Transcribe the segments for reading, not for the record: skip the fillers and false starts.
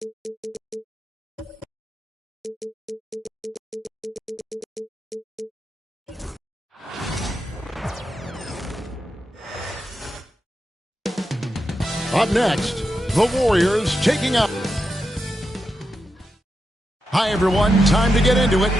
Up next, the Warriors taking out. Hi, everyone. Time to get into it.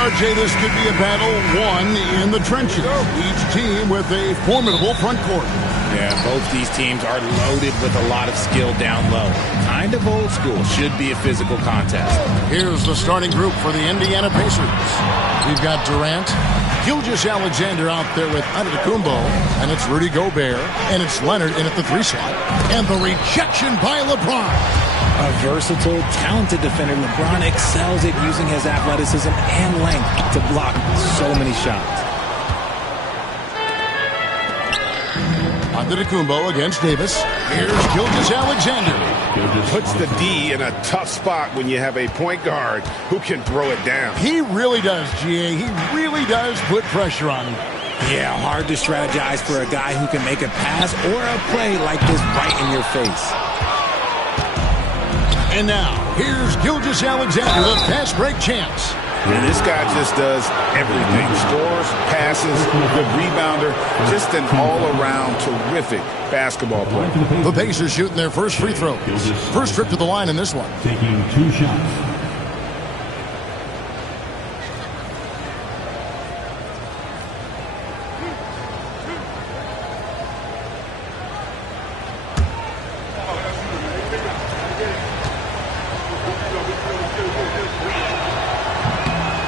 RJ, this could be a battle won in the trenches. Each team with a formidable front court. Yeah, both these teams are loaded with a lot of skill down low. Kind of old school. Should be a physical contest. Here's the starting group for the Indiana Pacers. We've got Durant, Gilgeous-Alexander out there with Antetokounmpo, and it's Rudy Gobert, and it's Leonard in at the 3 slot. And the rejection by LeBron. A versatile, talented defender, LeBron excels at using his athleticism and length to block so many shots. Antetokounmpo against Davis. Here's Gilgeous-Alexander. Puts the D in a tough spot when you have a point guard who can throw it down. He really does, GA. He really does put pressure on him. Yeah, hard to strategize for a guy who can make a pass or a play like this right in your face. And now, here's Gilgeous-Alexander, the fast break champs. And this guy just does everything. Scores, passes, good rebounder, just an all-around terrific basketball player. The Pacers shooting their first free throws. First trip to the line in this one. Taking 2 shots.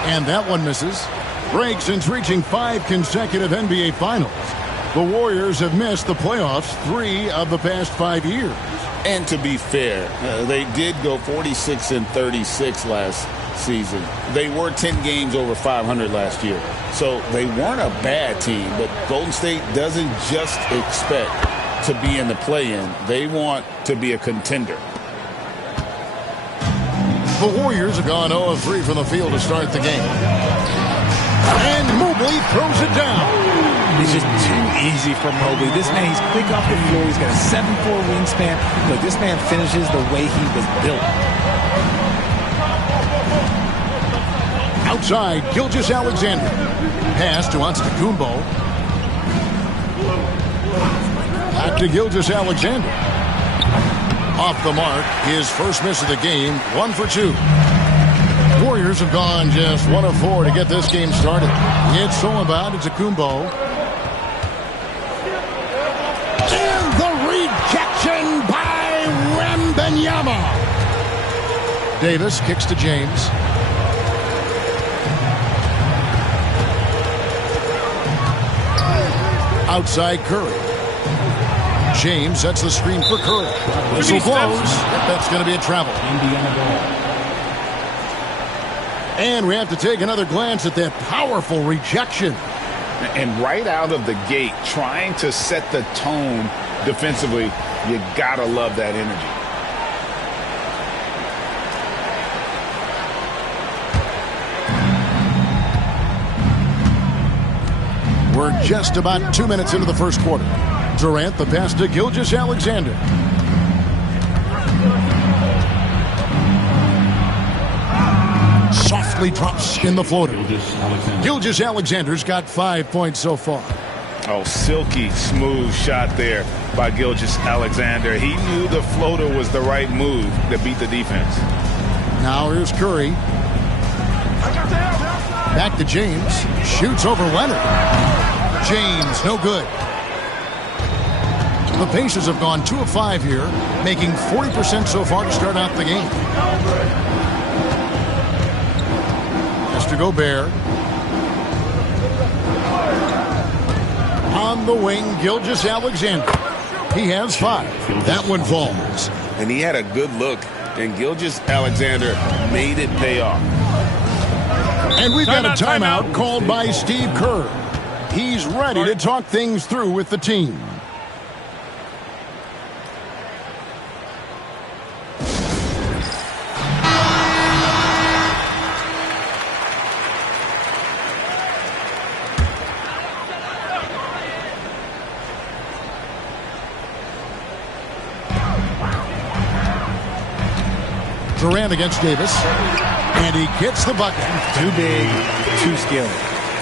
And that one misses. Break since reaching 5 consecutive NBA Finals. The Warriors have missed the playoffs 3 of the past 5 years. And to be fair, they did go 46-36 last season. They were 10 games over 500 last year. So they weren't a bad team, but Golden State doesn't just expect to be in the play-in. They want to be a contender. The Warriors have gone 0-3 from the field to start the game. And Mobley throws it down. It's just too easy for Mobley. This man, he's quick off the floor. He's got a 7'4" wingspan. Look, this man finishes the way he was built. Outside, Gilgeous-Alexander. Pass to Antetokounmpo. Back to Gilgeous-Alexander. Off the mark, his first miss of the game, 1 for 2. Warriors have gone just 1 of 4 to get this game started. It's so about Antetokounmpo. And the rejection by Wembanyama. Davis kicks to James. Outside Curry. James sets the screen for Curry. Whistle blows. That's going to be a travel. And we have to take another glance at that powerful rejection. And right out of the gate, trying to set the tone defensively, you got to love that energy. We're just about 2 minutes into the first quarter. Durant, the pass to Gilgeous-Alexander. Softly drops in the floater. Gilgeous-Alexander's got 5 points so far. Oh, silky smooth shot there by Gilgeous-Alexander. He knew the floater was the right move to beat the defense. Now here's Curry. Back to James. Shoots over Leonard. James, no good. The Pacers have gone 2 of 5 here, making 40% so far to start out the game. Has to Gobert. On the wing, Gilgeous-Alexander. He has 5. That one falls. And he had a good look, and Gilgeous-Alexander made it pay off. And we've got a timeout called by Steve Kerr. He's ready to talk things through with the team. Durant against Davis. And he gets the bucket. Too big, too skilled.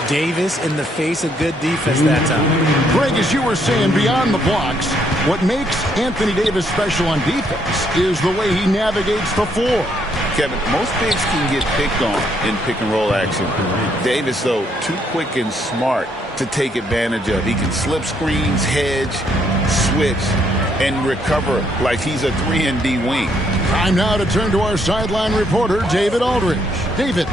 Davis in the face of good defense that time. Greg, as you were saying, beyond the blocks, what makes Anthony Davis special on defense is the way he navigates the floor. Kevin, most bigs can get picked on in pick-and-roll action. Davis, though, too quick and smart to take advantage of. He can slip screens, hedge, switch, and recover like he's a 3-and-D wing. Time now to turn to our sideline reporter, David Aldridge. David.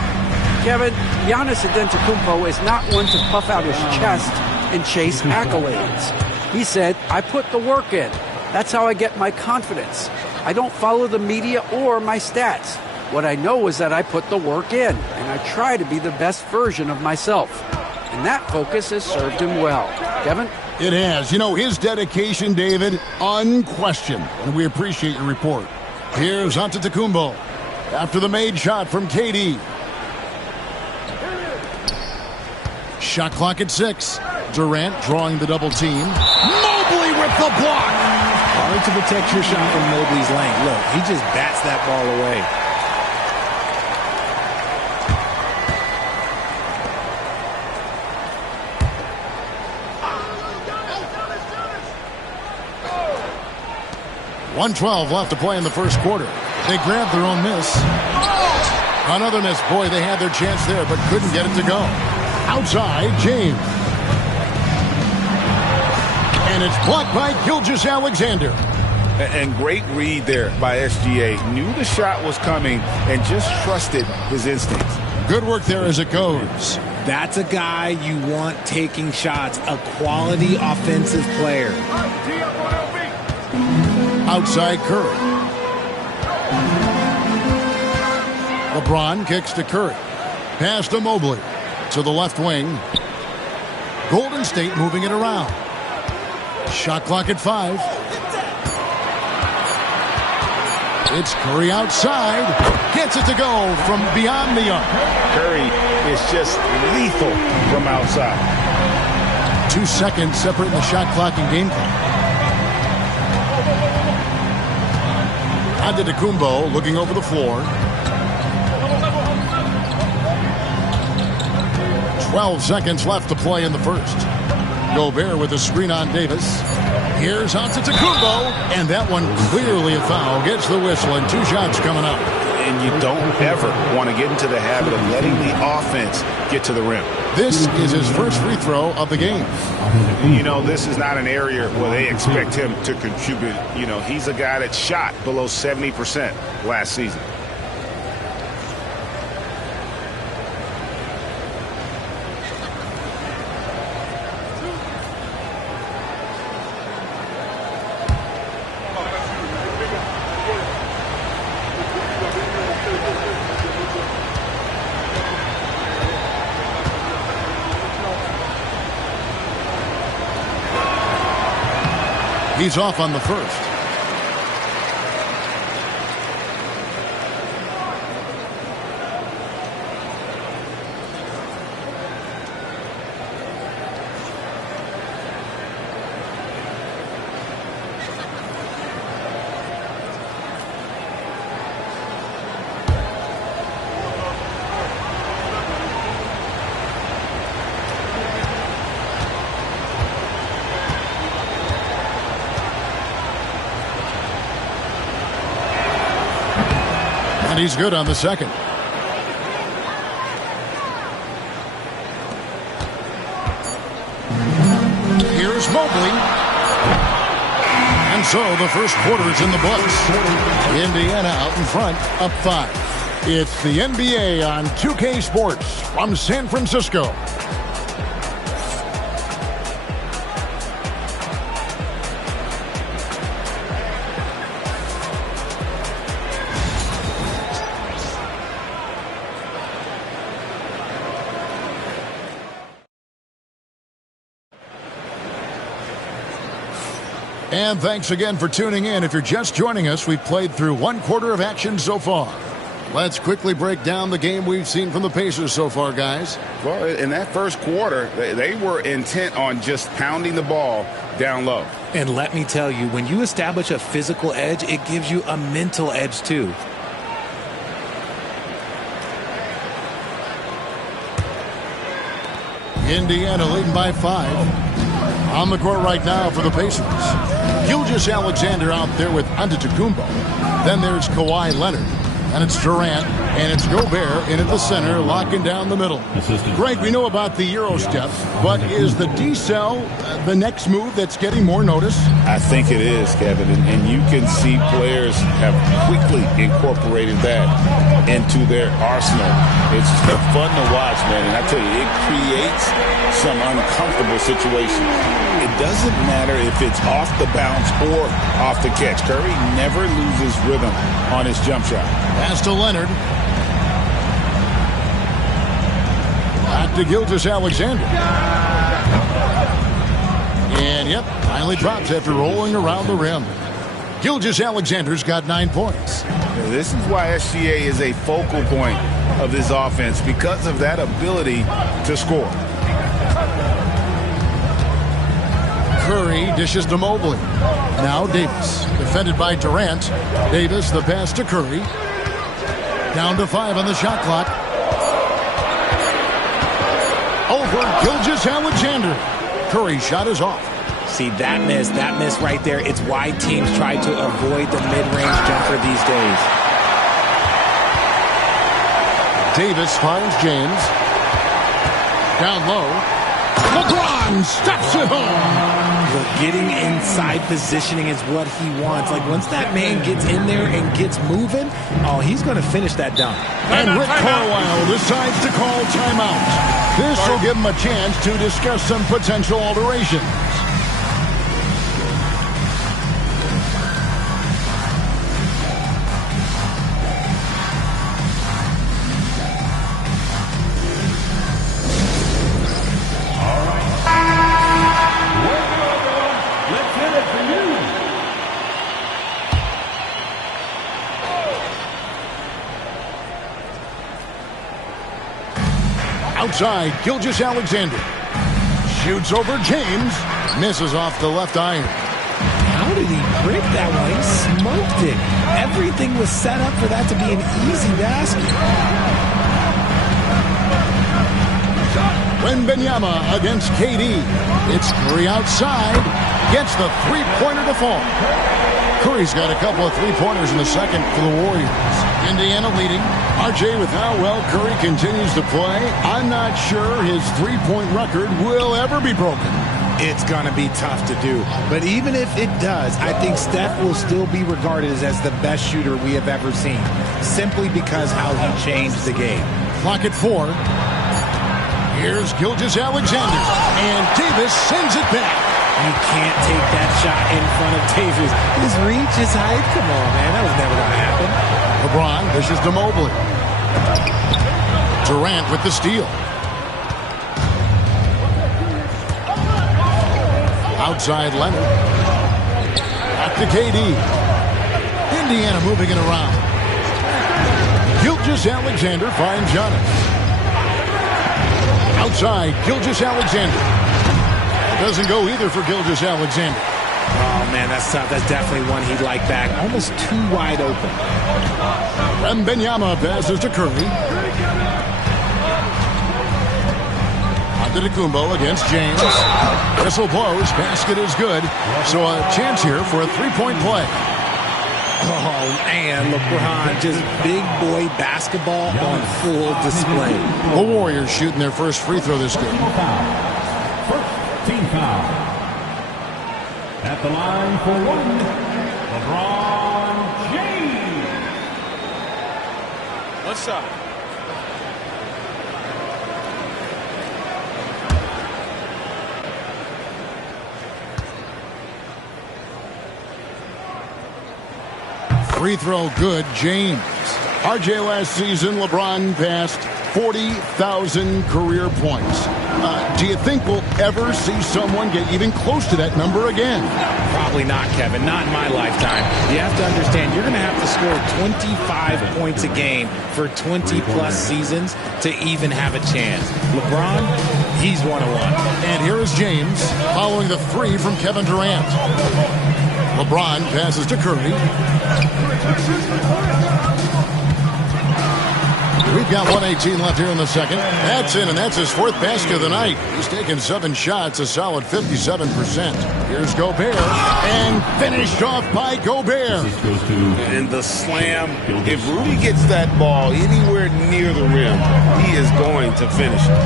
Kevin, Giannis Antetokounmpo is not one to puff out his chest and chase accolades. He said, I put the work in. That's how I get my confidence. I don't follow the media or my stats. What I know is that I put the work in, and I try to be the best version of myself. And that focus has served him well. Kevin? It has. You know, his dedication, David, unquestioned. And we appreciate your report. Here's Antetokounmpo after the made shot from KD. Shot clock at 6. Durant drawing the double team. Mobley with the block. Hard to protect your shot from Mobley's lane. Look, he just bats that ball away. .112 left to play in the first quarter. They grabbed their own miss. Another miss. Boy, they had their chance there, but couldn't get it to go. Outside, James. And it's blocked by Gilgeous-Alexander. And great read there by SGA. Knew the shot was coming and just trusted his instincts. Good work there as it goes. That's a guy you want taking shots, a quality offensive player. Outside Curry. LeBron kicks to Curry. Pass to Mobley. To the left wing. Golden State moving it around. Shot clock at 5. It's Curry outside. Gets it to go from beyond the arc. Curry is just lethal from outside. 2 seconds separating the shot clock and game clock. Antetokounmpo looking over the floor. 12 seconds left to play in the first. Gobert with a screen on Davis. Here's Antetokounmpo, and that one clearly a foul. Gets the whistle, and 2 shots coming up. And you don't ever want to get into the habit of letting the offense get to the rim. This is his first free throw of the game. You know, this is not an area where they expect him to contribute. You know, he's a guy that shot below 70% last season. He's off on the first. And he's good on the second. Mobley. And so the first quarter is in the books. Indiana out in front, up 5. It's the NBA on 2K Sports from San Francisco. And thanks again for tuning in. If you're just joining us, we've played through one quarter of action so far. Let's quickly break down the game we've seen from the Pacers so far, guys. Well, in that first quarter, they were intent on just pounding the ball down low. And let me tell you, when you establish a physical edge, it gives you a mental edge too. Indiana leading by 5. On the court right now for the Pacers. Gilgeous-Alexander out there with Antetokounmpo. Then there's Kawhi Leonard. And it's Durant. And it's Gobert in at the center, locking down the middle. Greg, we know about the Euro step, but is the D-cell the next move that's getting more notice? I think it is, Kevin. And you can see players have quickly incorporated that into their arsenal. It's fun to watch, man. And I tell you, it creates some uncomfortable situations. It doesn't matter if it's off the bounce or off the catch. Curry never loses rhythm on his jump shot. Pass to Leonard. Back to Gilgeous-Alexander. And, yep, finally drops after rolling around the rim. Gilgeous-Alexander's got 9 points. This is why SGA is a focal point of this offense, because of that ability to score. Curry dishes to Mobley. Now Davis, defended by Durant. Davis, the pass to Curry. Down to 5 on the shot clock. Over Gilgeous-Alexander. Curry's shot is off. See, that miss right there. It's why teams try to avoid the mid-range jumper these days. Davis finds James. Down low. LeBron steps it home. Look, getting inside positioning is what he wants. Like, once that man gets in there and gets moving, oh, he's going to finish that dunk. And Rick Carlisle decides to call timeout. This will give him a chance to discuss some potential alterations. Outside, Gilgeous-Alexander. Shoots over James. Misses off the left iron. How did he break that one? He smoked it. Everything was set up for that to be an easy basket. Wembanyama against KD. It's Curry outside. Gets the three-pointer to fall. Curry's got a couple of three-pointers in the second for the Warriors. Indiana leading. RJ, with how well Curry continues to play, I'm not sure his three-point record will ever be broken. It's going to be tough to do. But even if it does, I think Steph will still be regarded as the best shooter we have ever seen, simply because how he changed the game. Clock at 4. Here's Gilgeous-Alexander, and Davis sends it back. You can't take that shot in front of Davis. His reach, his height, come on, man. That was never going to happen. LeBron dishes to Mobley. Durant with the steal. Outside Leonard. Back to KD. Indiana moving it around. Gilgeous-Alexander finds Giannis. Outside, Gilgeous-Alexander. Doesn't go either for Gilgeous-Alexander. Oh, man, that's tough. That's definitely one he'd like back. Almost too wide open. Wembanyama passes to Curry. Antetokounmpo against James. Whistle blows. Basket is good. So a chance here for a three-point play. Oh, man, LeBron, just big boy basketball on full display. The Warriors shooting their first free throw this game. Team foul. At the line for one, LeBron James. What's up? Free throw good, James. RJ, last season, LeBron passed 40,000 career points. Do you think we'll ever see someone get even close to that number again? Probably not, Kevin. Not in my lifetime. You have to understand, you're going to have to score 25 points a game for 20-plus seasons to even have a chance. LeBron, he's one-on-one. And here is James following the three from Kevin Durant. LeBron passes to Curry. We've got 1:18 left here in the second. That's in, and that's his fourth basket of the night. He's taken 7 shots, a solid 57%. Here's Gobert, and finished off by Gobert. And the slam. If Rudy gets that ball anywhere near the rim, he is going to finish it.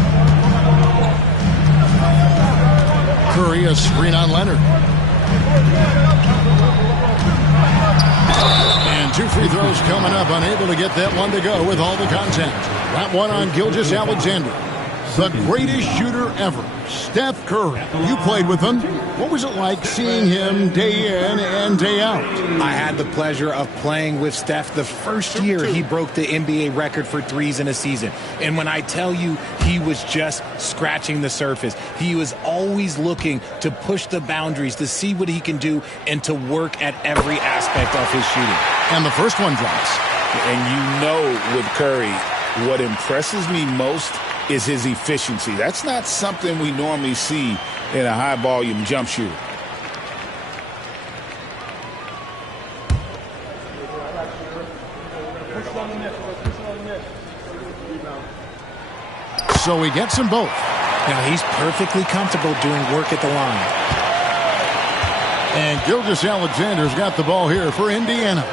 Curry, a screen on Leonard. And 2 free throws coming up, unable to get that one to go with all the contact. That one on Gilgeous-Alexander. The greatest shooter ever, Steph Curry. You played with him. What was it like seeing him day in and day out? I had the pleasure of playing with Steph the first year he broke the NBA record for threes in a season. And when I tell you he was just scratching the surface, he was always looking to push the boundaries, to see what he can do, and to work at every aspect of his shooting. And the first one drops. And you know with Curry, what impresses me most is his efficiency. That's not something we normally see in a high-volume jump shooter. So he gets them both. Now he's perfectly comfortable doing work at the line. And Gilgeous-Alexander's got the ball here for Indiana.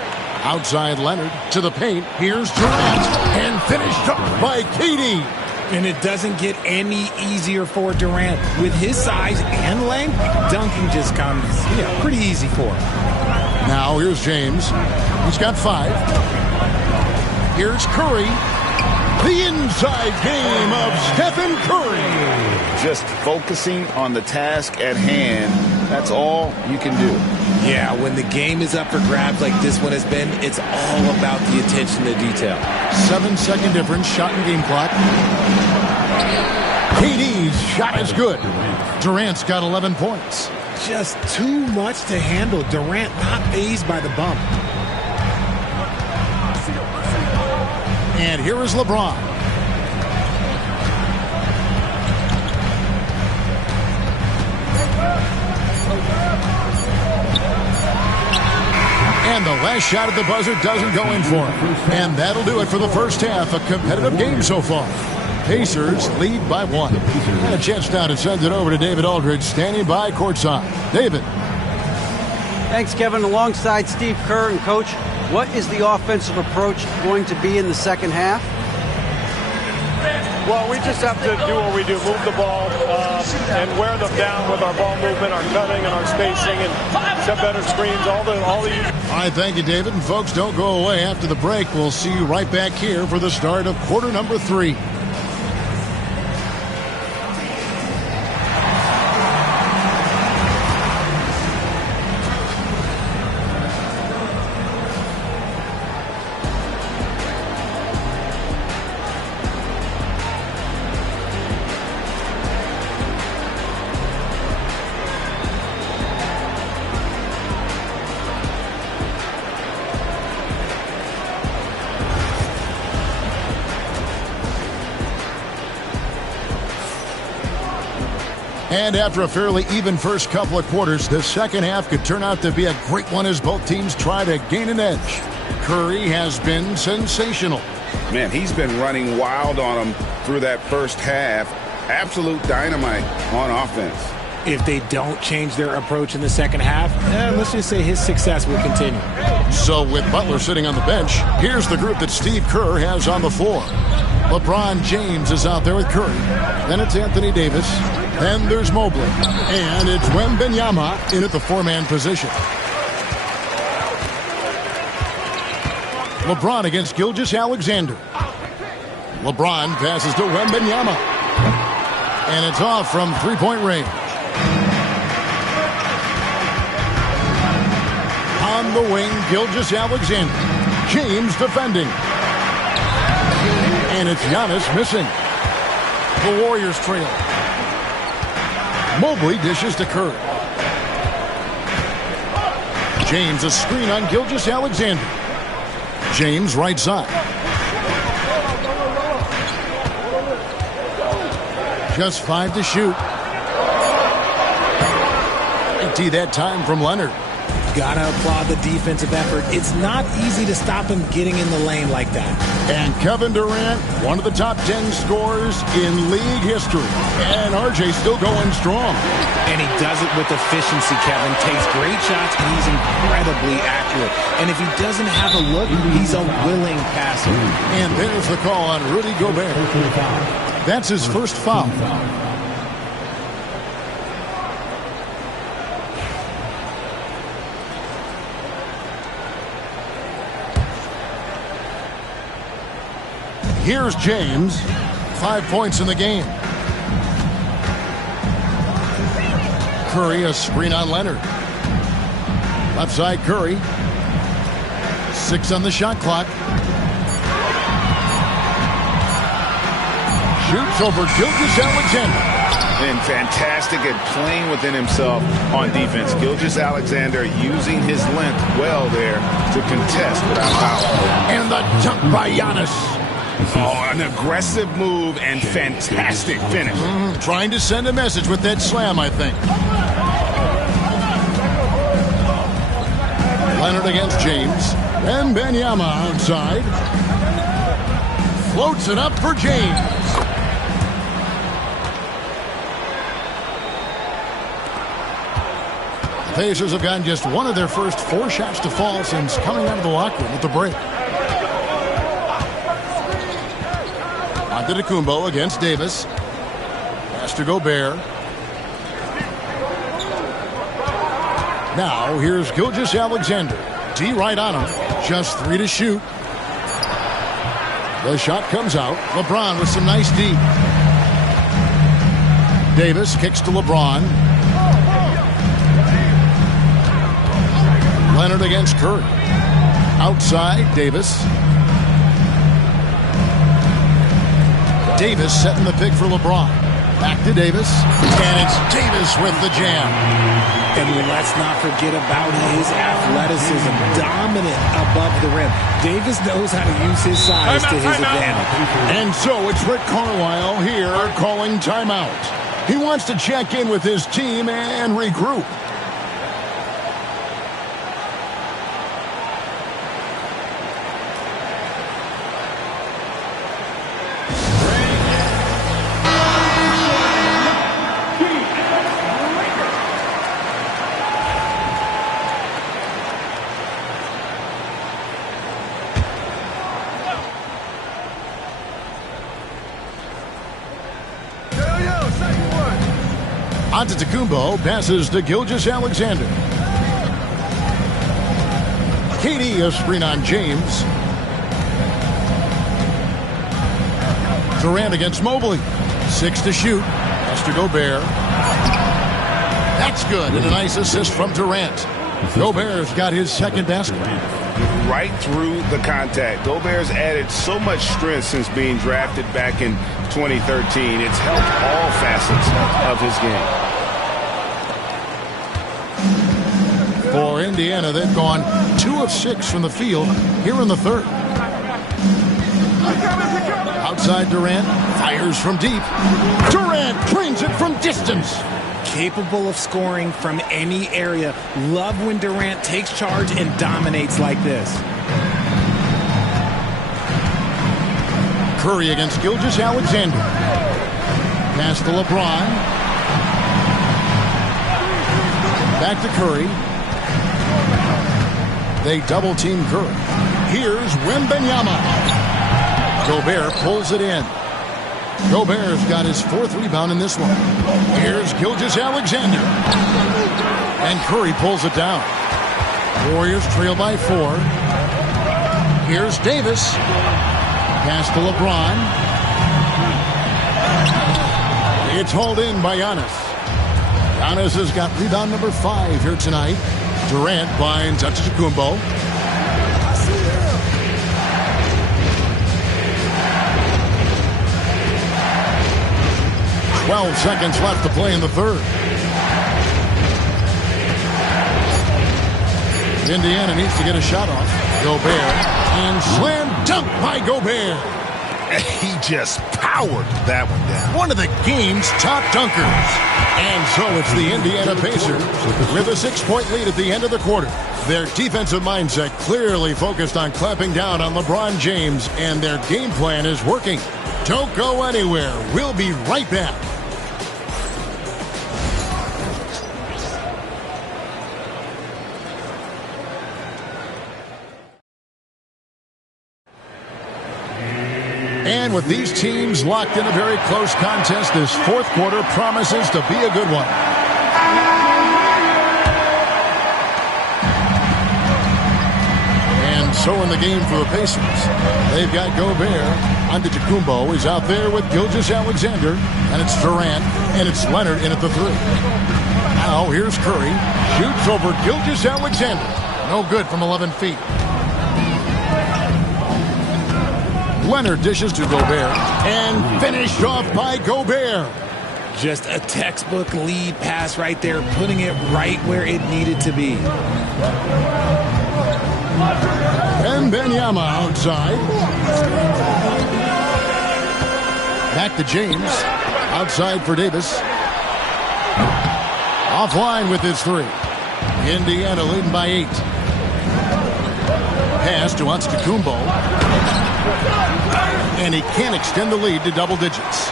Outside Leonard to the paint. Here's Durant. And finished up by KD. And it doesn't get any easier for Durant. With his size and length, dunking just comes pretty easy for him. Now here's James. He's got 5. Here's Curry. The inside game of Stephen Curry. Just focusing on the task at hand, that's all you can do. Yeah, when the game is up for grabs like this one has been, it's all about the attention to detail. 7-second difference, shot and game clock. KD's shot is good. Durant's got 11 points. Just too much to handle. Durant not fazed by the bump. And here is LeBron. And the last shot at the buzzer doesn't go in for him. And that'll do it for the first half. A competitive game so far. Pacers lead by 1. And a chance now to send it over to David Aldridge, standing by courtside. David. Thanks, Kevin. Alongside Steve Kerr and Coach, what is the offensive approach going to be in the second half? Well, we just have to do what we do, move the ball and wear them down with our ball movement, our cutting, and our spacing, and set better screens, all the All right, thank you, David. And folks, don't go away. After the break, we'll see you right back here for the start of quarter number 3. And after a fairly even first couple of quarters, the second half could turn out to be a great one as both teams try to gain an edge. Curry has been sensational. Man, he's been running wild on them through that first half. Absolute dynamite on offense. If they don't change their approach in the second half, let's just say his success will continue. So with Butler sitting on the bench, here's the group that Steve Kerr has on the floor. LeBron James is out there with Curry. Then it's Anthony Davis. Then there's Mobley. And it's Wembanyama in at the four-man position. LeBron against Gilgeous-Alexander. LeBron passes to Wembanyama. And it's off from three-point range. On the wing, Gilgeous-Alexander. James defending. And it's Giannis missing. The Warriors trail. Mobley dishes to Curry. James a screen on Gilgeous-Alexander. James right side. Just 5 to shoot. Empty that time from Leonard. Gotta applaud the defensive effort. It's not easy to stop him getting in the lane like that. And Kevin Durant, one of the top 10 scorers in league history. And RJ still going strong. And he does it with efficiency, Kevin. Takes great shots, and he's incredibly accurate. And if he doesn't have a look, he's a willing passer. And there's the call on Rudy Gobert. That's his first foul. Here's James. 5 points in the game. Curry, a screen on Leonard. Left side, Curry. 6 on the shot clock. Shoots over Gilgeous-Alexander. And fantastic at playing within himself on defense. Gilgeous-Alexander using his length well there to contest without foul. And the dunk by Giannis. Oh, an aggressive move and fantastic finish. Trying to send a message with that slam, I think. Leonard against James. And Wembanyama outside. Floats it up for James. The Pacers have gotten just one of their first 4 shots to fall since coming out of the locker room at the break. Antetokounmpo against Davis. Pass to Gobert. Now here's Gilgeous-Alexander. D right on him. Just 3 to shoot. The shot comes out. LeBron with some nice D. Davis kicks to LeBron. Leonard against Curry. Outside, Davis. Davis setting the pick for LeBron. Back to Davis. And it's Davis with the jam. And let's not forget about his athleticism. Dominant above the rim. Davis knows how to use his size to his advantage. And so it's Rick Carlisle here calling timeout. He wants to check in with his team and regroup. Antetokounmpo passes to Gilgeous-Alexander. KD a screen on James. Durant against Mobley. 6 to shoot. Pass to Gobert. That's good. And a nice assist from Durant. Gobert's got his second basket. Right through the contact. Gobert's added so much strength since being drafted back in 2013. It's helped all facets of his game. For Indiana, they've gone 2 of 6 from the field here in the third. Outside Durant, fires from deep. Durant drains it from distance. Capable of scoring from any area. Love when Durant takes charge and dominates like this. Curry against Gilgeous-Alexander. Pass to LeBron. Back to Curry. They double-team Curry. Here's Wembanyama. Gobert pulls it in. Gobert's got his 4th rebound in this one. Here's Gilgeous-Alexander. And Curry pulls it down. Warriors trail by 4. Here's Davis. Pass to LeBron. It's hauled in by Giannis. Giannis has got rebound number 5 here tonight. Durant finds Antetokounmpo. 12 seconds left to play in the 3rd. Indiana needs to get a shot off. Gobert. And slam dunk by Gobert. He just powered that one down. One of the game's top dunkers. And so it's the Indiana Pacers with a 6-point lead at the end of the quarter. Their defensive mindset clearly focused on clamping down on LeBron James, and their game plan is working. Don't go anywhere. We'll be right back. And with these teams locked in a very close contest, this 4th quarter promises to be a good one. And so in the game for the Pacers, they've got Gobert. Antetokounmpo is out there with Gilgeous-Alexander. And it's Durant. And it's Leonard in at the 3. Now here's Curry. Shoots over Gilgeous-Alexander. No good from 11 feet. Leonard dishes to Gobert, and finished off by Gobert. Just a textbook lead pass right there, putting it right where it needed to be. And Wembanyama outside. Back to James. Outside for Davis. Offline with his 3. Indiana leading by 8. Pass to Antetokounmpo. And he can't extend the lead to double digits.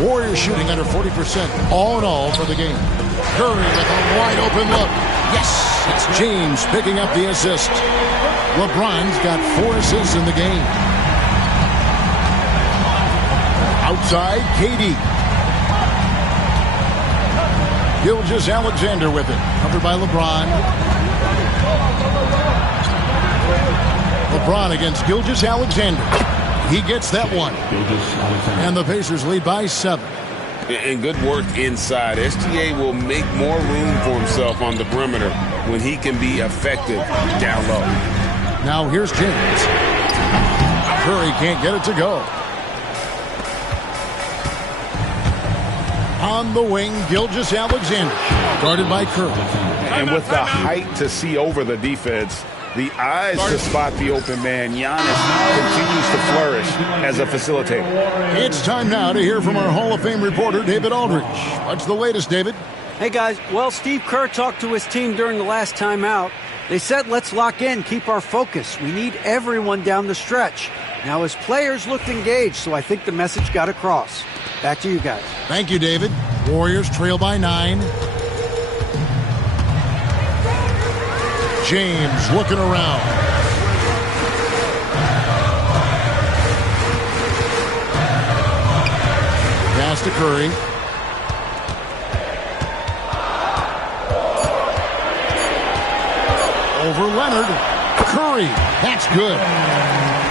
Warriors shooting under 40% all in all for the game. Curry with a wide open look. Yes, it's James picking up the assist. LeBron's got 4 assists in the game. Outside, KD. Gilgeous-Alexander with it. Covered by LeBron. LeBron against Gilgeous-Alexander. He gets that one. And the Pacers lead by 7. And good work inside. SGA will make more room for himself on the perimeter when he can be effective down low. Now here's James. Curry can't get it to go. On the wing, Gilgeous-Alexander. Guarded by Curry. And with the height to see over the defense, the eyes to spot the open man, Giannis continues to flourish as a facilitator. It's time now to hear from our Hall of Fame reporter, David Aldridge. What's the latest, David? Hey, guys. Well, Steve Kerr talked to his team during the last timeout. They said, let's lock in, keep our focus. We need everyone down the stretch. Now, his players looked engaged, so I think the message got across. Back to you guys. Thank you, David. Warriors trail by 9. James looking around. Pass to Curry. Over Leonard. Curry. That's good.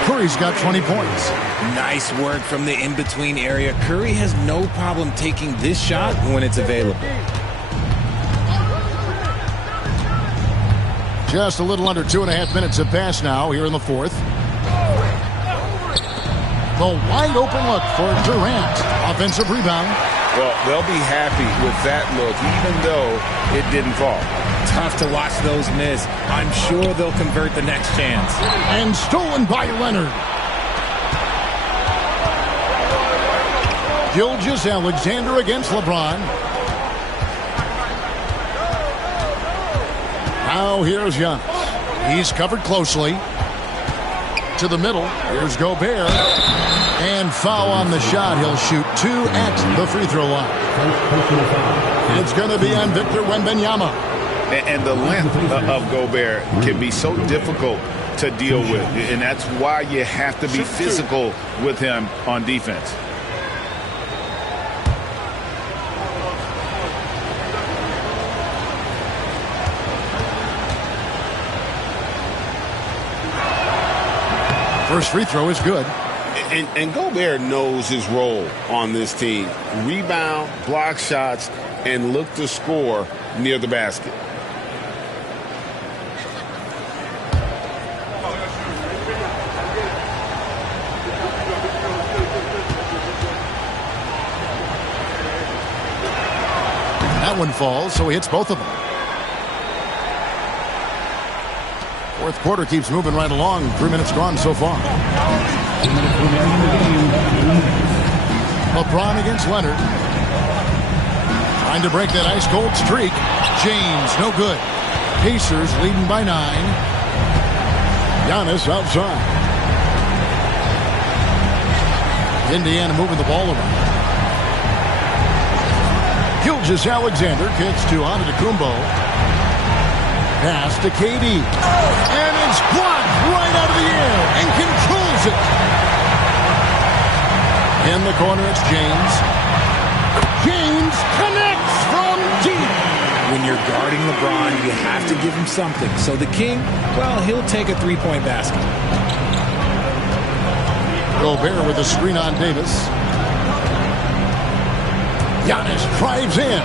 Curry's got 20 points. Nice work from the in-between area. Curry has no problem taking this shot when it's available. Just a little under 2.5 minutes have passed now here in the 4th. The wide open look for Durant. Offensive rebound. Well, they'll be happy with that look, even though it didn't fall. Tough to watch those miss. I'm sure they'll convert the next chance. And stolen by Leonard. Gilgeous-Alexander against LeBron. Now here's Giannis. He's covered closely. To the middle. Here's Gobert. And foul on the shot. He'll shoot 2 at the free throw line. It's going to be on Victor Wembanyama. And the length of Gobert can be so difficult to deal with, and that's why you have to be physical with him on defense. First free throw is good. And Gobert knows his role on this team. Rebound, block shots, and look to score near the basket. That one falls, so he hits both of them. Fourth quarter keeps moving right along. 3 minutes gone so far. LeBron against Leonard. Trying to break that ice-cold streak. James, no good. Pacers leading by 9. Giannis outside. Indiana moving the ball around. Gilgeous-Alexander kicks to Antetokounmpo. Pass to KD. And it's blocked right out of the air and controls it. In the corner, it's James. James connects from deep. When you're guarding LeBron, you have to give him something. So the King, well, he'll take a three-point basket. Gobert with a screen on Davis. Giannis drives in.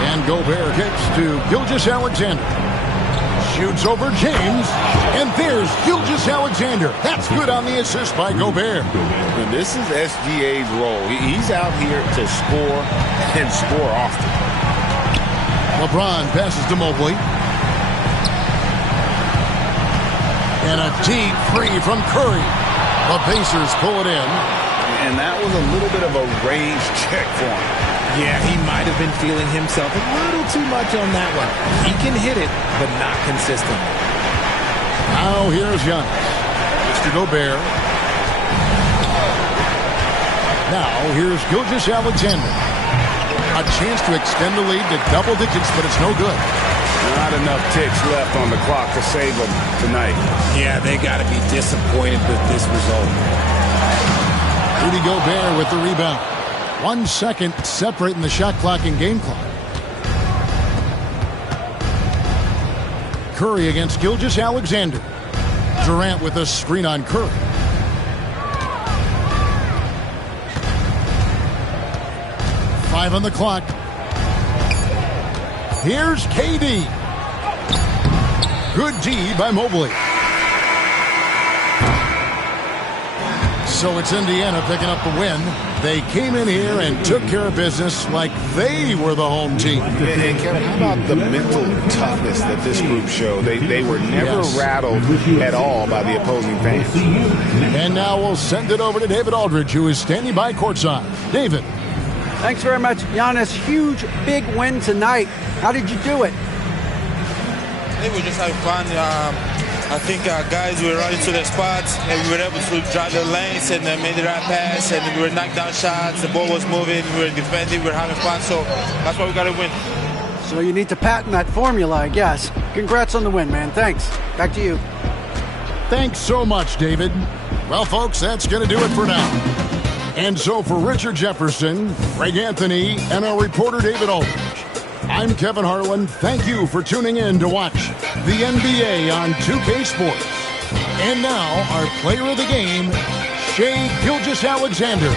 And Gobert kicks to Gilgeous-Alexander. Shoots over James. And there's Gilgeous-Alexander. That's good on the assist by Gobert. And this is SGA's role. He's out here to score and score often. LeBron passes to Mobley. And a deep three from Curry. The Pacers pull it in. And that was a little bit of a range check for him. Yeah, he might have been feeling himself a little too much on that one. He can hit it, but not consistently. Now here's Giannis. Mr. Gobert. Now here's Gilgeous-Alexander. A chance to extend the lead to double digits, but it's no good. Not enough ticks left on the clock to save them tonight. Yeah, they got to be disappointed with this result. Rudy Gobert with the rebound. 1 second separating the shot clock and game clock. Curry against Gilgeous-Alexander. Durant with a screen on Curry. Five on the clock. Here's KD. Good D by Mobley. So it's Indiana picking up the win. They came in here and took care of business like they were the home team. And Kevin, how about the mental toughness that this group showed? They were never rattled at all by the opposing fans. And now we'll send it over to David Aldridge, who is standing by courtside. David. Thanks very much, Giannis. Huge, big win tonight. How did you do it? I think we're just having fun. I think our guys were running to their spots, and we were able to drive the lanes and made the right pass, and we were knocking down shots. The ball was moving, we were defending, we were having fun, so that's why we got to win. So you need to patent that formula, I guess. Congrats on the win, man. Thanks. Back to you. Thanks so much, David. Well, folks, that's going to do it for now. And so for Richard Jefferson, Greg Anthony, and our reporter David Aldridge, I'm Kevin Harlan. Thank you for tuning in to watch the NBA on 2K Sports. And now, our player of the game, Shai Gilgeous-Alexander.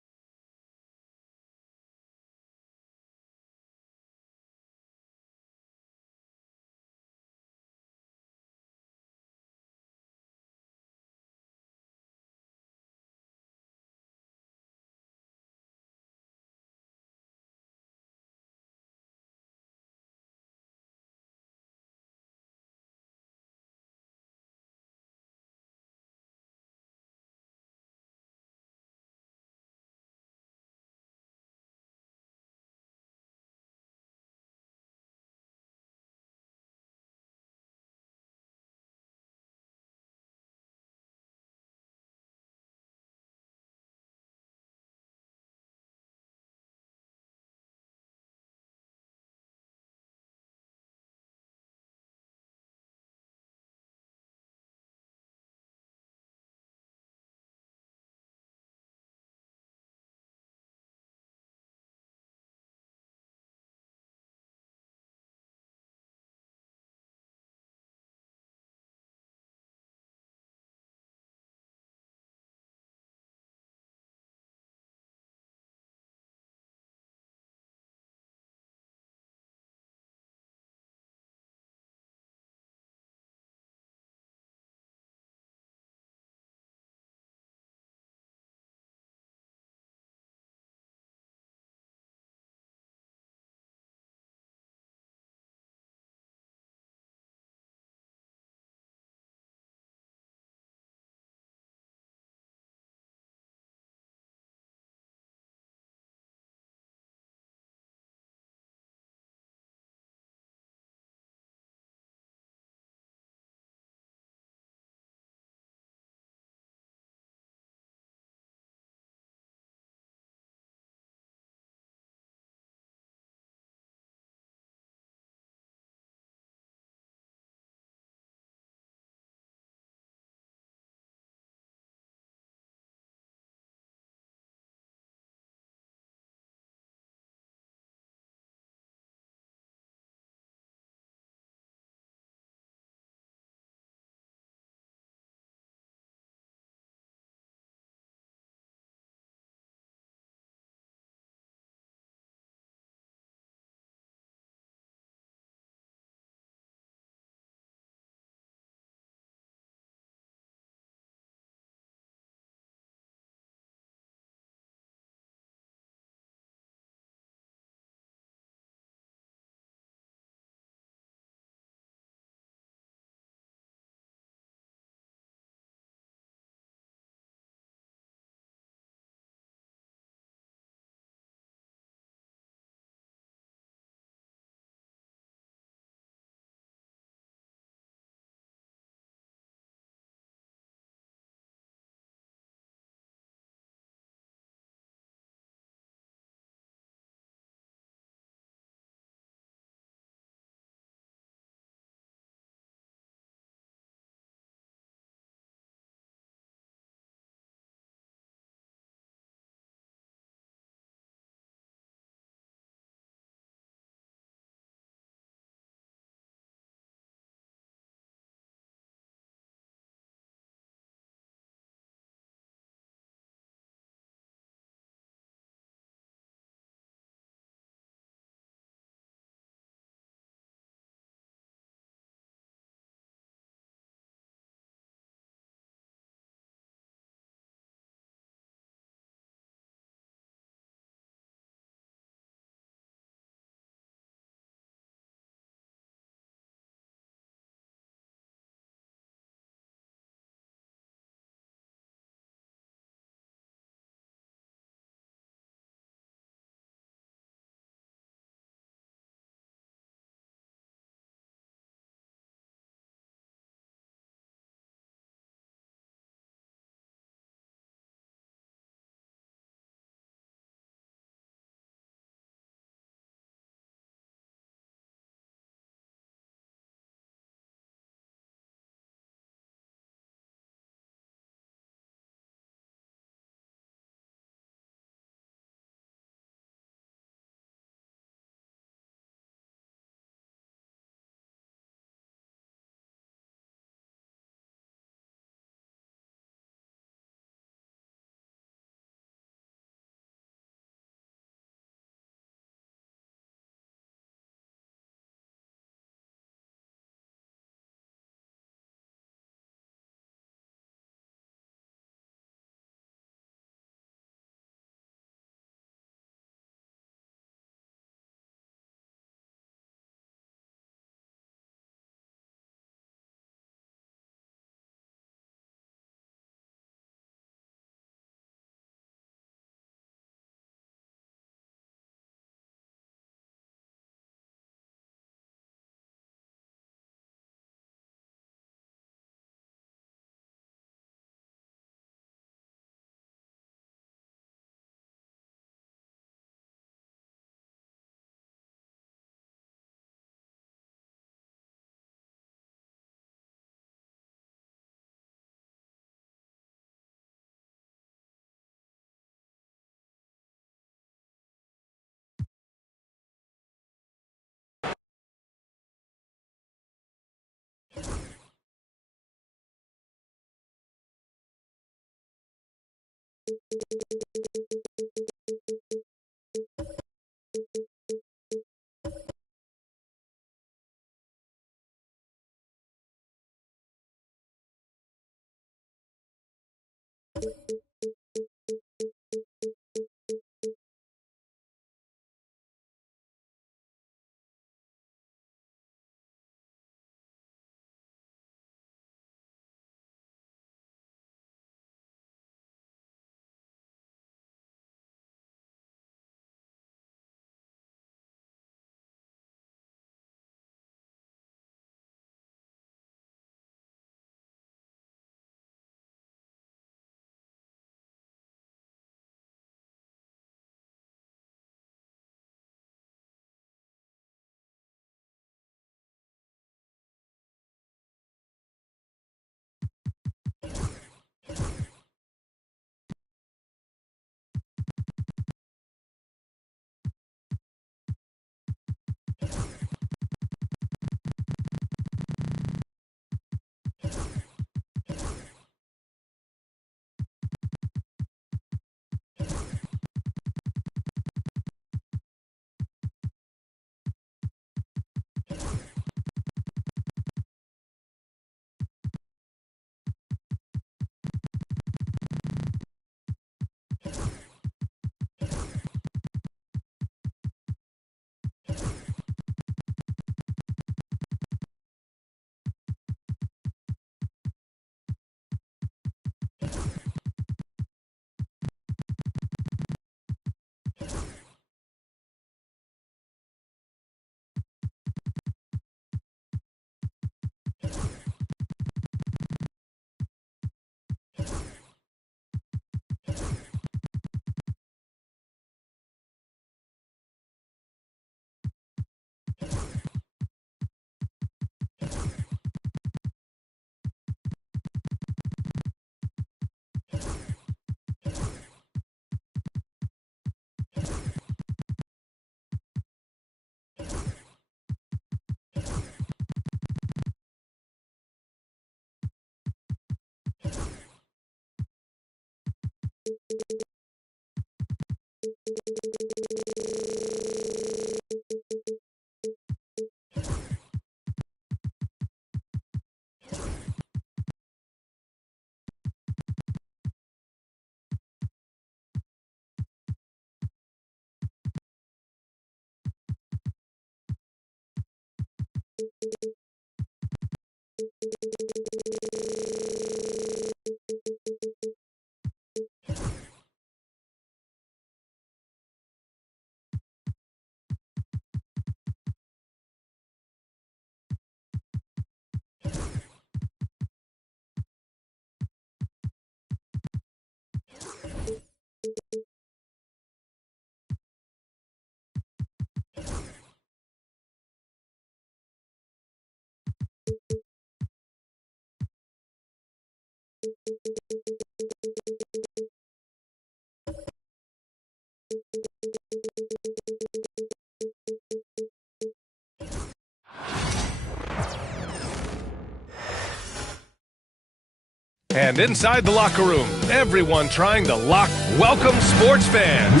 And inside the locker room, everyone trying to lock. Welcome, sports fans.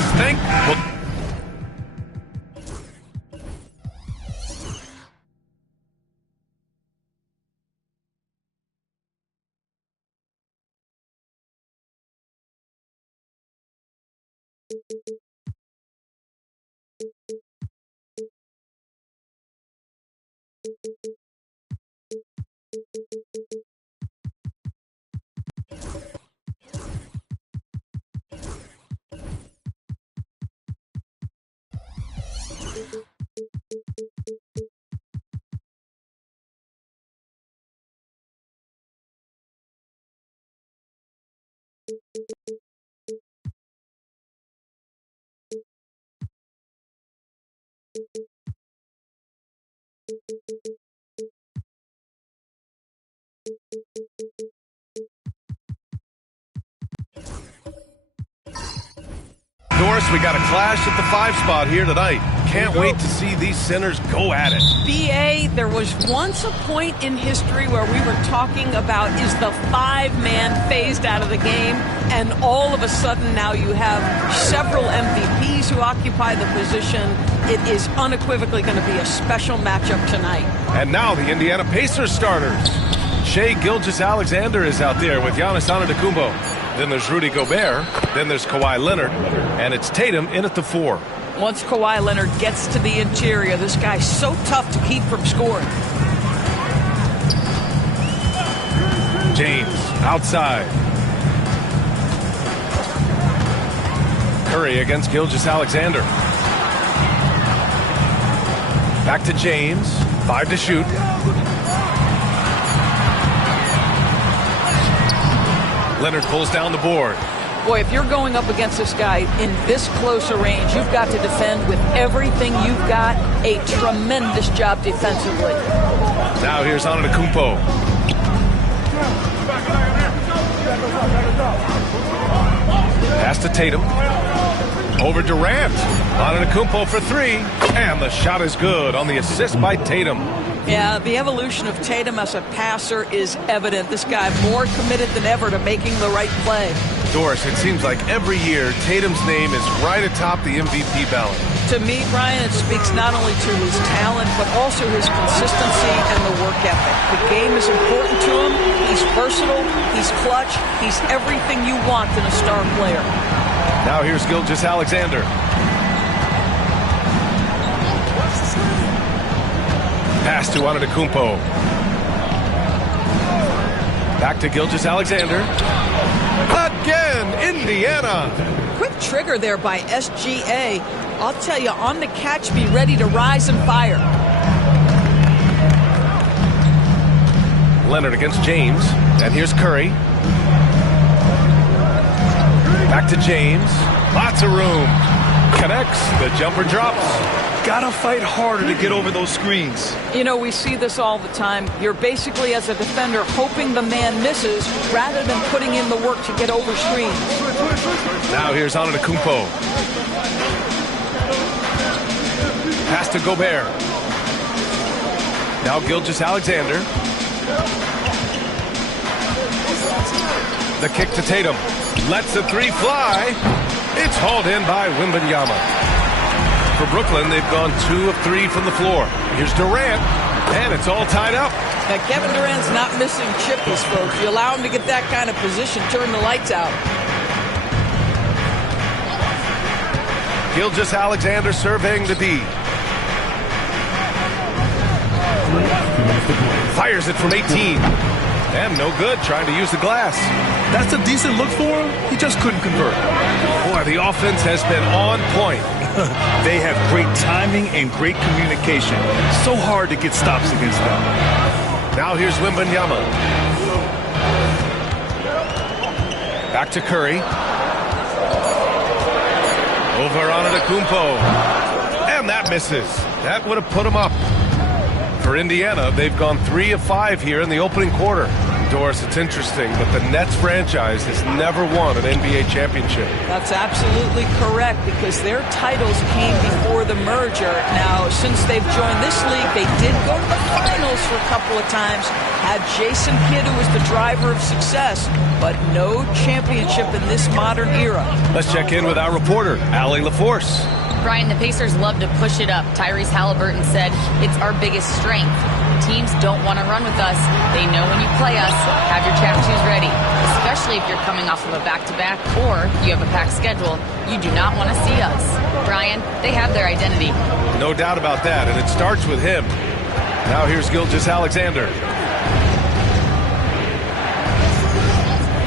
Doris, we got a clash at the 5 spot here tonight. can't wait to see these centers go at it. B.A., there was once a point in history where we were talking about, is the 5-man phased out of the game? And all of a sudden now you have several MVPs who occupy the position. It is unequivocally going to be a special matchup tonight. And now the Indiana Pacers starters. Shai Gilgeous-Alexander is out there with Giannis Antetokounmpo. Then there's Rudy Gobert. Then there's Kawhi Leonard. And it's Tatum in at the 4. Once Kawhi Leonard gets to the interior, this guy's so tough to keep from scoring. James outside. Curry against Gilgeous-Alexander. Back to James. 5 to shoot. Leonard pulls down the board. Boy, if you're going up against this guy in this close a range, you've got to defend with everything you've got. A tremendous job defensively. Now here's Antetokounmpo. Pass to Tatum. Over Durant. Antetokounmpo for 3. And the shot is good on the assist by Tatum. Yeah, the evolution of Tatum as a passer is evident. This guy more committed than ever to making the right play. Doris, it seems like every year Tatum's name is right atop the MVP ballot. To me, Brian, it speaks not only to his talent, but also his consistency and the work ethic. The game is important to him. He's versatile. He's clutch. He's everything you want in a star player. Now here's Gilgeous-Alexander. Pass to Antetokounmpo. Back to Gilgeous-Alexander. Again, Indiana. Quick trigger there by SGA. I'll tell you, on the catch, be ready to rise and fire. Leonard against James. And here's Curry. Back to James. Lots of room. Connects. The jumper drops. Gotta fight harder to get over those screens. You know, we see this all the time. You're basically, as a defender, hoping the man misses rather than putting in the work to get over screens. Now here's Antetokounmpo. Pass to Gobert. Now Gilgeous-Alexander. The kick to Tatum. Lets the 3 fly. It's hauled in by Wembanyama. For Brooklyn, they've gone 2 of 3 from the floor. Here's Durant, and it's all tied up. Now, Kevin Durant's not missing chippies, folks. You allow him to get that kind of position, turn the lights out. Gilgeous-Alexander surveying the D. Fires it from 18. And no good, trying to use the glass. That's a decent look for him. He just couldn't convert. Boy, the offense has been on point. They have great timing and great communication. So hard to get stops against them. Now here's Wembanyama. Back to Curry. Over Antetokounmpo. And that misses. That would have put him up. For Indiana, they've gone 3 of 5 here in the opening quarter. Doris, it's interesting, but the Nets franchise has never won an NBA championship. That's absolutely correct, because their titles came before the merger. Now, since they've joined this league, they did go to the finals for a couple of times, had Jason Kidd, who was the driver of success, but no championship in this modern era. Let's check in with our reporter, Allie LaForce. Brian, the Pacers love to push it up. Tyrese Halliburton said it's our biggest strength. Teams don't want to run with us. They know when you play us, have your trap shoes ready, especially if you're coming off of a back-to-back or you have a packed schedule. You do not want to see us. Brian, they have their identity. No doubt about that, and it starts with him. Now here's Gilgeous-Alexander.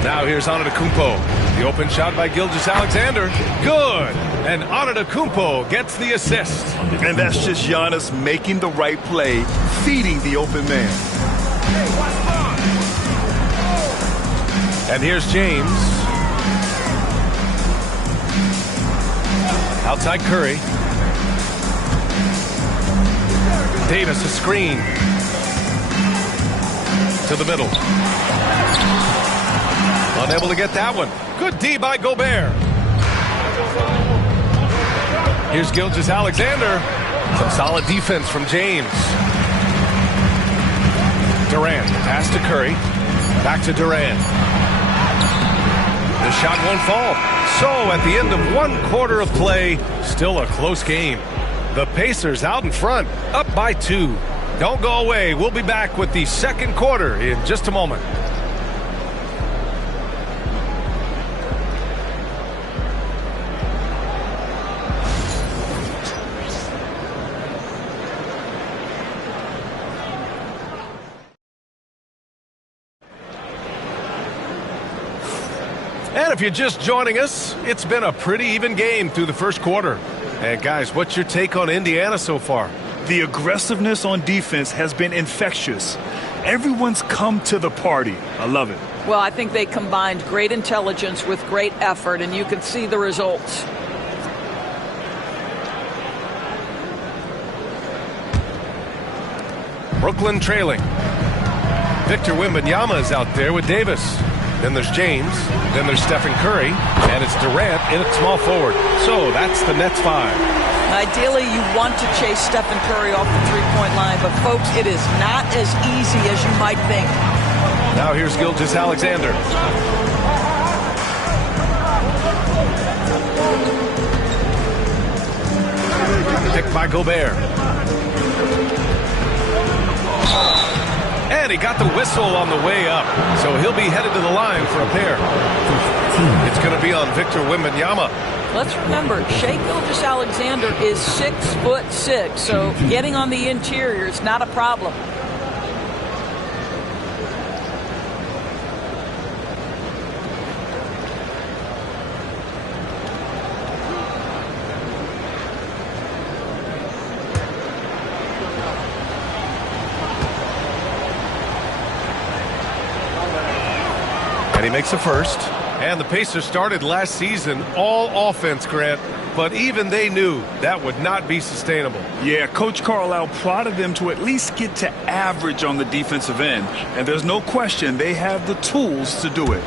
Now here's Antetokounmpo. The open shot by Gilgeous-Alexander. Good. And Antetokounmpo gets the assist. And that's just Giannis making the right play, feeding the open man. And here's James. Outside Curry. Davis a screen. To the middle. Unable to get that one. Good D by Gobert. Here's Gilgeous-Alexander. Some solid defense from James. Durant, pass to Curry. Back to Durant. The shot won't fall. So at the end of 1 quarter of play, still a close game. The Pacers out in front, up by 2. Don't go away. We'll be back with the second quarter in just a moment. And if you're just joining us, it's been a pretty even game through the first quarter. And guys, what's your take on Indiana so far? The aggressiveness on defense has been infectious. Everyone's come to the party. I love it. Well, I think they combined great intelligence with great effort, and you can see the results. Brooklyn trailing. Victor Wembanyama is out there with Davis. Then there's James. Then there's Stephen Curry. And it's Durant in at small forward. So that's the Nets 5. Ideally, you want to chase Stephen Curry off the three-point line, but folks, it is not as easy as you might think. Now here's Gilgeous-Alexander. Picked by Gobert. And he got the whistle on the way up, so he'll be headed to the line for a pair. It's going to be on Victor Wembanyama. Let's remember, Shai Gilgeous-Alexander is 6'6", so getting on the interior is not a problem. And he makes a first. And the Pacers started last season all offense, Grant, but even they knew that would not be sustainable. Yeah, Coach Carlisle prodded them to at least get to average on the defensive end. And there's no question they have the tools to do it.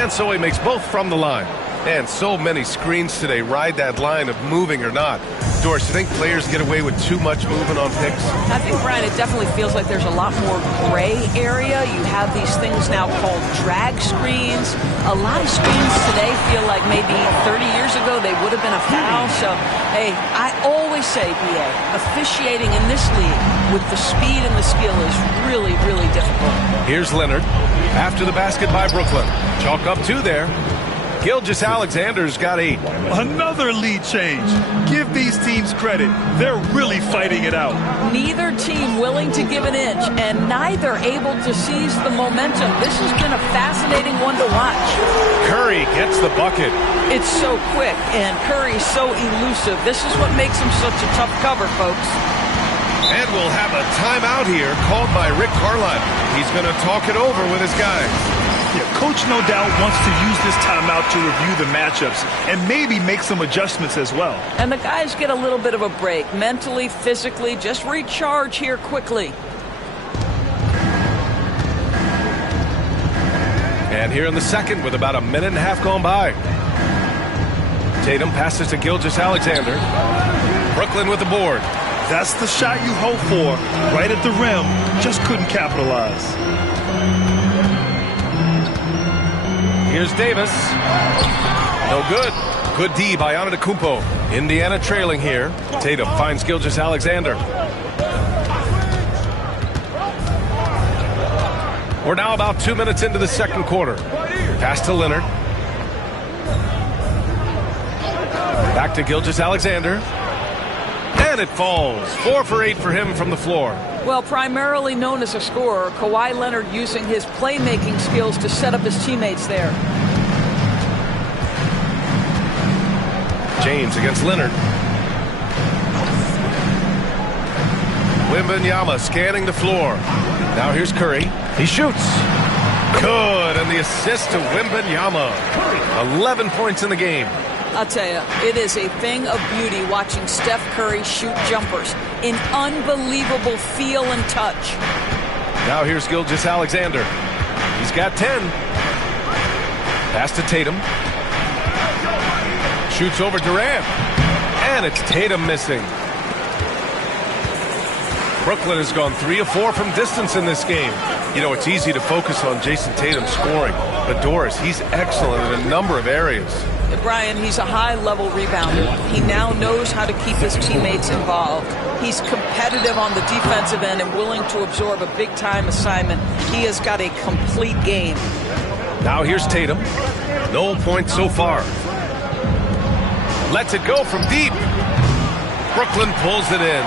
And so he makes both from the line. And so many screens today ride that line of moving or not. Doris, you think players get away with too much movement on picks? I think, Brian, it definitely feels like there's a lot more gray area. You have these things now called drag screens. A lot of screens today feel like maybe 30 years ago they would have been a foul. So, hey, I always say, BA, officiating in this league with the speed and the skill is really, really difficult. Here's Leonard after the basket by Brooklyn. Chalk up 2 there. Gilgeous-Alexander's got 8. Another lead change. Give these teams credit. They're really fighting it out. Neither team willing to give an inch, and neither able to seize the momentum. This has been a fascinating one to watch. Curry gets the bucket. It's so quick, and Curry's so elusive. This is what makes him such a tough cover, folks. And we'll have a timeout here called by Rick Carlisle. He's going to talk it over with his guys. Yeah, Coach no doubt wants to use this timeout to review the matchups and maybe make some adjustments as well. And the guys get a little bit of a break, mentally, physically, just recharge here quickly. And here in the second with about a minute and a half gone by. Tatum passes to Gilgeous-Alexander. Brooklyn with the board. That's the shot you hope for. Right at the rim, just couldn't capitalize. Here's Davis. No good. Good D by Antetokounmpo. Indiana trailing here. Tatum finds Gilgeous-Alexander. We're now about 2 minutes into the second quarter. Pass to Leonard. Back to Gilgeous-Alexander. And it falls. 4 for 8 for him from the floor. Well, primarily known as a scorer, Kawhi Leonard using his playmaking skills to set up his teammates there. James against Leonard. Wembanyama scanning the floor. Now here's Curry. He shoots. Good, and the assist to Wembanyama. 11 points in the game. I'll tell you, it is a thing of beauty watching Steph Curry shoot jumpers. An unbelievable feel and touch. Now here's Gilgeous-Alexander. He's got 10. Pass to Tatum. Shoots over Durant. And it's Tatum missing. Brooklyn has gone 3 of 4 from distance in this game. You know, it's easy to focus on Jason Tatum scoring. But Doris, he's excellent in a number of areas. Brian, he's a high-level rebounder. He now knows how to keep his teammates involved. He's competitive on the defensive end and willing to absorb a big-time assignment. He has got a complete game. Now here's Tatum. No points so far. Lets it go from deep. Brooklyn pulls it in.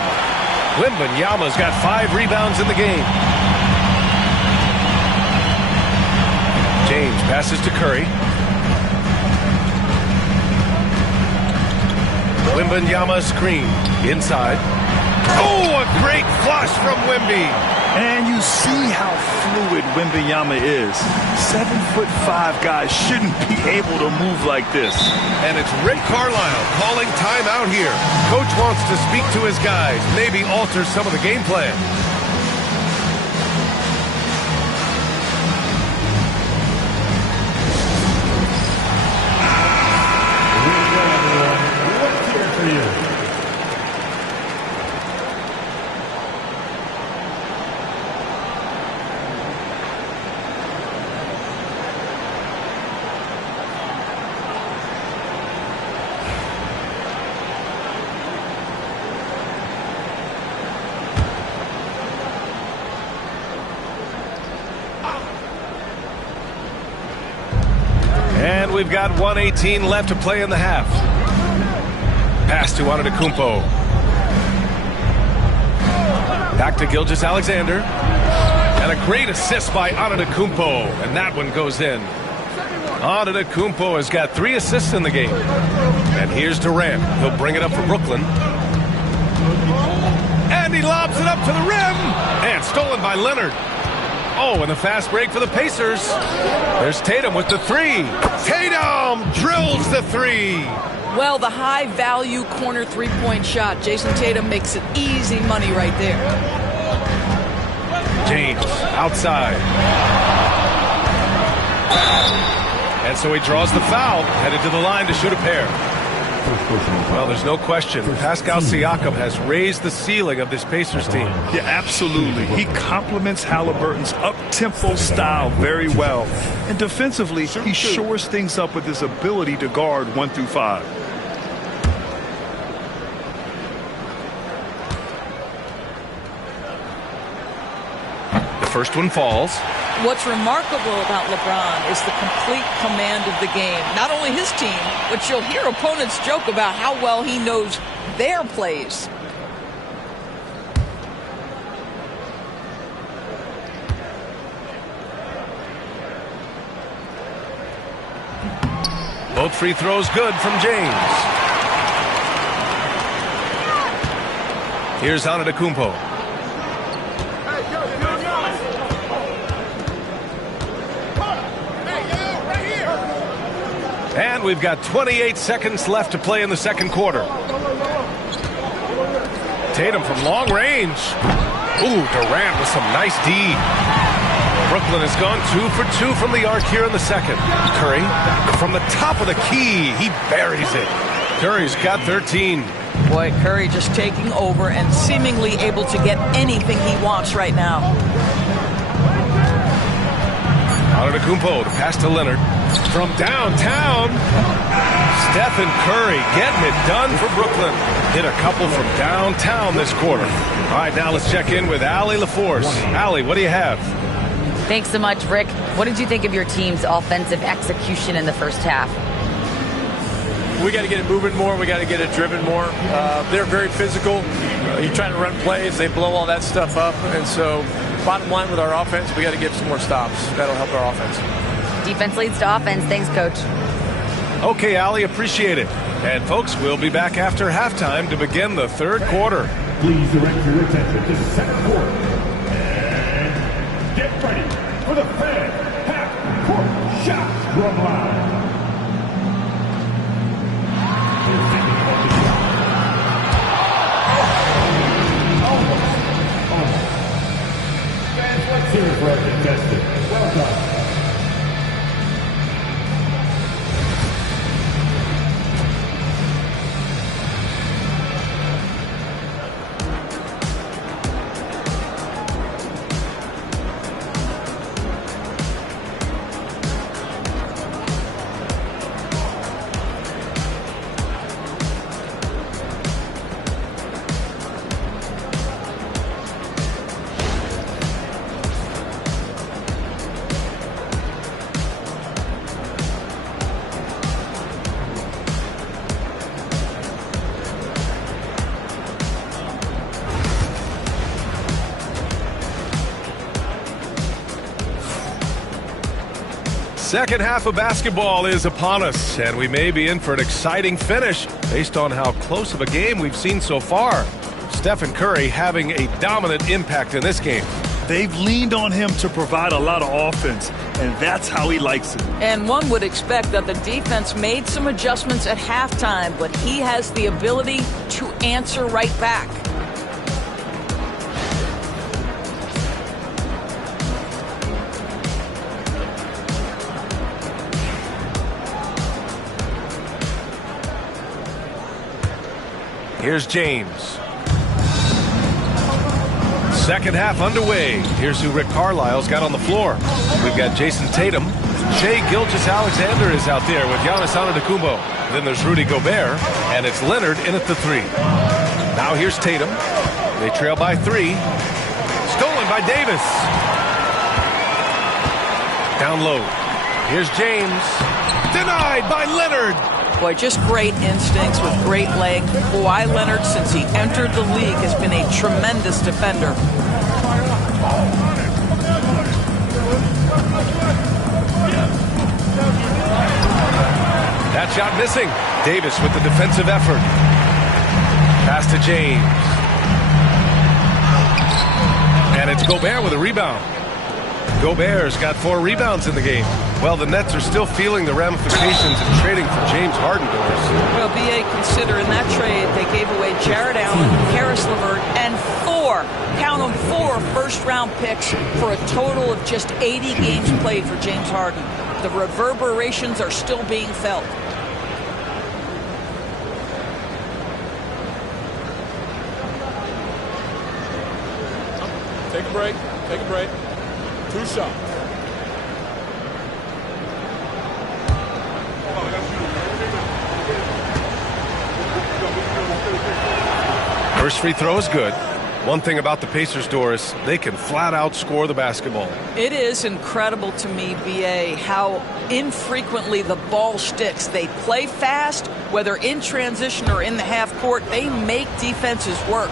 Wembanyama's got 5 rebounds in the game. James passes to Curry. Wembanyama screen inside. Oh, a great flush from Wemby. And you see how fluid Wembanyama is. 7'5" guys shouldn't be able to move like this. And it's Rick Carlisle calling timeout here. Coach wants to speak to his guys, maybe alter some of the game plan. And we've got 1:18 left to play in the half. Pass to Antetokounmpo. Back to Gilgeous-Alexander. And a great assist by Antetokounmpo. And that one goes in. Antetokounmpo has got 3 assists in the game. And here's Durant. He'll bring it up for Brooklyn. And he lobs it up to the rim. And stolen by Leonard. Oh, and the fast break for the Pacers. There's Tatum with the 3. Tatum drills the 3. Well, the high-value corner three-point shot. Jason Tatum makes it easy money right there. James outside. And so he draws the foul, headed to the line to shoot a pair. Well, there's no question. Pascal Siakam has raised the ceiling of this Pacers team. Yeah, absolutely. He complements Halliburton's up-tempo style very well. And defensively, he shores things up with his ability to guard 1 through 5. The first one falls. What's remarkable about LeBron is the complete command of the game. Not only his team, but you'll hear opponents joke about how well he knows their plays. Both free throws good from James. Here's Antetokounmpo. And we've got 28 seconds left to play in the second quarter. Tatum from long range. Ooh, Durant with some nice D. Brooklyn has gone 2 for 2 from the arc here in the second. Curry from the top of the key. He buries it. Curry's got 13. Boy, Curry just taking over and seemingly able to get anything he wants right now. Antetokounmpo to pass to Leonard. From downtown, Stephen Curry getting it done for Brooklyn. Hit a couple from downtown this quarter. All right, now let's check in with Allie LaForce. Allie, what do you have? Thanks so much, Rick. What did you think of your team's offensive execution in the first half? We got to get it moving more. We got to get it driven more. They're very physical. You're trying to run plays. They blow all that stuff up. And so bottom line with our offense, we got to get some more stops. That'll help our offense. Defense leads to offense. Thanks, Coach. Okay, Allie, appreciate it. And, folks, we'll be back after halftime to begin the third quarter. Please direct your attention to the second quarter. And get ready for the Fed half-court shots from line. Fans, let's hear it for our contestant. Welcome. Second half of basketball is upon us, and we may be in for an exciting finish based on how close of a game we've seen so far. Stephen Curry having a dominant impact in this game. They've leaned on him to provide a lot of offense, and that's how he likes it. And one would expect that the defense made some adjustments at halftime, but he has the ability to answer right back. Here's James. Second half underway. Here's who Rick Carlisle's got on the floor. We've got Jason Tatum. Shai Gilgeous-Alexander is out there with Giannis Antetokounmpo. Then there's Rudy Gobert, and it's Leonard in at the 3. Now here's Tatum. They trail by 3. Stolen by Davis. Down low. Here's James. Denied by Leonard. Boy, just great instincts with great leg. Kawhi Leonard, since he entered the league, has been a tremendous defender. That shot missing. Davis with the defensive effort. Pass to James. And it's Gobert with a rebound. Gobert's got 4 rebounds in the game. Well, the Nets are still feeling the ramifications of trading for James Harden. Well, B.A., consider in that trade they gave away Jared Allen, Karis LeVert, and 4, count them, 4 first-round picks for a total of just 80 games played for James Harden. The reverberations are still being felt. Take a break. Take a break. 2 shots. First free throw is good. One thing about the Pacers, Doris, they can flat out score the basketball. It is incredible to me, B.A., how infrequently the ball sticks. They play fast, whether in transition or in the half court. They make defenses work.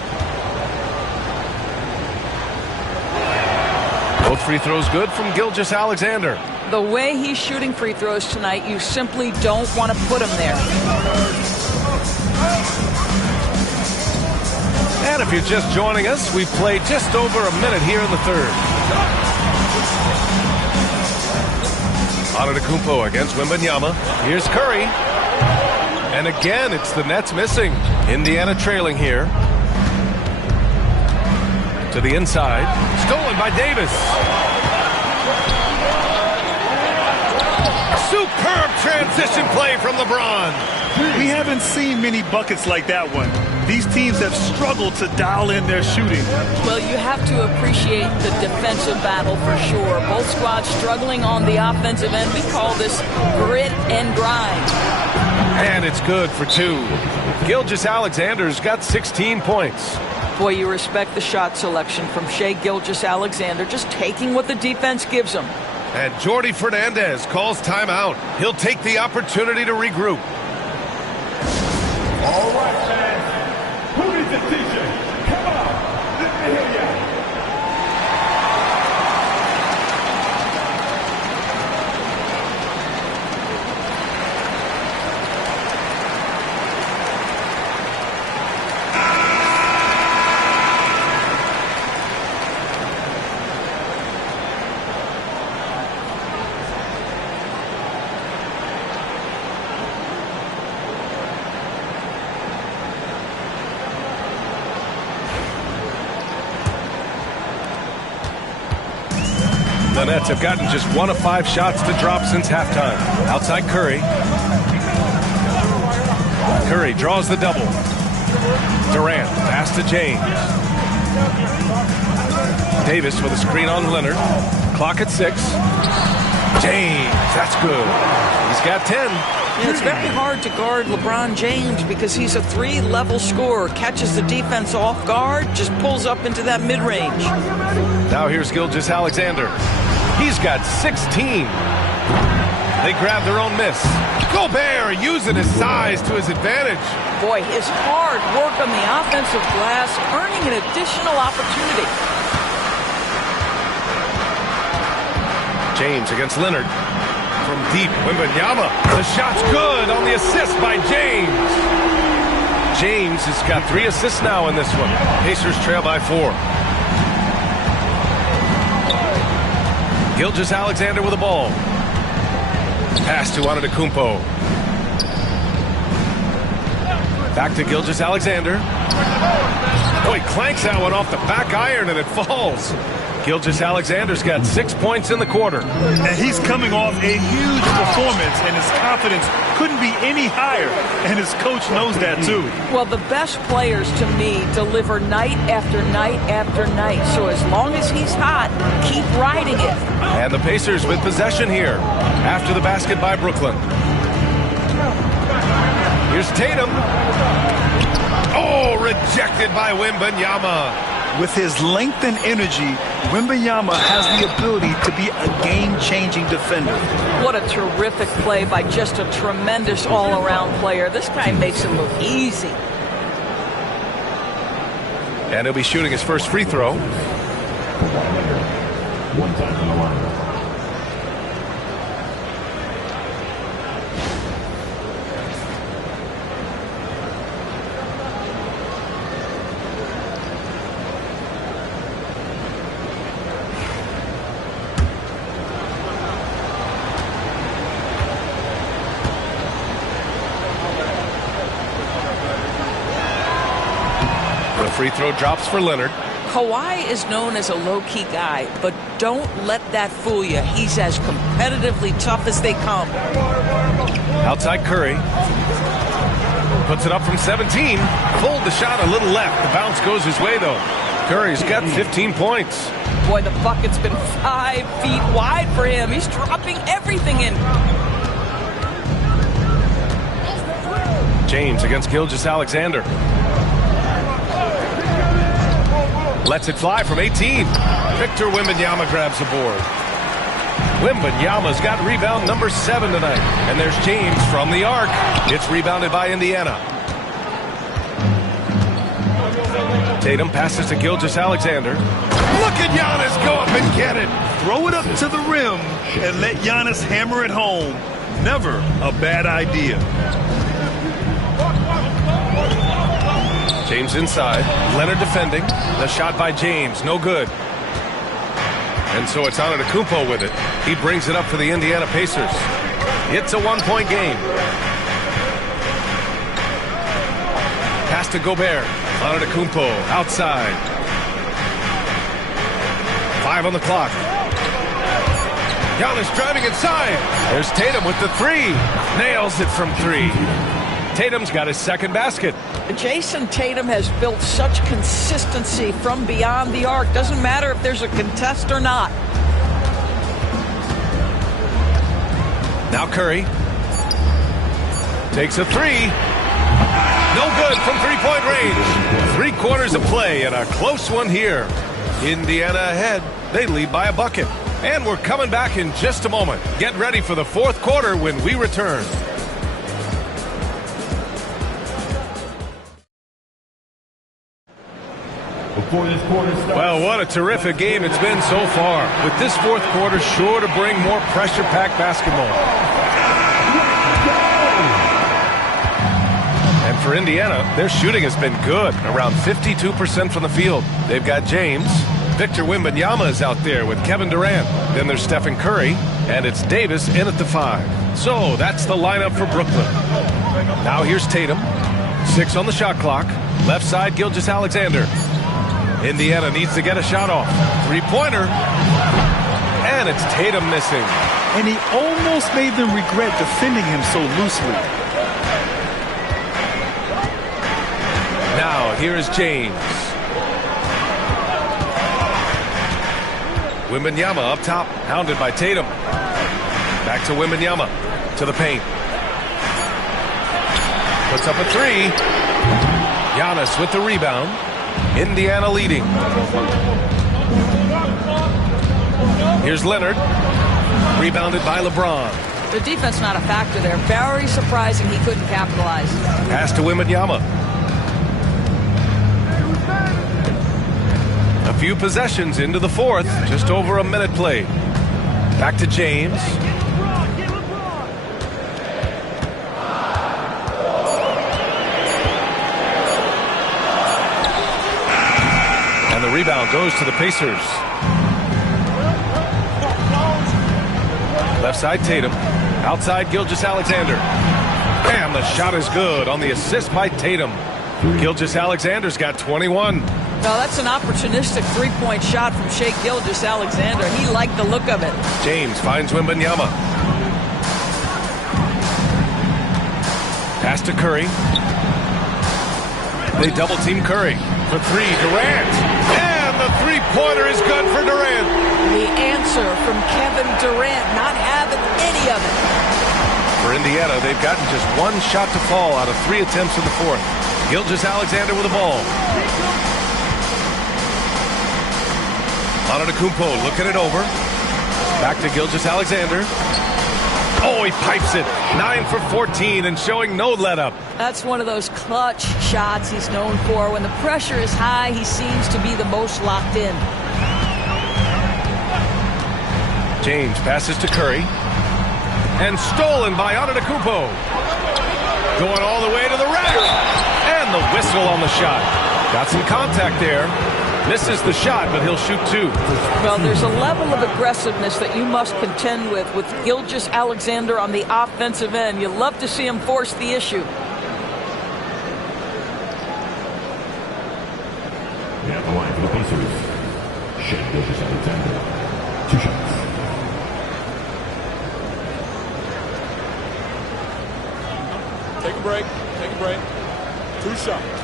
Both free throws good from Gilgeous-Alexander. The way he's shooting free throws tonight, you simply don't want to put him there. And if you're just joining us, we've played just over a minute here in the third. Antetokounmpo against Wembanyama. Here's Curry. And again, it's the Nets missing. Indiana trailing here. To the inside. Stolen by Davis. Superb transition play from LeBron. We haven't seen many buckets like that one. These teams have struggled to dial in their shooting. Well, you have to appreciate the defensive battle for sure. Both squads struggling on the offensive end. We call this grit and grind. And it's good for 2. Gilgeous-Alexander's got 16 points. Boy, you respect the shot selection from Shai Gilgeous-Alexander, just taking what the defense gives him. And Jordi Fernandez calls timeout. He'll take the opportunity to regroup. All right, fans. Who needs a DJ? Come on. Let me hear ya. The Nets have gotten just 1 of 5 shots to drop since halftime. Outside Curry. Curry draws the double. Durant, pass to James. Davis with a screen on Leonard. Clock at 6. James, that's good. He's got 10. Yeah, it's very hard to guard LeBron James because he's a 3-level scorer. Catches the defense off guard, just pulls up into that mid-range. Now here's Gilgeous-Alexander. He's got 16. They grab their own miss. Gobert using his size to his advantage. Boy, his hard work on the offensive glass, earning an additional opportunity. James against Leonard. from deep. Wembanyama. The shot's good on the assist by James. James has got 3 assists now in this one. Pacers trail by 4. Gilgeous-Alexander with the ball. Pass to Antetokounmpo. Back to Gilgeous-Alexander. Oh, he clanks that one off the back iron and it falls. Gilgeous-Alexander's got 6 points in the quarter. And he's coming off a huge performance, and his confidence couldn't be any higher. And his coach knows that, too. Well, the best players, to me, deliver night after night after night. So as long as he's hot, keep riding it. And the Pacers with possession here after the basket by Brooklyn. Here's Tatum. Oh, rejected by Wembanyama. With his length and energy, Wembanyama has the ability to be a game-changing defender. What a terrific play by just a tremendous all-around player. This guy makes it look easy. And he'll be shooting his first free throw. One time on the line. Free throw drops for Leonard. Kawhi is known as a low-key guy, but don't let that fool you. He's as competitively tough as they come. Outside Curry. Puts it up from 17. Pulled the shot a little left. The bounce goes his way, though. Curry's got 15 points. Boy, the bucket's been 5 feet wide for him. He's dropping everything in. James against Gilgeous-Alexander. Lets it fly from 18. Victor Wembanyama grabs the board. Wembanyama's got rebound number 7 tonight. And there's James from the arc. It's rebounded by Indiana. Tatum passes to Gilgeous-Alexander. Look at Giannis go up and get it. Throw it up to the rim and let Giannis hammer it home. Never a bad idea. James inside. Leonard defending. The shot by James. No good. And so it's Antetokounmpo with it. He brings it up for the Indiana Pacers. It's a 1-point game. Pass to Gobert. Antetokounmpo outside. 5 on the clock. Giannis driving inside. There's Tatum with the 3. Nails it from 3. Tatum's got his second basket. Jason Tatum has built such consistency from beyond the arc. Doesn't matter if there's a contest or not. Now Curry takes a 3. No good from 3-point range. 3 quarters of play and a close one here. Indiana ahead. They lead by a bucket. And we're coming back in just a moment. Get ready for the 4th quarter when we return. Well, what a terrific game it's been so far. With this 4th quarter sure to bring more pressure-packed basketball. And for Indiana, their shooting has been good, around 52% from the field. They've got James. Victor Wembanyama is out there with Kevin Durant. Then there's Stephen Curry, and it's Davis in at the 5. So that's the lineup for Brooklyn. Now here's Tatum. 6 on the shot clock. Left side, Gilgeous-Alexander. Indiana needs to get a shot off. 3-pointer. And it's Tatum missing. And he almost made them regret defending him so loosely. Now, here is James. Wembanyama up top, hounded by Tatum. Back to Wembanyama, to the paint. Puts up a 3. Giannis with the rebound. Indiana leading. Here's Leonard. Rebounded by LeBron. The defense not a factor there. Very surprising he couldn't capitalize. Pass to Wembanyama. A few possessions into the 4th. Just over a minute played. Back to James. the rebound goes to the Pacers. Left side Tatum. Outside Gilgeous-Alexander. And the shot is good on the assist by Tatum. Gilgeous-Alexander's got 21. Well, that's an opportunistic three-point shot from Shai Gilgeous-Alexander. He liked the look of it. James finds Wembanyama. Pass to Curry. They double-team Curry. For three, Durant. And the three-pointer is good for Durant. The answer from Kevin Durant, not having any of it. For Indiana, they've gotten just one shot to fall out of 3 attempts in the fourth. Gilgeous-Alexander with the ball. Antetokounmpo looking it over. Back to Gilgeous-Alexander. Oh, he pipes it. 9 for 14 and showing no let-up. That's one of those clutch shots he's known for. When the pressure is high, he seems to be the most locked in. James passes to Curry. And stolen by Antetokounmpo. Going all the way to the rack. And the whistle on the shot. Got some contact there. Misses the shot, but he'll shoot 2. Well, there's a level of aggressiveness that you must contend with Gilgeous-Alexander on the offensive end. You love to see him force the issue. At the line for the Pacers, Shai Gilgeous-Alexander. 2 shots. Take a break. Take a break. 2 shots.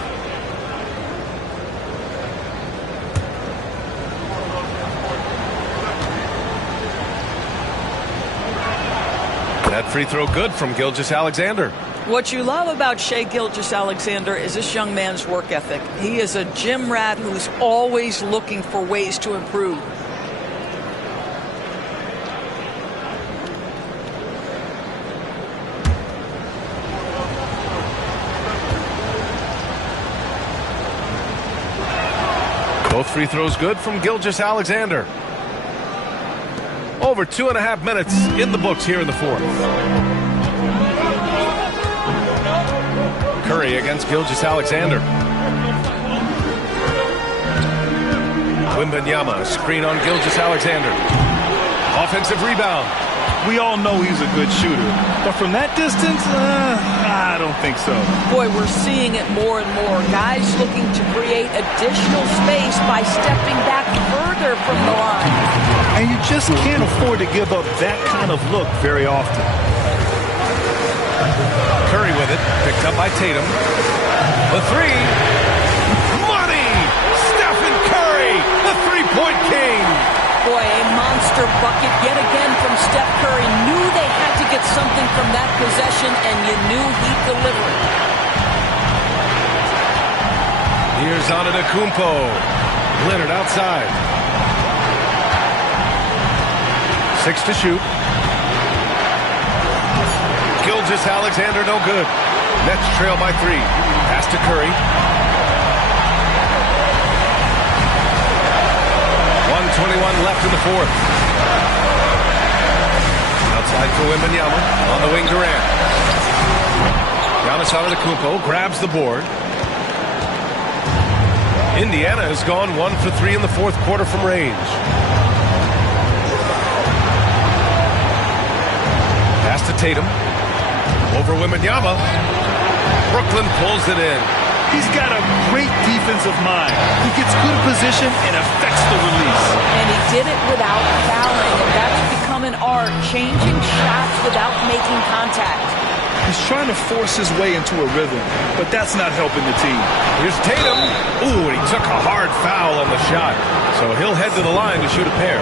That free throw good from Gilgeous-Alexander. What you love about Shai Gilgeous-Alexander is this young man's work ethic. He is a gym rat who's always looking for ways to improve. Both free throws good from Gilgeous-Alexander. Over 2.5 minutes in the books here in the fourth. Curry against Gilgeous-Alexander. Wembanyama, screen on Gilgeous-Alexander. Offensive rebound. We all know he's a good shooter, but from that distance, I don't think so. Boy, we're seeing it more and more. Guys looking to create additional space by stepping back further from the line. And you just can't afford to give up that kind of look very often. Curry with it, picked up by Tatum. The three. Money! Stephen Curry, the three-point king. Boy, a monster bucket yet again from Steph Curry. Knew they had to get something from that possession, and you knew he'd deliver. Here's Antetokounmpo. Leonard outside. 6 to shoot. Gilgeous-Alexander no good. Nets trail by 3. Pass to Curry. 1:21 left in the fourth. Outside for Wembanyama. On the wing, Durant. Giannis Antetokounmpo grabs the board. Indiana has gone 1 for 3 in the fourth quarter from range. Pass to Tatum. Over Wembanyama. Brooklyn pulls it in. He's got a great defensive mind. He gets good position and affects the release. And he did it without fouling, and that's become an art, changing shots without making contact. He's trying to force his way into a rhythm, but that's not helping the team. Here's Tatum. Ooh, and he took a hard foul on the shot. So he'll head to the line to shoot a pair.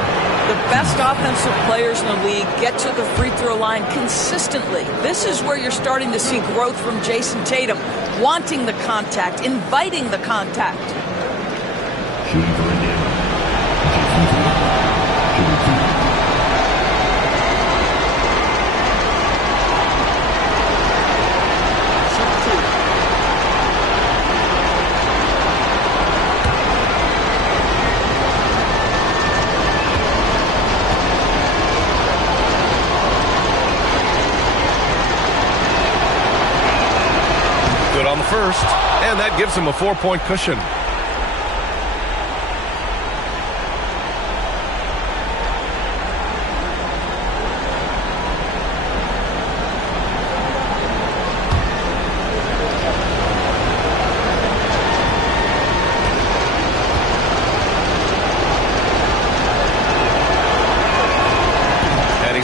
The best offensive players in the league get to the free throw line consistently. This is where you're starting to see growth from Jason Tatum, wanting the contact, inviting the contact. Shooting for Indiana. Jason Tatum. Shooting 2. On the first, and that gives him a 4-point cushion.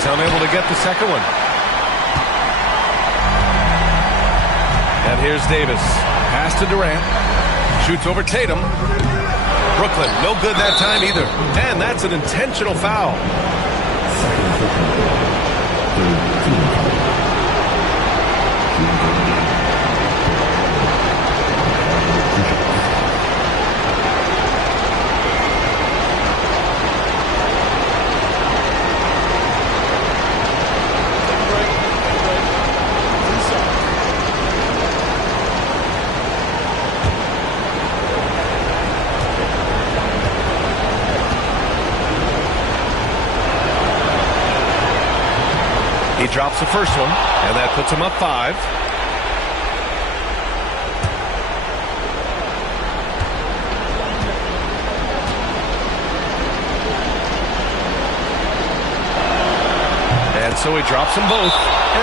unable to get the second one. And here's Davis. Pass to Durant. Shoots over Tatum. Brooklyn, no good that time either. And that's an intentional foul. He drops the first one, and that puts him up 5. And so he drops them both,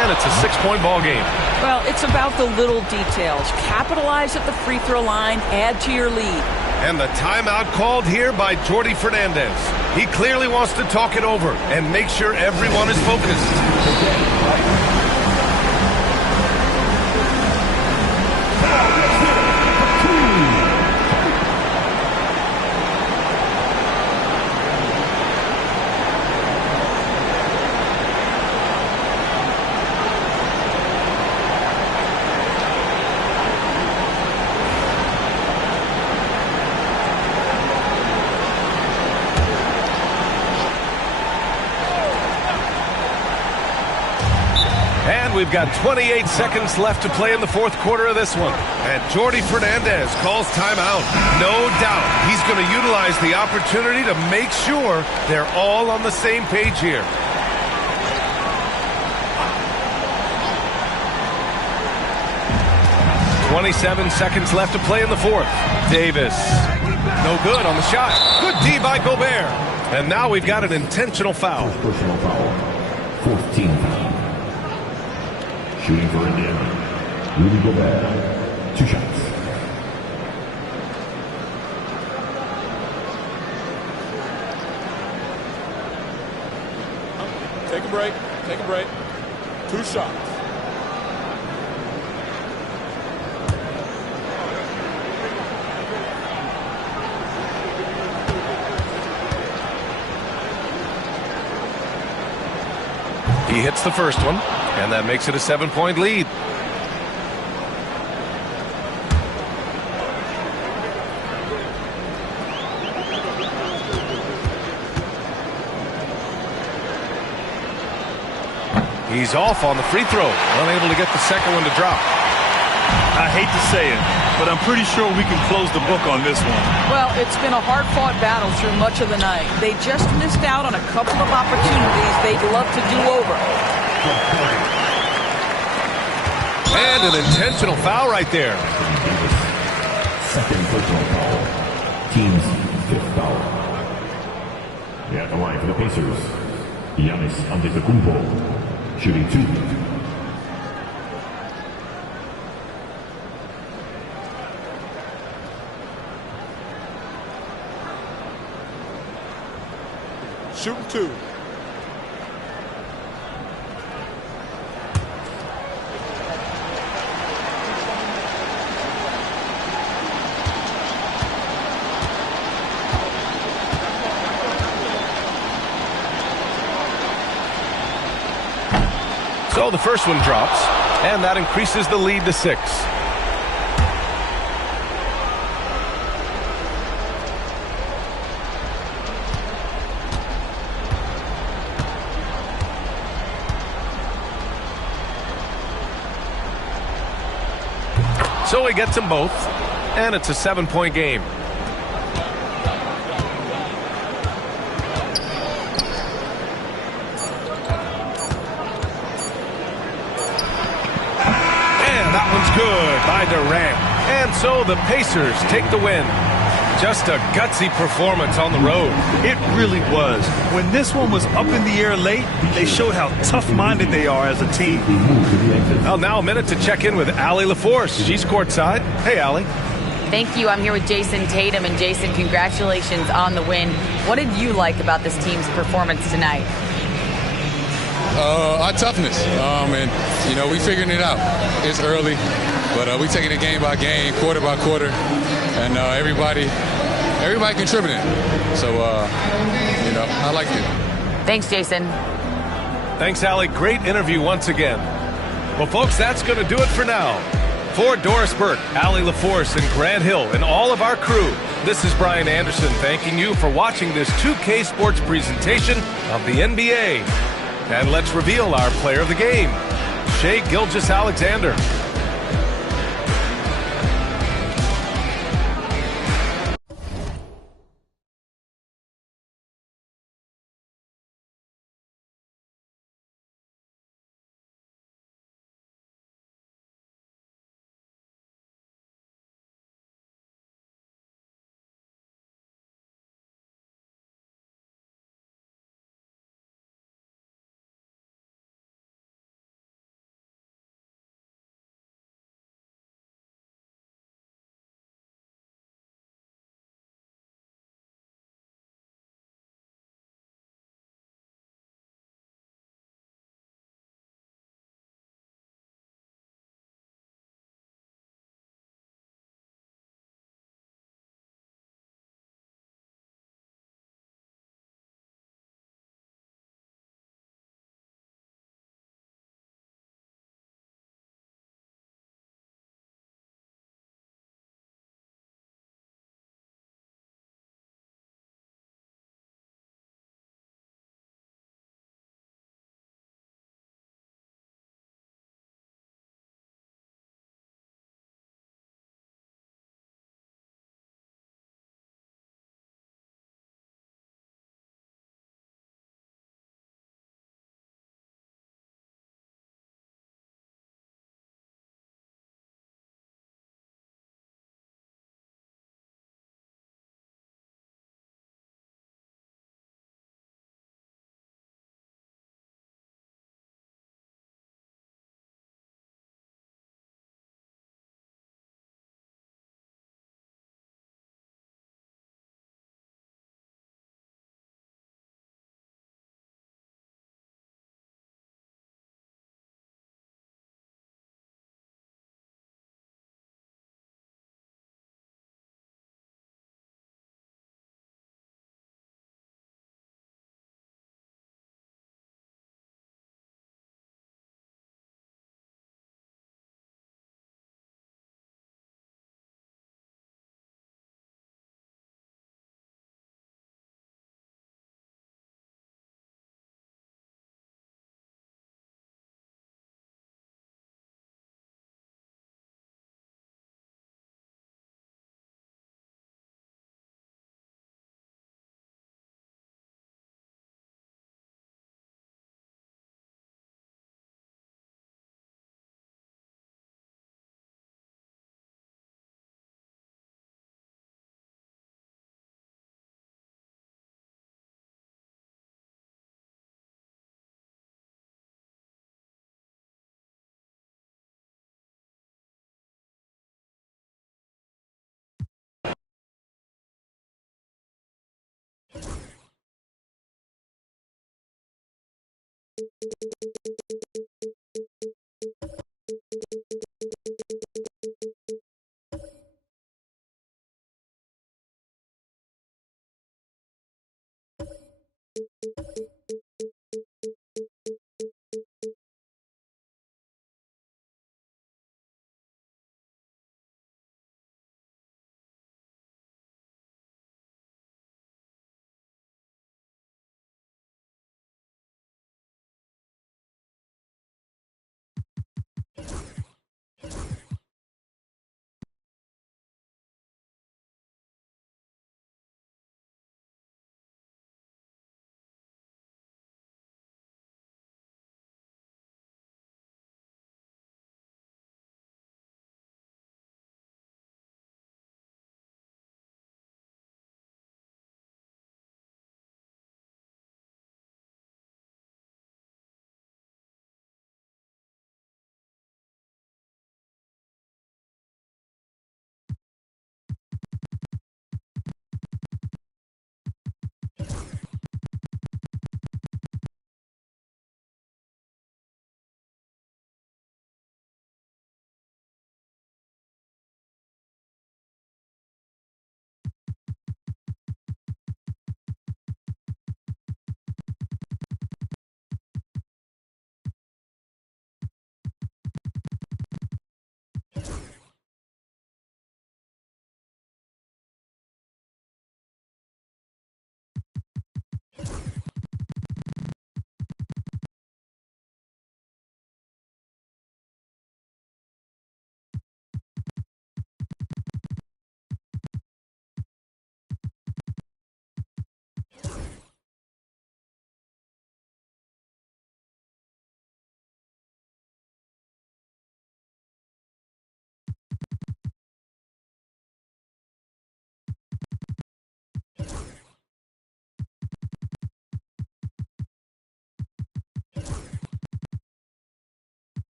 and it's a 6-point ball game. Well, it's about the little details. Capitalize at the free throw line, add to your lead. And the timeout called here by Jordi Fernandez. He clearly wants to talk it over and make sure everyone is focused. We've got 28 seconds left to play in the fourth quarter of this one. And Jordi Fernandez calls timeout. No doubt he's going to utilize the opportunity to make sure they're all on the same page here. "27 seconds left to play in the fourth. Davis. No good on the shot. Good D by Gobert. And now we've got an intentional foul. Personal foul. 14 foul. Shooting for Indiana, Rudy Gobert. 2 shots. Take a break. Take a break. 2 shots. He hits the first one, and that makes it a 7-point lead. He's off on the free throw, unable to get the second one to drop. I hate to say it, but I'm pretty sure we can close the book on this one. Well, it's been a hard-fought battle through much of the night. They just missed out on a couple of opportunities they'd love to do over. And an intentional foul right there. Second personal foul. Team's 5th foul. At the line for the Pacers, Giannis Antetokounmpo, shooting 2. Shooting 2. So the first one drops, and that increases the lead to 6. So he gets them both, and it's a 7-point game. That one's good by Durant. And so the Pacers take the win. Just a gutsy performance on the road. It really was. When this one was up in the air late, they showed how tough-minded they are as a team. Well, now a minute to check in with Allie LaForce. She's courtside. Hey, Allie. Thank you. I'm here with Jason Tatum. And Jason, congratulations on the win. What did you like about this team's performance tonight? Our toughness, and we figuring it out. It's early, but we taking it game by game, quarter by quarter, and everybody contributing. So I like it. Thanks, Jason. Thanks, Allie. Great interview once again. Well, folks, that's going to do it for now. For Doris Burke, Allie LaForce, and Grant Hill, and all of our crew, this is Brian Anderson thanking you for watching this 2K Sports presentation of the NBA. And let's reveal our player of the game, Shai Gilgeous-Alexander.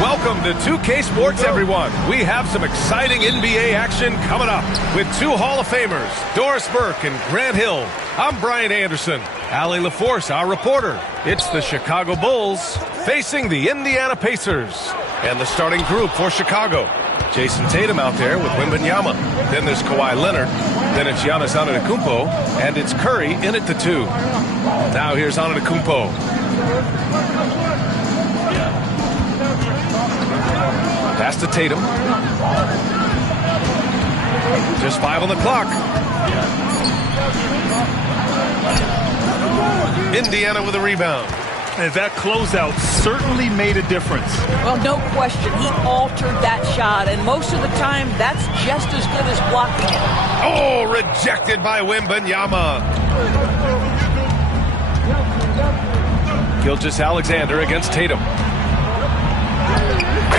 Welcome to 2K Sports, everyone. We have some exciting NBA action coming up with two Hall of Famers, Doris Burke and Grant Hill. I'm Brian Anderson. Allie LaForce, our reporter. It's the Chicago Bulls facing the Indiana Pacers. And the starting group for Chicago. Jason Tatum out there with Wembanyama. Then there's Kawhi Leonard. Then it's Giannis Antetokounmpo. And it's Curry in at the 2. Now here's Antetokounmpo. Pass to Tatum. Just 5 on the clock. Indiana with a rebound. And that closeout certainly made a difference. Well, no question. He altered that shot, and most of the time, that's just as good as blocking it. Oh, rejected by Wembanyama. Gilgeous-Alexander against Tatum.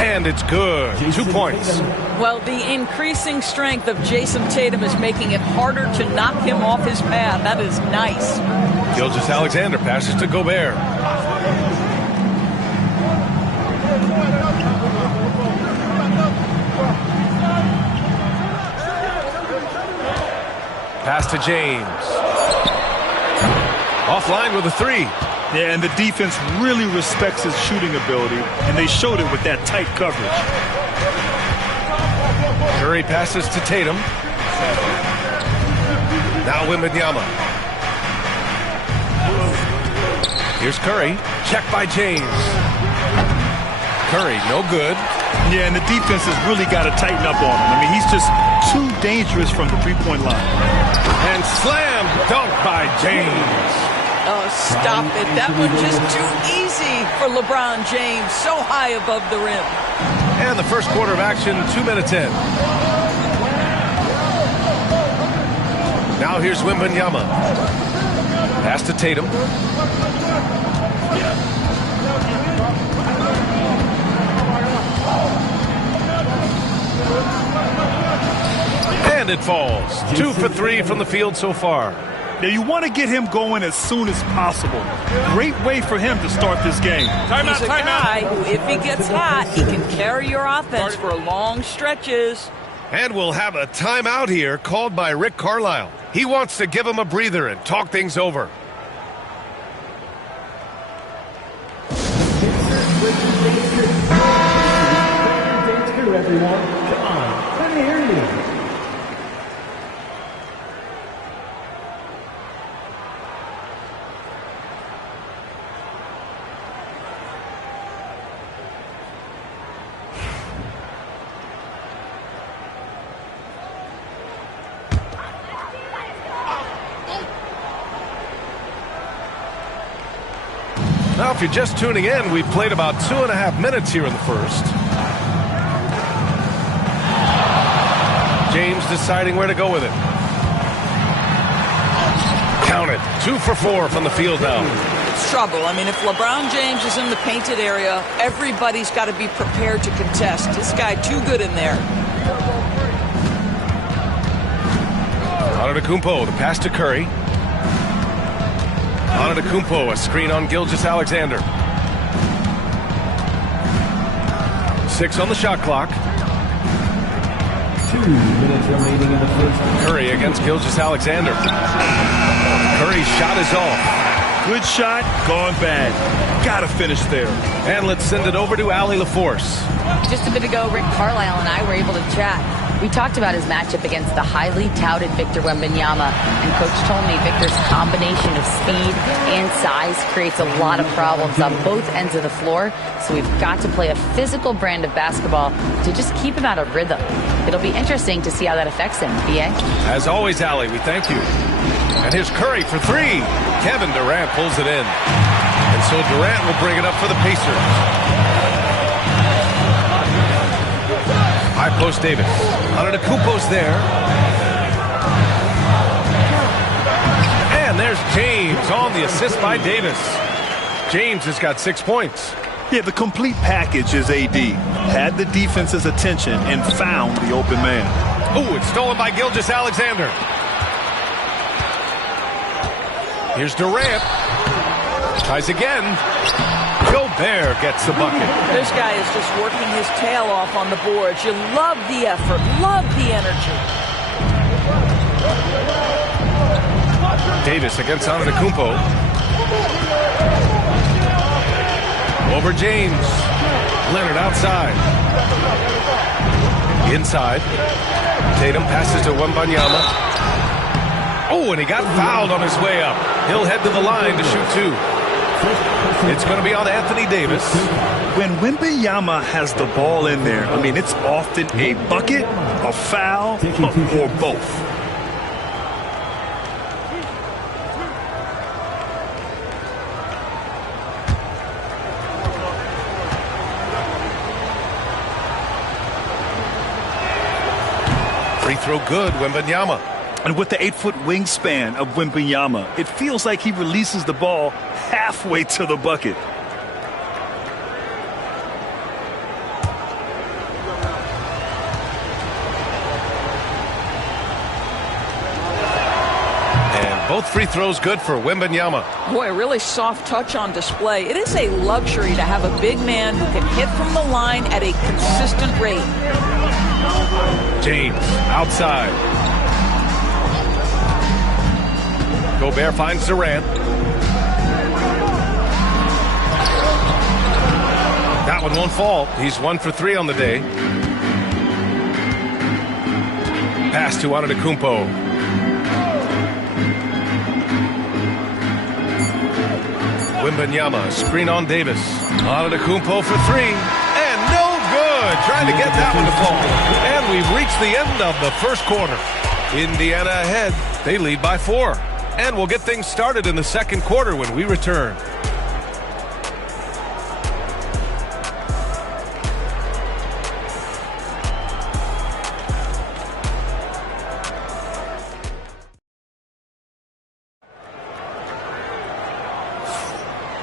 And it's good. 2 points. Well, the increasing strength of Jason Tatum is making it harder to knock him off his path. That is nice. Gilgeous-Alexander passes to Gobert. Pass to James. Offline with a 3. Yeah, and the defense really respects his shooting ability, and they showed it with that tight coverage. Curry passes to Tatum. Now Wembanyama. Here's Curry. Check by James. Curry, no good. Yeah, and the defense has really got to tighten up on him. I mean, he's just too dangerous from the three-point line. And slam dunk by James. Oh, stop it. That one just too easy for LeBron James. So high above the rim. And the first quarter of action, 2 minutes in. Now here's Wembanyama. Pass to Tatum. And it falls. 2 for 3 from the field so far. Now, you want to get him going as soon as possible. Great way for him to start this game. He's a guy who, if he gets hot, he can carry your offense for long stretches. And we'll have a timeout here called by Rick Carlisle. He wants to give him a breather and talk things over. Everyone, come on, let me hear you. Now, if you're just tuning in, we've played about 2.5 minutes here in the first. James deciding where to go with it. Count it. 2 for 4 from the field now. It's trouble. I mean, if LeBron James is in the painted area, everybody's got to be prepared to contest. This guy too good in there. Antetokounmpo, the pass to Curry. Antetokounmpo, a screen on Gilgeous-Alexander. 6 on the shot clock. 2 minutes remaining in the first. Curry against Gilgeous-Alexander. Curry's shot is off. Good shot, gone bad. Gotta finish there. And let's send it over to Allie LaForce. Just a bit ago, Rick Carlisle and I were able to chat. We talked about his matchup against the highly touted Victor Wembanyama, and Coach told me Victor's combination of speed and size creates a lot of problems on both ends of the floor, so we've got to play a physical brand of basketball to just keep him out of rhythm. It'll be interesting to see how that affects him, B.A. As always, Allie, we thank you. And here's Curry for three. Kevin Durant pulls it in. And so Durant will bring it up for the Pacers. High post Davis. Antetokounmpo's there. And there's James on the assist by Davis. James has got 6 points. Yeah, the complete package is AD. Had the defense's attention and found the open man. Oh, it's stolen by Gilgeous-Alexander. Here's Durant. Tries again. Gobert gets the bucket. This guy is just working his tail off on the boards. You love the effort, love the energy. Davis against Antetokounmpo. Over James. Leonard outside. Inside. Tatum passes to Wembanyama. Oh, and he got fouled on his way up. He'll head to the line to shoot two. It's going to be on Anthony Davis. When Wembanyama has the ball in there, I mean, it's often a bucket, a foul, or both. Free throw good, Wembanyama. And with the 8-foot wingspan of Wembanyama, it feels like he releases the ball halfway to the bucket. And both free throws good for Wembanyama. Boy, really soft touch on display. It is a luxury to have a big man who can hit from the line at a consistent rate. James outside. Gobert finds Durant. That one won't fall. He's 1 for 3 on the day. Pass to Antetokounmpo. Wembanyama, screen on Davis. Antetokounmpo for 3. And no good. Trying to get that one to fall. And we've reached the end of the first quarter. Indiana ahead. They lead by 4. And we'll get things started in the second quarter when we return.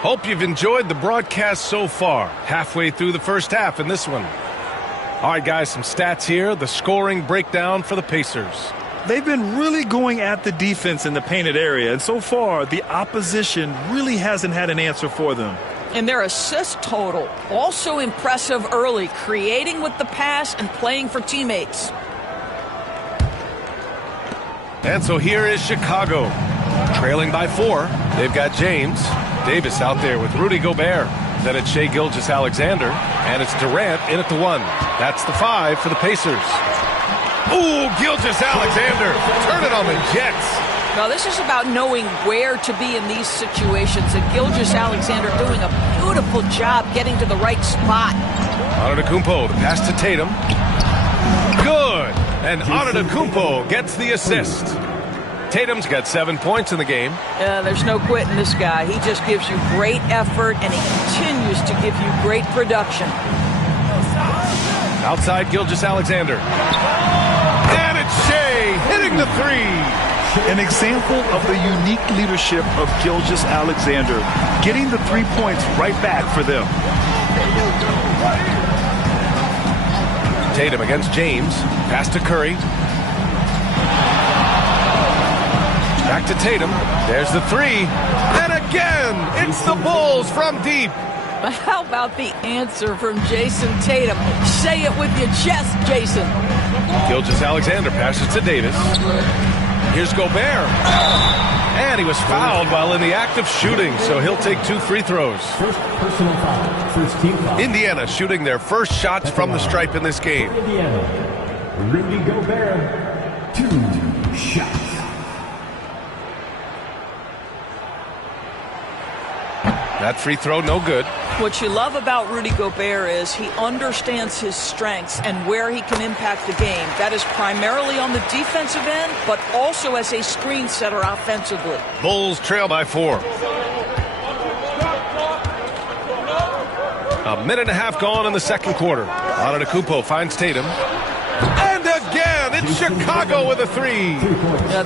Hope you've enjoyed the broadcast so far. Halfway through the first half in this one. All right, guys, some stats here. The scoring breakdown for the Pacers. They've been really going at the defense in the painted area, and so far, the opposition really hasn't had an answer for them. And their assist total, also impressive early, creating with the pass and playing for teammates. And so here is Chicago, trailing by 4. They've got James. Davis out there with Rudy Gobert. Then it's Shai Gilgeous-Alexander, and it's Durant in at the 1. That's the 5 for the Pacers. Ooh, Gilgeous-Alexander, turn it on the Jets. Now, this is about knowing where to be in these situations, and Gilgeous-Alexander doing a beautiful job getting to the right spot. Antetokounmpo, the pass to Tatum. Good, and Antetokounmpo gets the assist. Tatum's got 7 points in the game. There's no quitting this guy. He just gives you great effort, and he continues to give you great production. Outside Gilgeous-Alexander. And it's Shai hitting the 3. An example of the unique leadership of Gilgeous-Alexander, getting the 3 points right back for them. Tatum against James. Pass to Curry. Back to Tatum. There's the 3. And again, it's the Bulls from deep. But how about the answer from Jason Tatum? Say it with your chest, Jason. Gilgeous-Alexander passes to Davis. Here's Gobert. And he was fouled while in the act of shooting, so he'll take 2 free throws. First personal foul. First team foul. Indiana shooting their first shots from the stripe in this game. Indiana. Rudy Gobert. 2 shots. That free throw, no good. What you love about Rudy Gobert is he understands his strengths and where he can impact the game. That is primarily on the defensive end, but also as a screen setter offensively. Bulls trail by 4. A minute and a half gone in the second quarter. Antetokounmpo finds Tatum. And again, it's Chicago with a 3.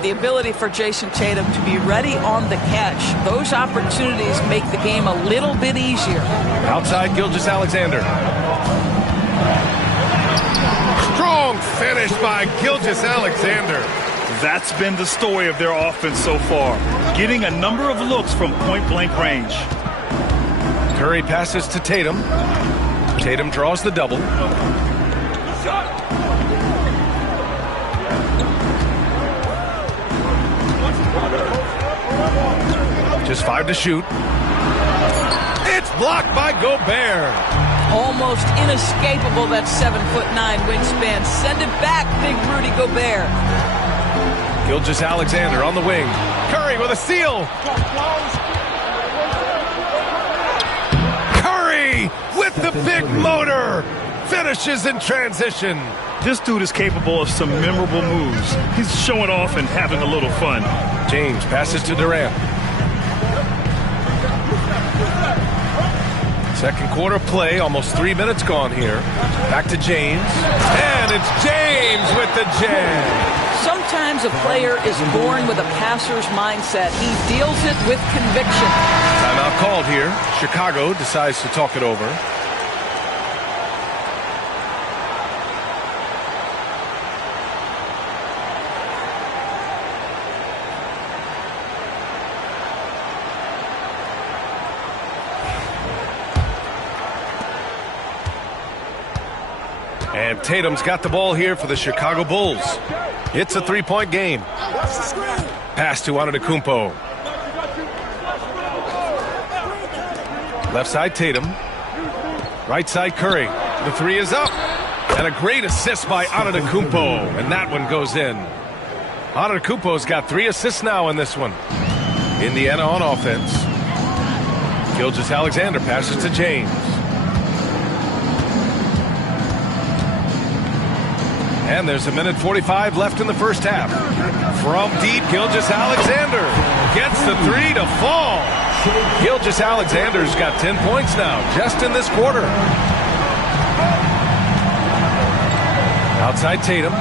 The ability for Jason Tatum to be ready on the catch. Those opportunities make the game a little bit easier. Outside Gilgeous-Alexander. Strong finish by Gilgeous-Alexander. That's been the story of their offense so far. Getting a number of looks from point-blank range. Curry passes to Tatum. Tatum draws the double. Just 5 to shoot. It's blocked by Gobert. Almost inescapable, that 7'9" wingspan. Send it back, big Rudy Gobert. Gilgeous-Alexander on the wing. Curry with a steal. Curry with the big motor. Finishes in transition. This dude is capable of some memorable moves. He's showing off and having a little fun. James passes to Durant. Second quarter play, almost 3 minutes gone here. Back to James. And it's James with the jam. Sometimes a player is born with a passer's mindset. He deals it with conviction. Timeout called here. Chicago decides to talk it over. And Tatum's got the ball here for the Chicago Bulls. It's a 3-point game. Pass to Antetokounmpo. Left side Tatum. Right side Curry. The 3 is up. And a great assist by Antetokounmpo. And that one goes in. Antetokounmpo's got 3 assists now in this one. Indiana on offense. Gilgeous-Alexander passes to James. And there's a minute 45 left in the first half. From deep, Gilgeous-Alexander gets the 3 to fall. Gilgeous-Alexander's got 10 points now, just in this quarter. Outside Tatum.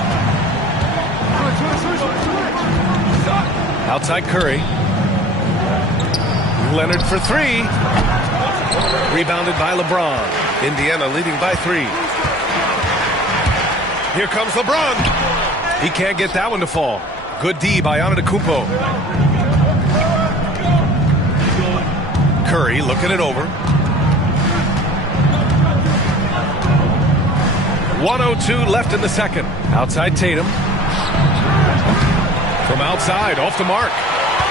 Outside Curry. Leonard for 3. Rebounded by LeBron. Indiana leading by 3. Here comes LeBron. He can't get that one to fall. Good D by Antetokounmpo. Curry looking it over. 1:02 left in the second. Outside Tatum. From outside, off the mark.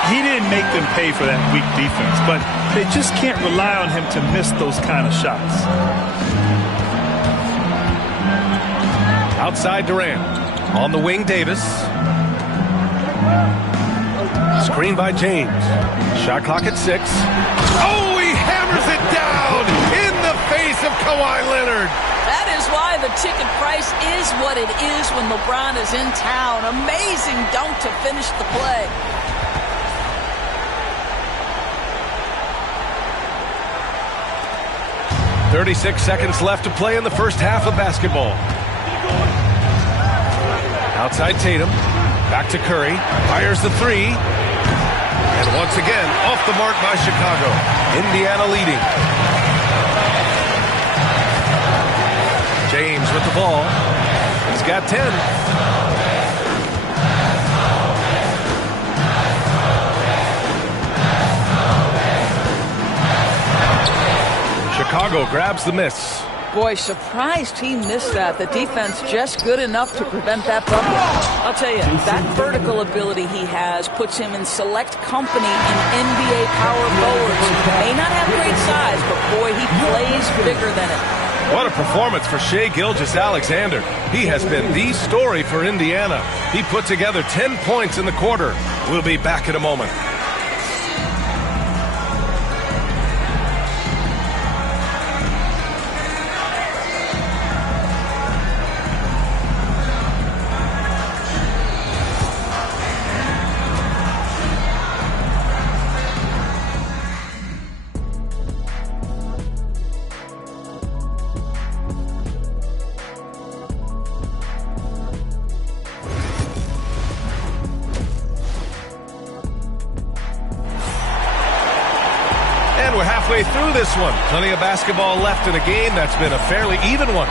He didn't make them pay for that weak defense, but they just can't rely on him to miss those kind of shots. Outside Durant. On the wing, Davis. Screen by James. Shot clock at 6. Oh, he hammers it down in the face of Kawhi Leonard. That is why the ticket price is what it is when LeBron is in town. Amazing dunk to finish the play. .36 seconds left to play in the first half of basketball. Outside Tatum. Back to Curry. Fires the 3. And once again, off the mark by Chicago. Indiana leading. James with the ball. He's got 10. Chicago grabs the miss. Boy, surprised he missed that. The defense just good enough to prevent that bucket. I'll tell you, that vertical ability he has puts him in select company in NBA power forwards. May not have great size, but boy, he plays bigger than it. What a performance for Shai Gilgeous-Alexander. He has been the story for Indiana. He put together 10 points in the quarter. We'll be back in a moment. Through this one. Plenty of basketball left in a game that's been a fairly even one.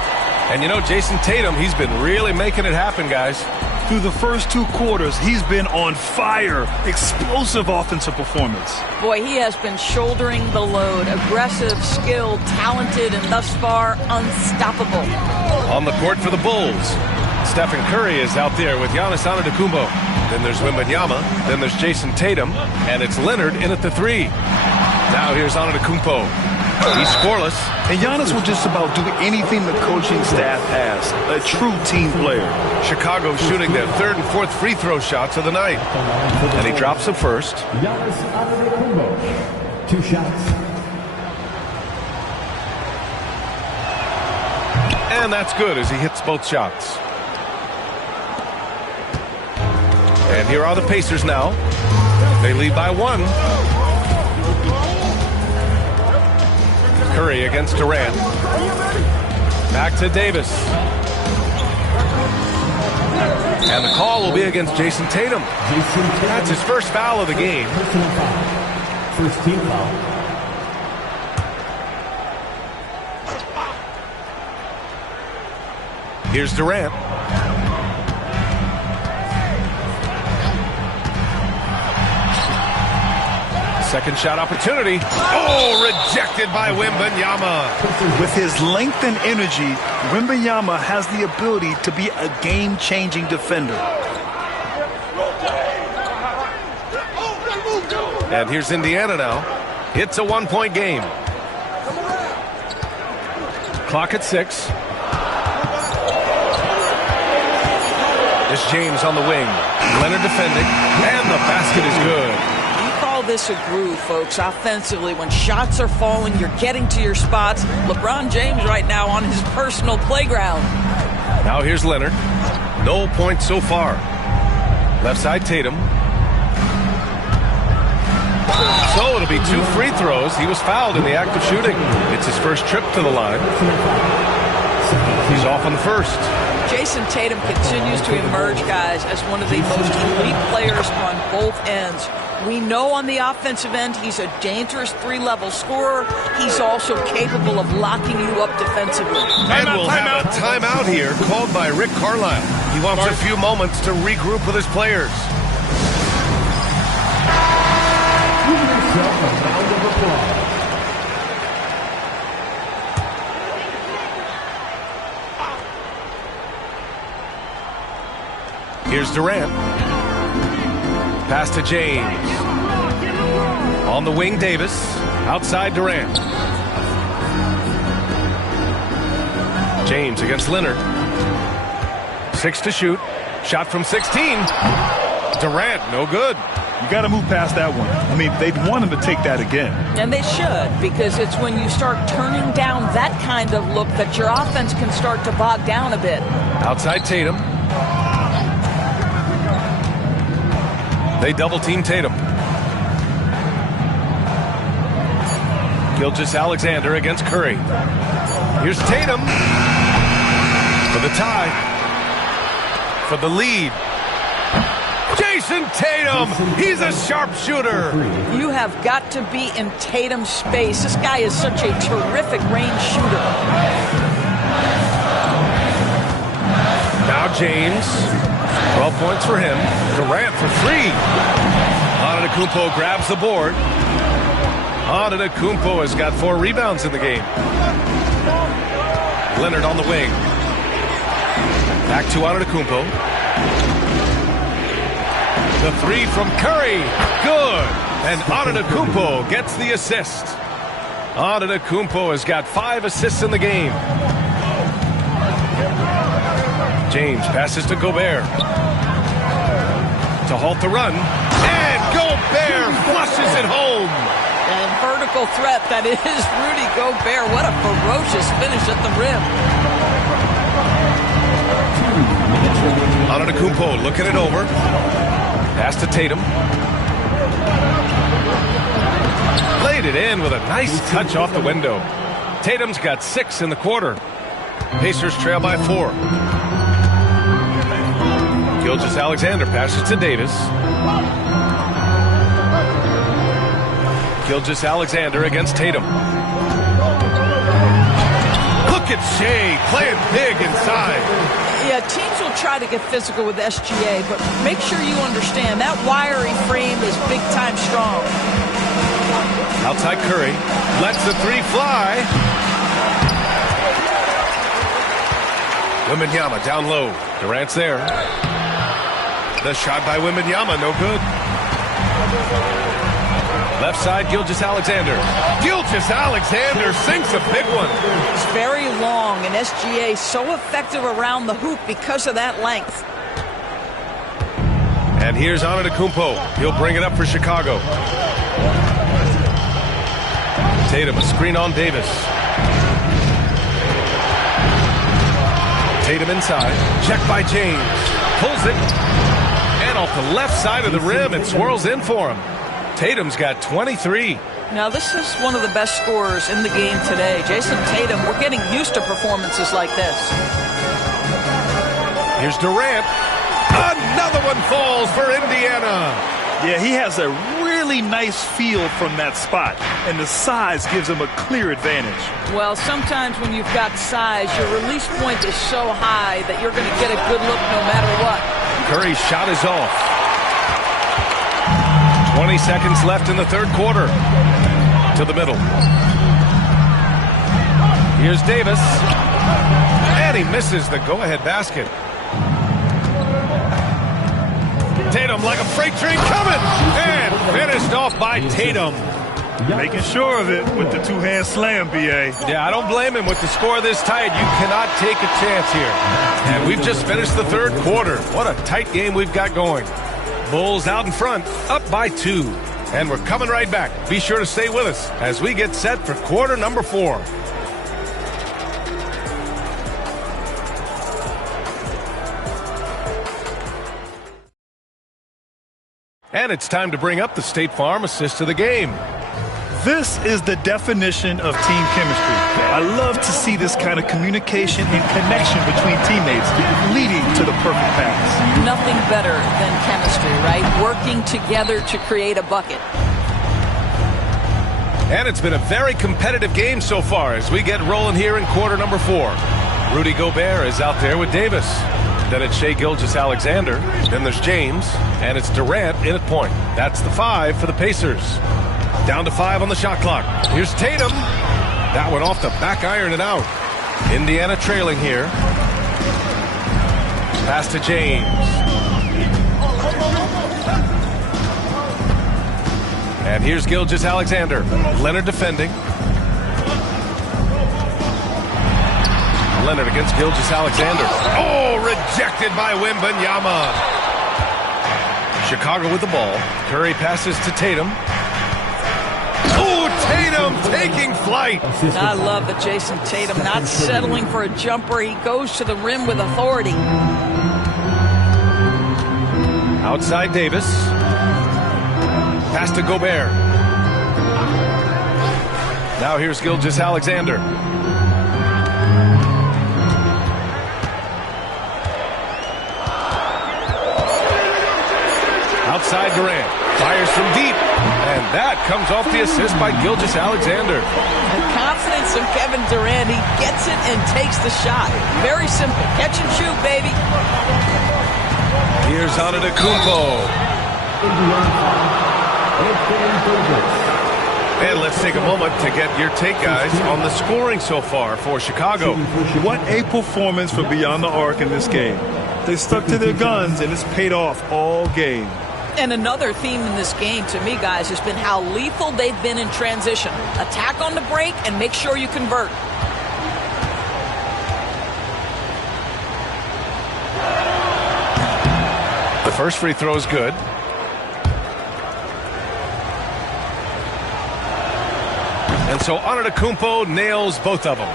And you know, Jason Tatum, he's been really making it happen, guys. Through the first 2 quarters, he's been on fire. Explosive offensive performance. Boy, he has been shouldering the load. Aggressive, skilled, talented, and thus far, unstoppable. On the court for the Bulls, Stephen Curry is out there with Giannis Antetokounmpo. Then there's Wembanyama. Then there's Jason Tatum. And it's Leonard in at the 3. Now here's Antetokounmpo. He's scoreless. And Giannis will just about do anything the coaching staff asks. A true team player. Chicago shooting their 3rd and 4th free throw shots of the night. And he drops the first. Giannis Antetokounmpo, 2 shots. And that's good as he hits both shots. And here are the Pacers now. They lead by 1. Curry against Durant. Back to Davis. And the call will be against Jason Tatum. That's his first foul of the game. First team foul. Here's Durant. Second shot opportunity. Oh, rejected by Wembanyama. With his length and energy, Wembanyama has the ability to be a game-changing defender. And here's Indiana now. It's a 1-point game. Clock at 6. There's James on the wing. Leonard defending. And the basket is good. This a groove, folks. Offensively, when shots are falling, you're getting to your spots. LeBron James right now on his personal playground. Now here's Leonard. No points so far. Left side Tatum. So it'll be 2 free throws. He was fouled in the act of shooting. It's his first trip to the line. He's off on the first. Jason Tatum continues to emerge, guys, as one of the most elite players on both ends. We know on the offensive end he's a dangerous 3-level scorer. He's also capable of locking you up defensively. And we'll have a timeout here called by Rick Carlisle. He wants a few moments to regroup with his players. Give yourself a round of applause. Here's Durant. Pass to James. On the wing, Davis. Outside, Durant. James against Leonard. 6 to shoot. Shot from 16. Durant, no good. You got to move past that one. I mean, they'd want him to take that again. And they should, because it's when you start turning down that kind of look that your offense can start to bog down a bit. Outside Tatum. They double-team Tatum. Gilgeous-Alexander against Curry. Here's Tatum for the tie, for the lead. Jason Tatum, he's a sharpshooter. You have got to be in Tatum's space. This guy is such a terrific range shooter. Now James, 12 points for him. Durant for 3. Antetokounmpo grabs the board. Antetokounmpo has got 4 rebounds in the game. Leonard on the wing. Back to Antetokounmpo. The 3 from Curry. Good. And Antetokounmpo gets the assist. Antetokounmpo has got 5 assists in the game. James passes to Gobert. To halt the run. And Gobert flushes it home. And vertical threat, that is Rudy Gobert. What a ferocious finish at the rim. Antetokounmpo looking it over. Pass to Tatum. Played it in with a nice touch off the window. Tatum's got 6 in the quarter. Pacers trail by 4. Gilgeous-Alexander passes to Davis. Gilgeous-Alexander against Tatum. Look at Shea playing big inside. Yeah, teams will try to get physical with SGA, but make sure you understand that wiry frame is big-time strong. Outside Curry. Lets the 3 fly. Wembanyama down low. Durant's there. The shot by Wembanyama, no good. Left side, Gilgeous-Alexander. Gilgeous-Alexander sinks a big one. It's very long, and SGA so effective around the hoop because of that length. And here's Antetokounmpo. He'll bring it up for Chicago. Tatum, a screen on Davis. Tatum inside. Check by James. Pulls it. And off the left side of the rim, it swirls in for him. Tatum's got 23. Now, this is one of the best scorers in the game today. Jason Tatum, we're getting used to performances like this. Here's Durant. Another one falls for Indiana. Yeah, he has a really nice feel from that spot, and the size gives him a clear advantage. Well, sometimes when you've got size, your release point is so high that you're going to get a good look no matter what. Curry's shot is off. 20 seconds left in the third quarter. To the middle. Here's Davis. And he misses the go-ahead basket. Tatum like a freight train coming. And finished off by Tatum. Making sure of it with the two-hand slam, B.A. Yeah, I don't blame him. With the score this tight, you cannot take a chance here. And we've just finished the third quarter. What a tight game we've got going. Bulls out in front, up by 2. And we're coming right back. Be sure to stay with us as we get set for quarter number 4. And it's time to bring up the State Farm assist of the game. This is the definition of team chemistry. I love to see this kind of communication and connection between teammates leading to the perfect pass. Nothing better than chemistry, right? Working together to create a bucket. And it's been a very competitive game so far as we get rolling here in quarter number 4. Rudy Gobert is out there with Davis. Then it's Shai Gilgeous-Alexander. Then there's James. And it's Durant in at point. That's the 5 for the Pacers. Down to 5 on the shot clock. Here's Tatum. That one off the back iron and out. Indiana trailing here. Pass to James. And here's Gilgeous-Alexander. Leonard defending. Leonard against Gilgeous-Alexander. Oh, rejected by Wembanyama. Chicago with the ball. Curry passes to Tatum. Oh, Tatum taking flight. I love that Jason Tatum not settling for a jumper. He goes to the rim with authority. Outside Davis. Pass to Gobert. Now here's Gilgeous-Alexander. Outside Durant. Fires from deep. And that comes off the assist by Gilgeous-Alexander. The confidence of Kevin Durant. He gets it and takes the shot. Very simple. Catch and shoot, baby. Here's Antetokounmpo. And let's take a moment to get your take, guys, on the scoring so far for Chicago. What a performance for Beyond the Arc in this game. They stuck to their guns, and it's paid off all game. And another theme in this game, to me, guys, has been how lethal they've been in transition. Attack on the break and make sure you convert. The first free throw is good. And so Antetokounmpo nails both of them.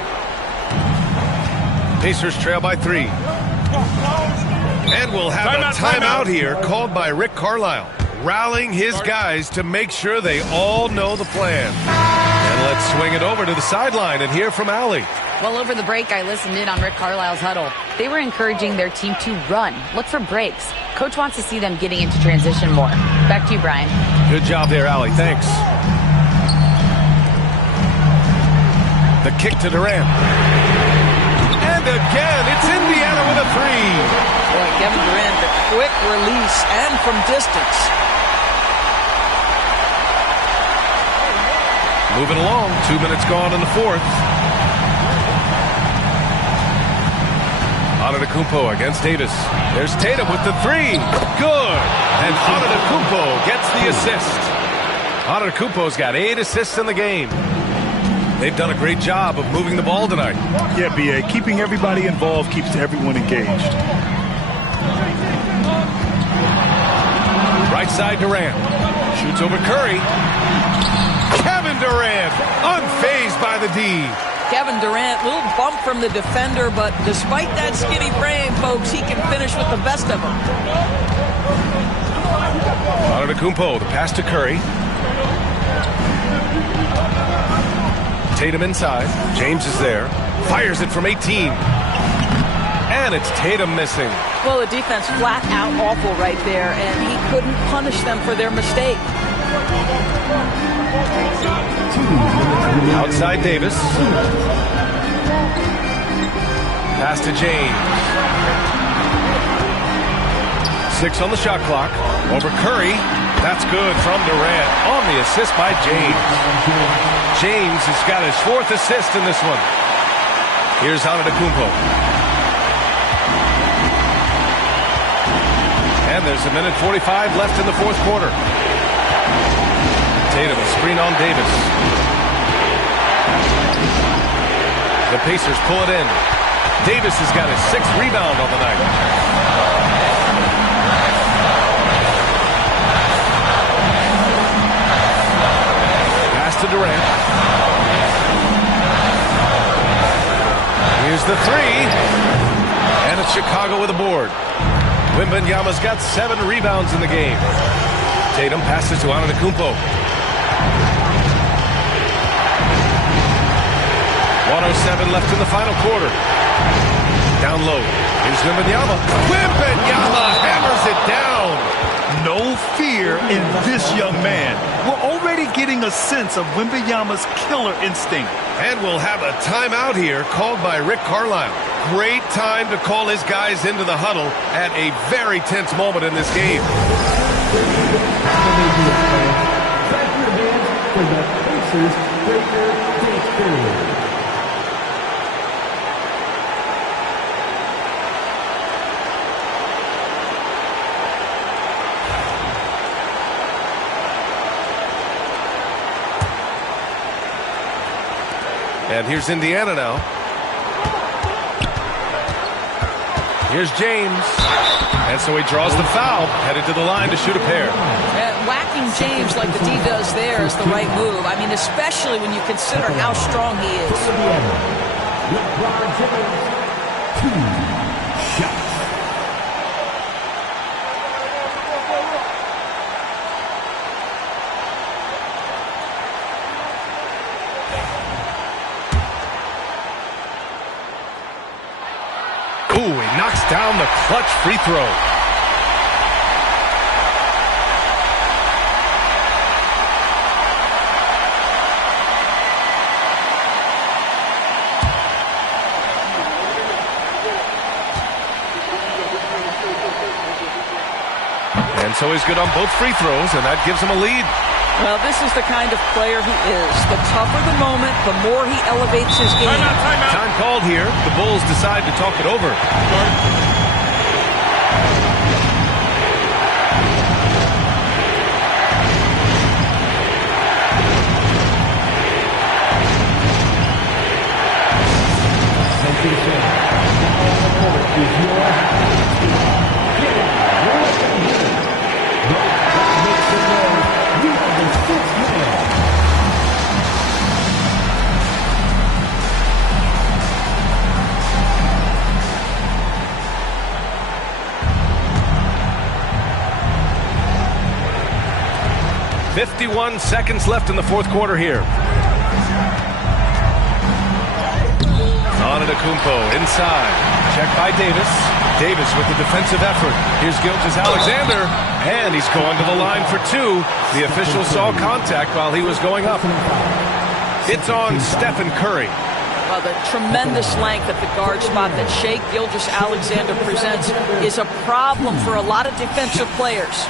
Pacers trail by 3. And we'll have a timeout here called by Rick Carlisle, rallying his guys to make sure they all know the plan. And let's swing it over to the sideline and hear from Allie. Well, over the break, I listened in on Rick Carlisle's huddle. They were encouraging their team to run, look for breaks. Coach wants to see them getting into transition more. Back to you, Brian. Good job there, Allie. Thanks. The kick to Durant. And again, it's Indiana with a 3. Boy, Kevin Durant, the quick release and from distance. Moving along, 2 minutes gone in the fourth. Antetokounmpo against Davis. There's Tatum with the 3. Good. And Antetokounmpo gets the assist. Antetokounmpo's got 8 assists in the game. They've done a great job of moving the ball tonight. Yeah, B.A., keeping everybody involved keeps everyone engaged. Right side Durant. Shoots over Curry. Kevin Durant, unfazed by the D. Kevin Durant, little bump from the defender, but despite that skinny frame, folks, he can finish with the best of them. Antetokounmpo, the pass to Curry. Tatum inside. James is there. Fires it from 18. And it's Tatum missing. Well, the defense flat out awful right there, and he couldn't punish them for their mistake. Outside Davis. Pass to James. 6 on the shot clock. Over Curry. That's good from Durant on the assist by James. James has got his 4th assist in this one. Here's Antetokounmpo. And there's a minute 45 left in the fourth quarter. Tatum, a screen on Davis. The Pacers pull it in. Davis has got his 6th rebound on the night. To Durant. Here's the 3. And it's Chicago with a board. Wembanyama's got 7 rebounds in the game. Tatum passes to Antetokounmpo. 1:07 left in the final quarter. Down low. Here's Wembanyama. Wembanyama hammers it down. No fear in this young man. We're already getting a sense of Wembanyama's killer instinct. And we'll have a timeout here called by Rick Carlisle. Great time to call his guys into the huddle at a very tense moment in this game. Clap your hands for the Pacers Breaker Breakthrough. And here's Indiana now. Here's James. And so he draws the foul, headed to the line to shoot a pair. Whacking James like the D does there is the right move. I mean, especially when you consider how strong he is. LeBron James, 2 shots. Ooh, he knocks down the clutch free throw. And so he's good on both free throws, and that gives him a lead. Well, this is the kind of player he is. The tougher the moment, the more he elevates his game. Time called here. The Bulls decide to talk it over. "51 seconds left in the fourth quarter here. Antetokounmpo inside. Check by Davis. Davis with the defensive effort. Here's Gilgeous-Alexander, and he's going to the line for two. The official saw contact while he was going up. It's on Stephen Curry. Well, the tremendous length at the guard spot that Shai Gilgeous-Alexander presents is a problem for a lot of defensive players.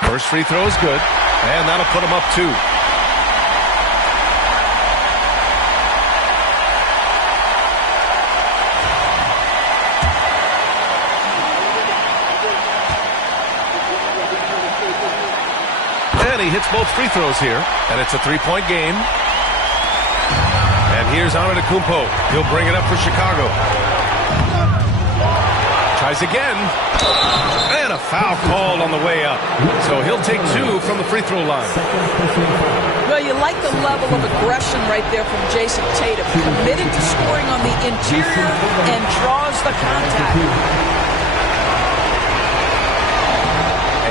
First free throw is good, and that'll put him up two. And he hits both free throws here, and it's a three-point game. And here's Antetokounmpo. He'll bring it up for Chicago. Tries again. And a foul called on the way up. So he'll take two from the free throw line. Well, you like the level of aggression right there from Jason Tatum. Committed to scoring on the interior and draws the contact.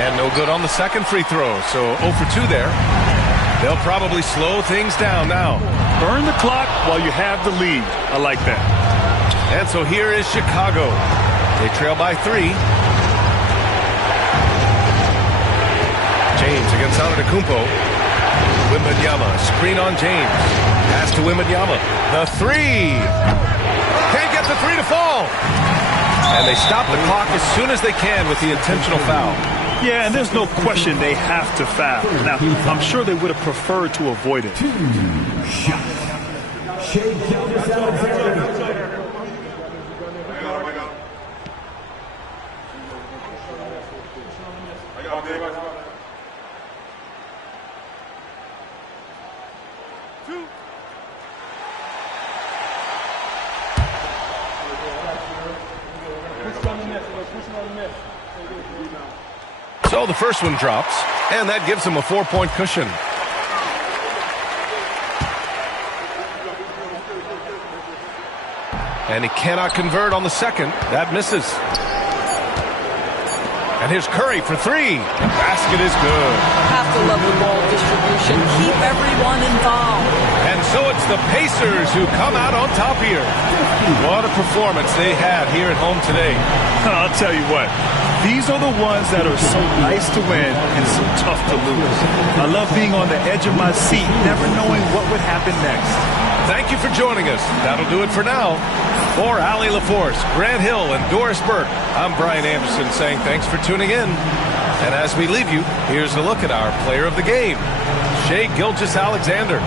And no good on the second free throw. So 0 for 2 there. They'll probably slow things down now. Burn the clock while you have the lead. I like that. And so here is Chicago. They trail by 3. James against Antetokounmpo. Wembanyama, screen on James. Pass to Wembanyama. The three. Can't get the three to fall. And they stop the clock as soon as they can with the intentional foul. Yeah, and there's no question they have to foul. Now, I'm sure they would have preferred to avoid it. Shai Gilgeous-Alexander. So the first one drops, and that gives him a 4-point cushion. And he cannot convert on the second. That misses. And here's Curry for 3. The basket is good. Have to love the ball distribution. Keep everyone involved. And so it's the Pacers who come out on top here. What a performance they had here at home today. I'll tell you what. These are the ones that are so nice to win and so tough to lose. I love being on the edge of my seat, never knowing what would happen next. Thank you for joining us. That'll do it for now. For Allie LaForce, Grant Hill, and Doris Burke, I'm Brian Anderson saying thanks for tuning in. And as we leave you, here's a look at our player of the game, Shai Gilgeous-Alexander.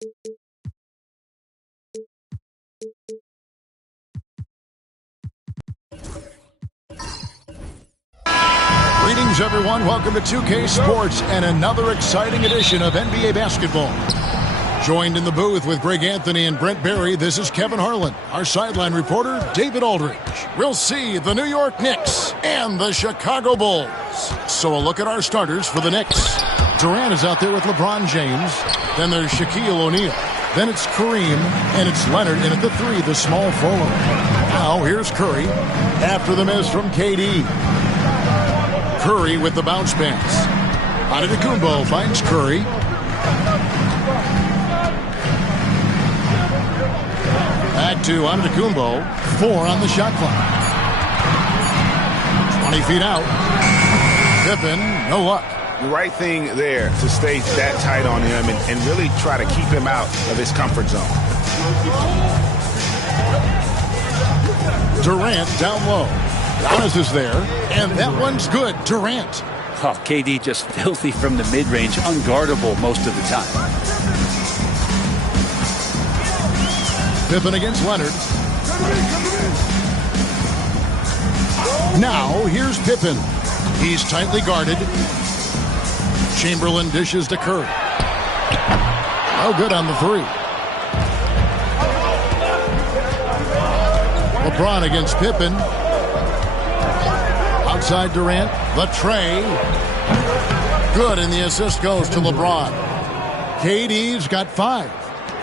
Greetings, everyone. Welcome to 2K Sports and another exciting edition of NBA basketball. Joined in the booth with Greg Anthony and Brent Barry, this is Kevin Harlan. Our sideline reporter, David Aldridge. We'll see the New York Knicks and the Chicago Bulls. So a look at our starters for the Knicks. Durant is out there with LeBron James. Then there's Shaquille O'Neal. Then it's Kareem, and it's Leonard. And at the 3, the small forward. Now here's Curry after the miss from KD. Curry with the bounce pass. Antetokounmpo finds Curry. Back to Antetokounmpo. 4 on the shot clock. 20 feet out. Pippen, no luck. The right thing there to stay that tight on him and really try to keep him out of his comfort zone. Durant down low. Giannis is there, and that one's good. Durant. Oh, KD just filthy from the mid-range, unguardable most of the time. Pippen against Leonard. Now, here's Pippen. He's tightly guarded. Chamberlain dishes to Curry. Oh, good on the 3. LeBron against Pippen. Outside Durant. The tray. Good, and the assist goes to LeBron. KD's got 5.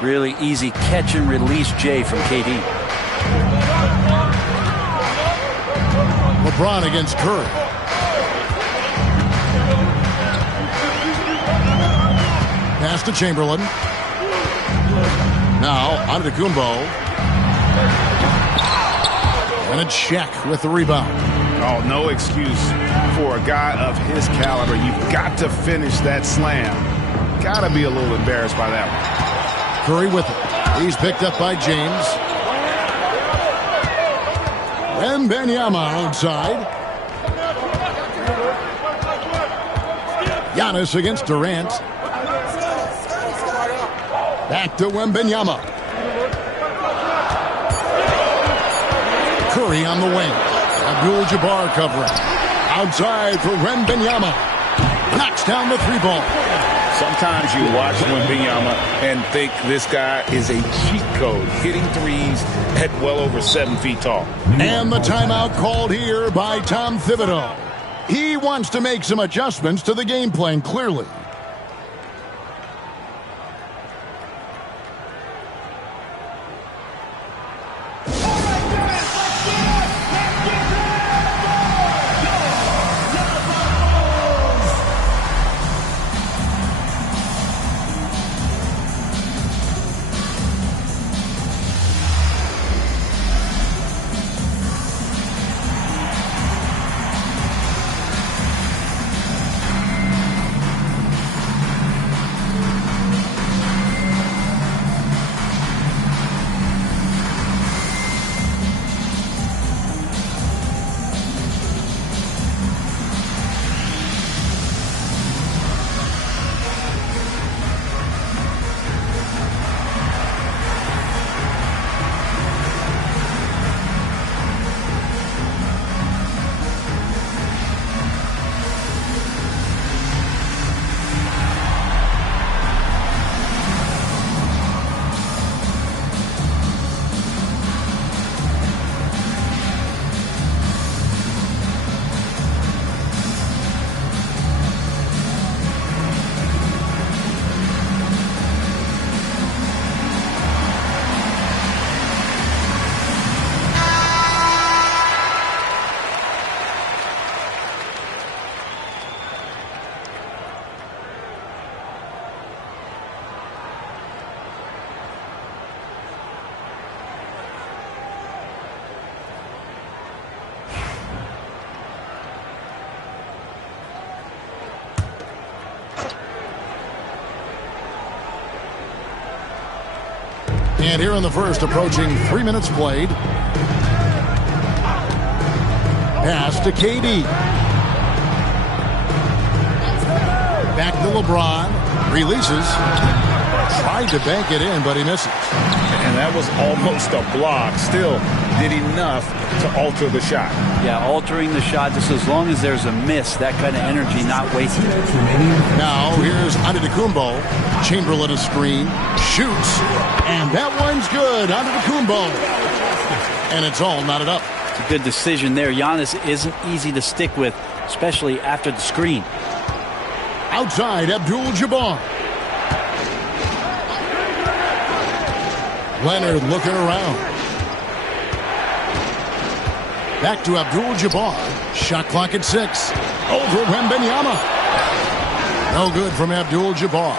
Really easy catch and release, Jay, from KD. LeBron against Curry. Pass to Chamberlain. Now, Antetokounmpo. And it's Shaq with the rebound. Oh, no excuse for a guy of his caliber. You've got to finish that slam. Got to be a little embarrassed by that one. Curry with it. He's picked up by James. Wembanyama outside. Giannis against Durant. Back to Wembanyama. Curry on the wing. Abdul-Jabbar covering. Outside for Wembanyama. Knocks down the 3 ball. Sometimes you watch Wembanyama and think this guy is a cheat code, hitting threes at well over 7 feet tall. And the timeout called here by Tom Thibodeau. He wants to make some adjustments to the game plan, clearly. And here in the first, approaching 3 minutes played. Pass to KD. Back to LeBron. Releases. Tried to bank it in, but he misses. And that was almost a block. Still did enough to alter the shot. Yeah, altering the shot just as long as there's a miss. That kind of energy not wasted. Now here's Antetokounmpo. Chamberlain a screen. Shoots. And that one's good. Antetokounmpo. And it's all knotted up. It's a good decision there. Giannis isn't easy to stick with, especially after the screen. Outside, Abdul-Jabbar. Leonard looking around. Back to Abdul-Jabbar. Shot clock at 6. Over Wembanyama. No good from Abdul-Jabbar.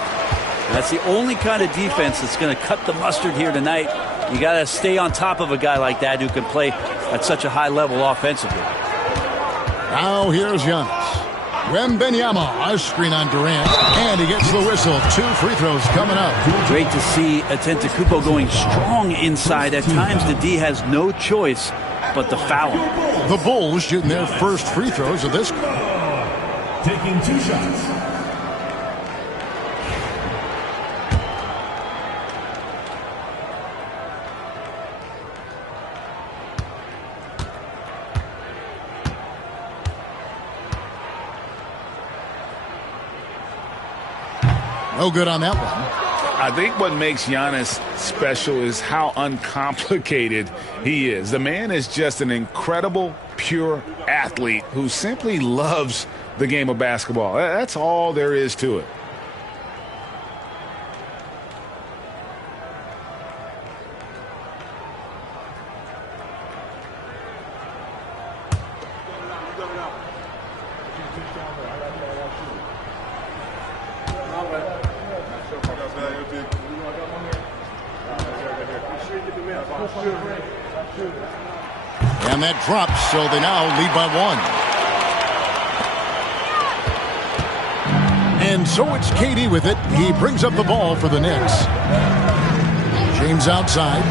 That's the only kind of defense that's going to cut the mustard here tonight. You got to stay on top of a guy like that who can play at such a high level offensively. Now here's Giannis. Wembanyama, a screen on Durant, and he gets the whistle. 2 free throws coming up. Great to see Antetokounmpo going strong inside. At times the D has no choice but to foul him. The Bulls shooting their first free throws of this. Taking 2 shots. No good on that one. I think what makes Giannis special is how uncomplicated he is. The man is just an incredible, pure athlete who simply loves the game of basketball. That's all there is to it. And that drops, so they now lead by 1. And so it's KD with it. He brings up the ball for the Knicks. James outside.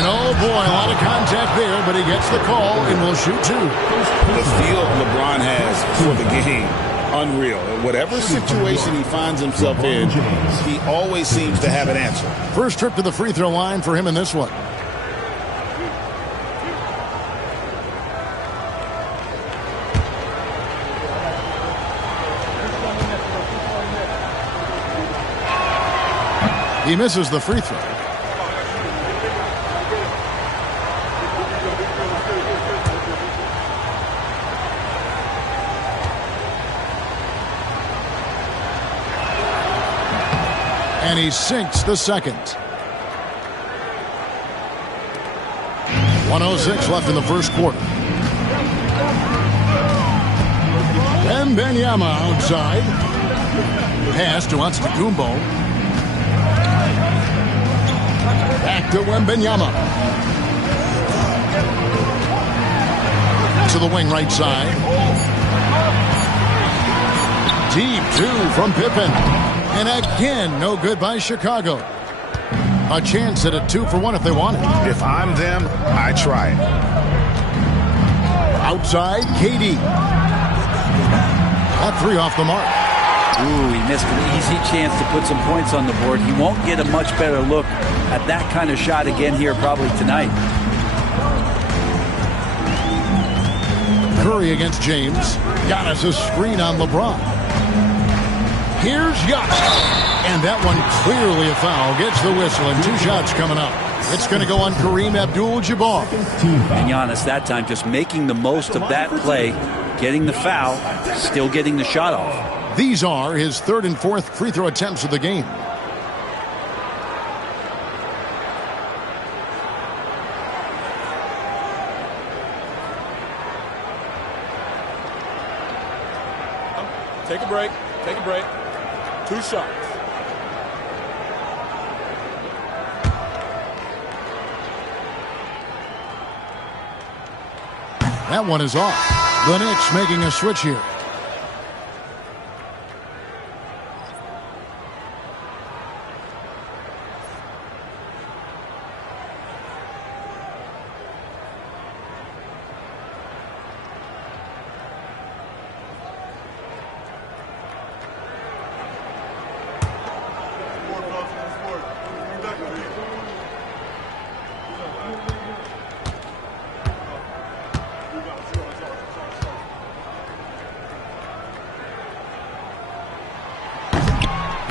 And oh boy, a lot of contact there, but he gets the call and will shoot 2. The feel LeBron has for the game, unreal. Whatever situation he finds himself in, he always seems to have an answer. First trip to the free throw line for him in this one. He misses the free throw. And he sinks the second. 1:06 left in the first quarter. Wembanyama outside. Pass to Antetokounmpo. Back to Wembanyama. To the wing right side. Deep 2 from Pippen. And again, no good by Chicago. A chance at a 2-for-1 if they want it. If I'm them, I try it. Outside, KD. That 3 off the mark. Ooh, he missed an easy chance to put some points on the board. He won't get a much better look at that kind of shot again here probably tonight. Curry against James. Giannis a screen on LeBron. Here's Giannis. And that one clearly a foul. Gets the whistle and 2 shots coming up. It's going to go on Kareem Abdul-Jabbar. And Giannis that time just making the most of that play, getting the foul, still getting the shot off. These are his 3rd and 4th free throw attempts of the game. Take a break. Take a break. 2 shots. That one is off. The Knicks making a switch here.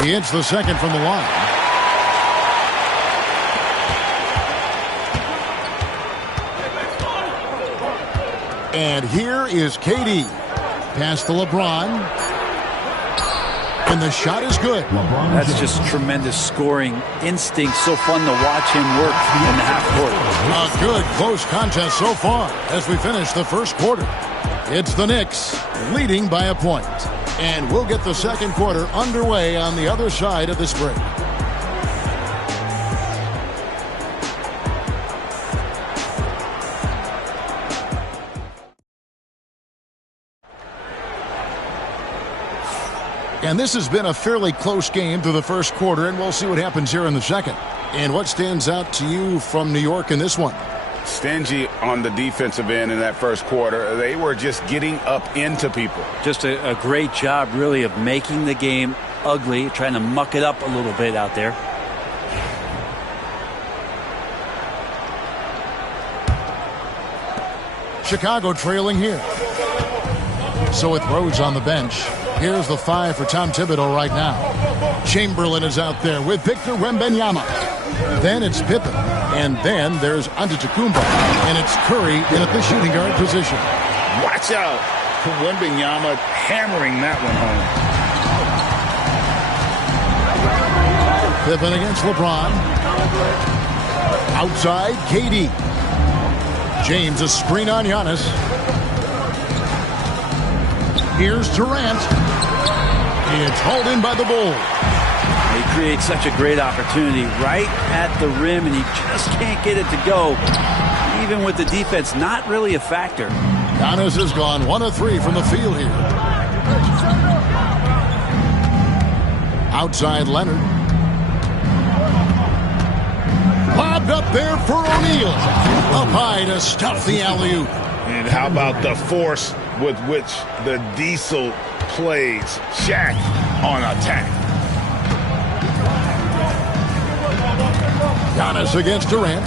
He hits the second from the line. And here is KD. Pass to LeBron. And the shot is good. That's just tremendous scoring instinct. So fun to watch him work in the half court. A good close contest so far as we finish the first quarter. It's the Knicks leading by a point. And we'll get the second quarter underway on the other side of this break. And this has been a fairly close game through the first quarter, and we'll see what happens here in the second. And what stands out to you from New York in this one? Stingy on the defensive end in that first quarter. They were just getting up into people. Just a great job, really, of making the game ugly, trying to muck it up a little bit out there. Chicago trailing here. So with Rose on the bench, here's the 5 for Tom Thibodeau right now. Chamberlain is out there with Victor Wembanyama. Then it's Pippen. And then there's Antetokounmpo. And it's Curry in at the shooting guard position. Watch out. Wembanyama hammering that one home. Pippen against LeBron. Outside, KD. James, a screen on Giannis. Here's Durant. It's hauled in by the Bulls. He creates such a great opportunity right at the rim, and he just can't get it to go. Even with the defense, not really a factor. Giannis has gone 1 of 3 from the field here. Outside Leonard. Lobbed up there for O'Neal. Up high to stuff the alley-oop. And how about the force with which the Diesel plays Shaq on attack? Giannis against Durant.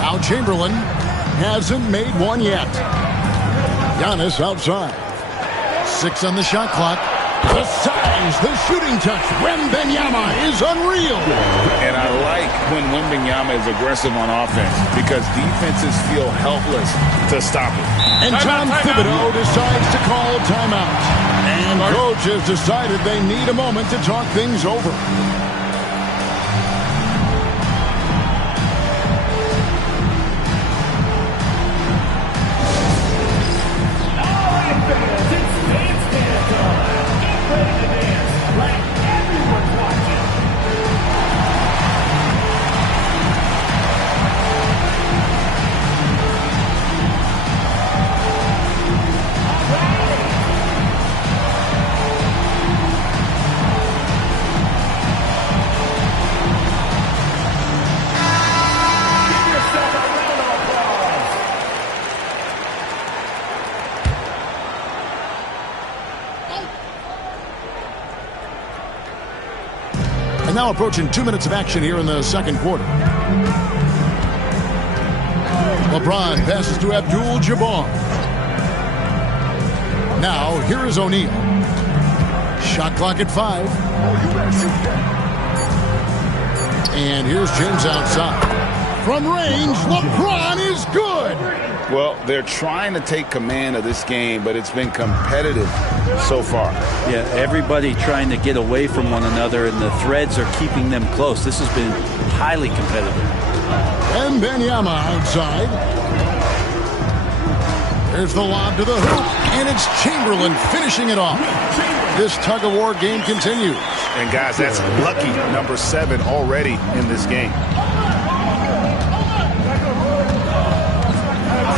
Now Chamberlain hasn't made one yet. Giannis outside. 6 on the shot clock. The size, the shooting touch. Wembanyama is unreal. And I like when Wembanyama is aggressive on offense because defenses feel helpless to stop it. And Tom Thibodeau decides to call timeout. And coach has decided they need a moment to talk things over. Now approaching 2 minutes of action here in the second quarter. LeBron passes to Abdul-Jabbar. Now here is O'Neal. Shot clock at 5. And here's James outside. From range, LeBron is good. Well, they're trying to take command of this game, but it's been competitive so far. Yeah, everybody trying to get away from one another, and the threads are keeping them close. This has been highly competitive. And Wembanyama outside. There's the lob to the hoop, and it's Chamberlain finishing it off. This tug-of-war game continues. And, guys, that's lucky number 7 already in this game.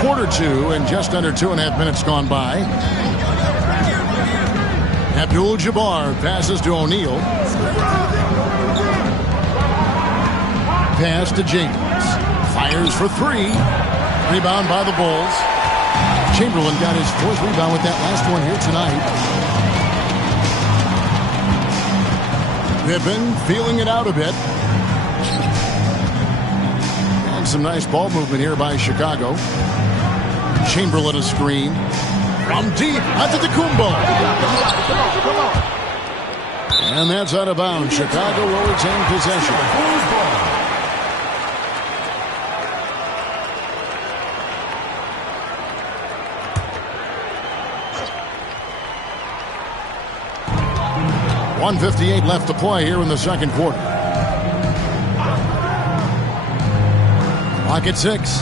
Quarter 2 and just under 2.5 minutes gone by. Abdul-Jabbar passes to O'Neal. Pass to James. Fires for 3. Rebound by the Bulls. Chamberlain got his 4th rebound with that last one here tonight. Pippen feeling it out a bit. And some nice ball movement here by Chicago. Chamberlain a screen. From deep, Antetokounmpo. And that's out of bounds. Chicago will retain possession. .158 left to play here in the second quarter. Clock at 6.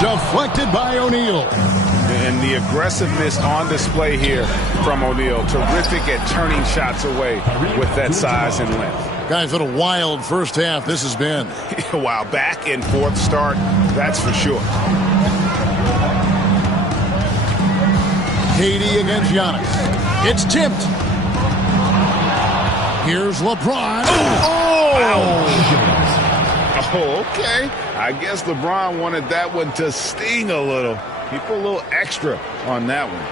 Deflected by O'Neal. And the aggressiveness on display here from O'Neal. Terrific at turning shots away with that size and length. Guys, what a wild first half this has been. Wow, back and forth start, that's for sure. KD against Giannis. It's tipped. Here's LeBron. Oh, okay. I guess LeBron wanted that one to sting a little. He put a little extra on that one.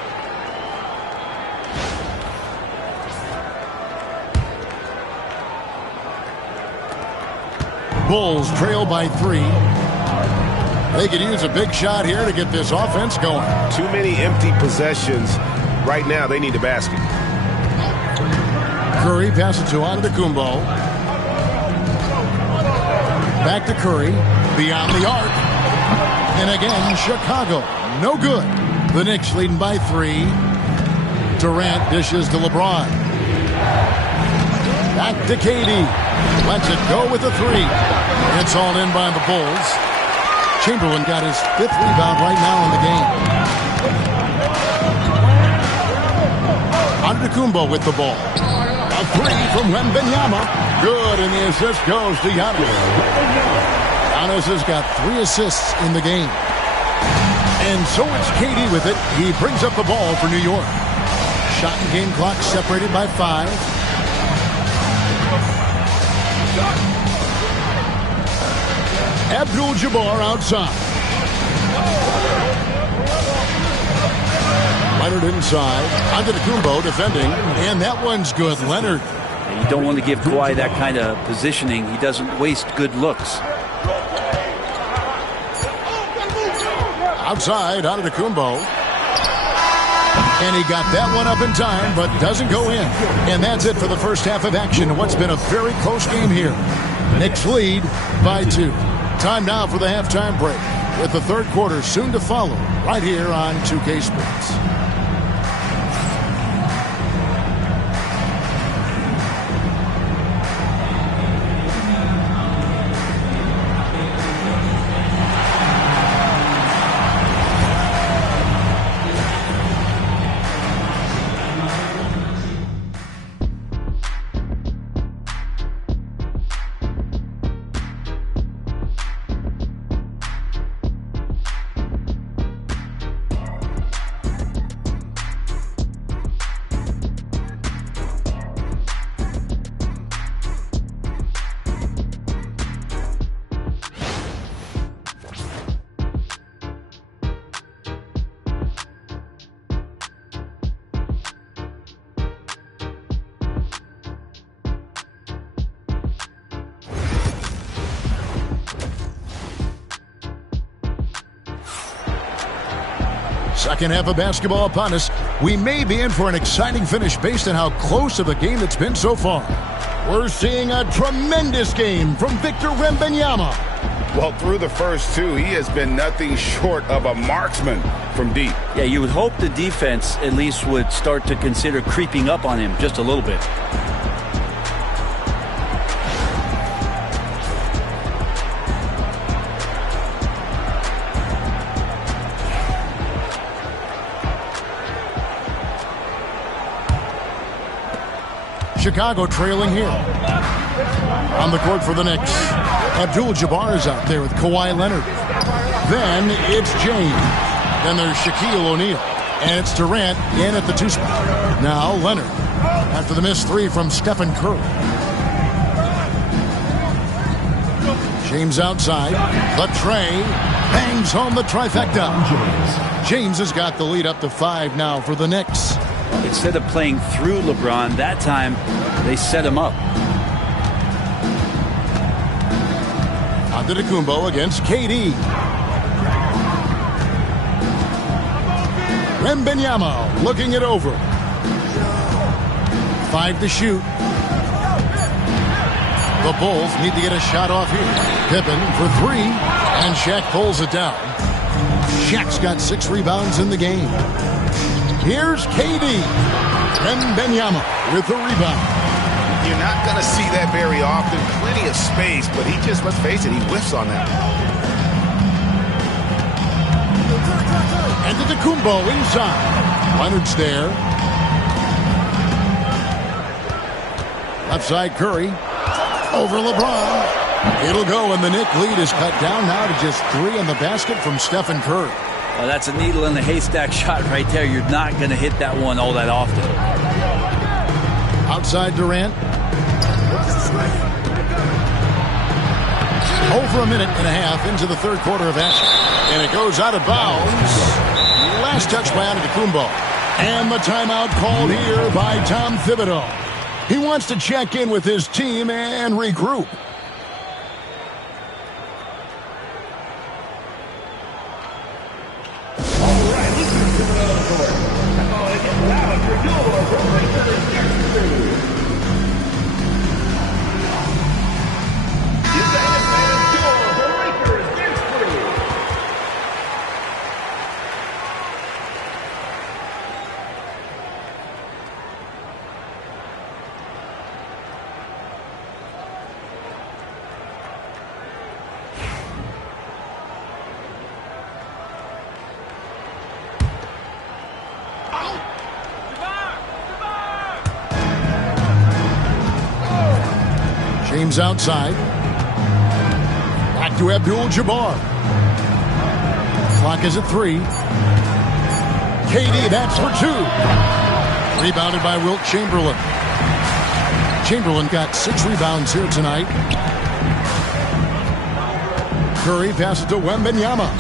Bulls trail by 3. They could use a big shot here to get this offense going. Too many empty possessions. Right now, they need a basket. Curry passes to Antetokounmpo. Back to Curry. Beyond the arc. And again, Chicago. No good. The Knicks leading by 3. Durant dishes to LeBron. Back to KD. Lets it go with the 3. It's all in by the Bulls. Chamberlain got his 5th rebound right now in the game. Antetokounmpo with the ball. A 3 from Wembanyama. Good, and the assist goes to Giannis. Giannis has got 3 assists in the game. And so it's KD with it. He brings up the ball for New York. Shot and game clock separated by 5. Abdul-Jabbar outside. Leonard inside. Antetokounmpo defending. And that one's good. Leonard. You don't want to give Kawhi that kind of positioning. He doesn't waste good looks. Outside, Antetokounmpo. And he got that one up in time, but doesn't go in. And that's it for the first half of action. What's been a very close game here. Knicks lead by 2. Time now for the halftime break, with the third quarter soon to follow, right here on 2K Sports. Second half of basketball upon us. We may be in for an exciting finish based on how close of a game it's been so far. We're seeing a tremendous game from Victor Wembanyama. Well, through the first 2, he has been nothing short of a marksman from deep. Yeah, you would hope the defense at least would start to consider creeping up on him just a little bit. Chicago trailing here. On the court for the Knicks. Abdul-Jabbar is out there with Kawhi Leonard. Then it's James. Then there's Shaquille O'Neal. And it's Durant in at the 2 spot. Now Leonard. After the missed 3 from Stephen Curry. James outside. The tray. Bangs home the trifecta. James has got the lead up to 5 now for the Knicks. Instead of playing through LeBron, that time they set him up. Antetokounmpo against KD. Wembanyama looking it over. 5 to shoot. The Bulls need to get a shot off here. Pippen for 3, and Shaq pulls it down. Shaq's got 6 rebounds in the game. Here's KD. Wembanyama with the rebound. You're not going to see that very often. Plenty of space, but he just, let's face it, he whiffs on that. And Antetokounmpo inside. Leonard's there. Left side Curry. Over LeBron. It'll go, and the Knicks lead is cut down now to just 3 in the basket from Stephen Curry. Well, that's a needle in the haystack shot right there. You're not going to hit that one all that often. Outside Durant. Over a minute and a half into the third quarter of action. And it goes out of bounds. Last touch by Antetokounmpo. And the timeout called here by Tom Thibodeau. He wants to check in with his team and regroup. James outside. Back to Abdul-Jabbar. Clock is at 3. KD, that's for 2. Rebounded by Wilt Chamberlain. Chamberlain got 6 rebounds here tonight. Curry passes to Wembanyama.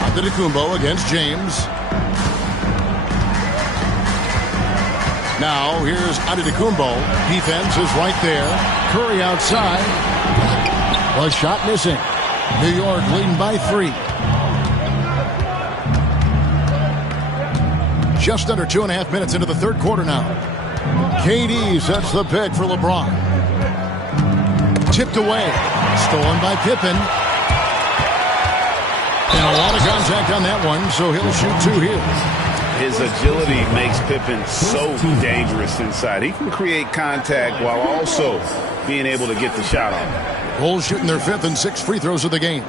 Antetokounmpo against James. Now, here's Antetokounmpo. Defense is right there. Curry outside. The shot missing. New York leading by 3. Just under 2.5 minutes into the third quarter now. KD sets the pick for LeBron. Tipped away. Stolen by Pippen. And a lot of contact on that one, so he'll shoot 2 here. His agility makes Pippen so dangerous inside. He can create contact while also being able to get the shot off. Bulls shooting their 5th and 6th free throws of the game.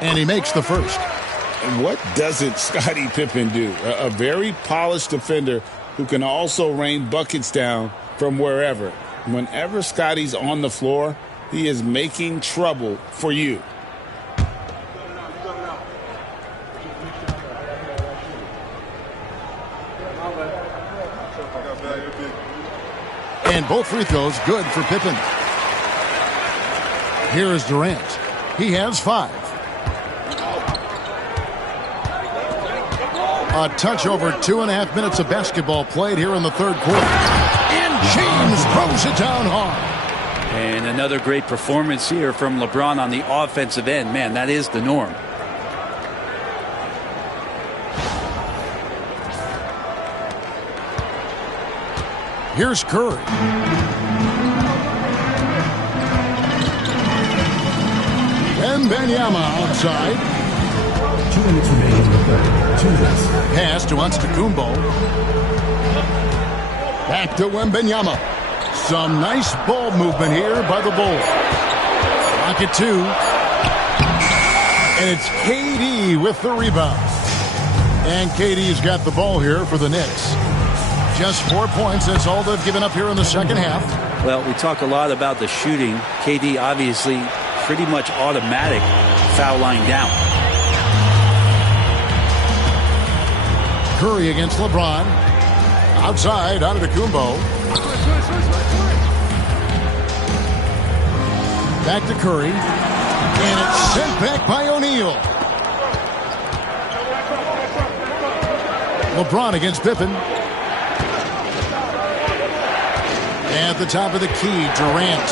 And he makes the first. And what doesn't Scottie Pippen do? A very polished defender who can also rain buckets down from wherever. Whenever Scottie's on the floor, he is making trouble for you. And both free throws good for Pippen. Here is Durant. He has 5. A touch over 2.5 minutes of basketball played here in the third quarter. And James throws it down hard. And another great performance here from LeBron on the offensive end. Man, that is the norm. Here's Curry. Wembanyama outside. 2 minutes remaining in the third. 2 minutes. Pass to Antetokounmpo. Back to Wembanyama. Some nice ball movement here by the Bulls. Pocket 2. And it's KD with the rebound. And KD's got the ball here for the Knicks. Just 4 points. That's all they've given up here in the second half. Well, we talk a lot about the shooting. KD obviously pretty much automatic foul line down. Curry against LeBron. Outside, Antetokounmpo. Back to Curry. And it's sent back by O'Neal. LeBron against Pippen. At the top of the key, Durant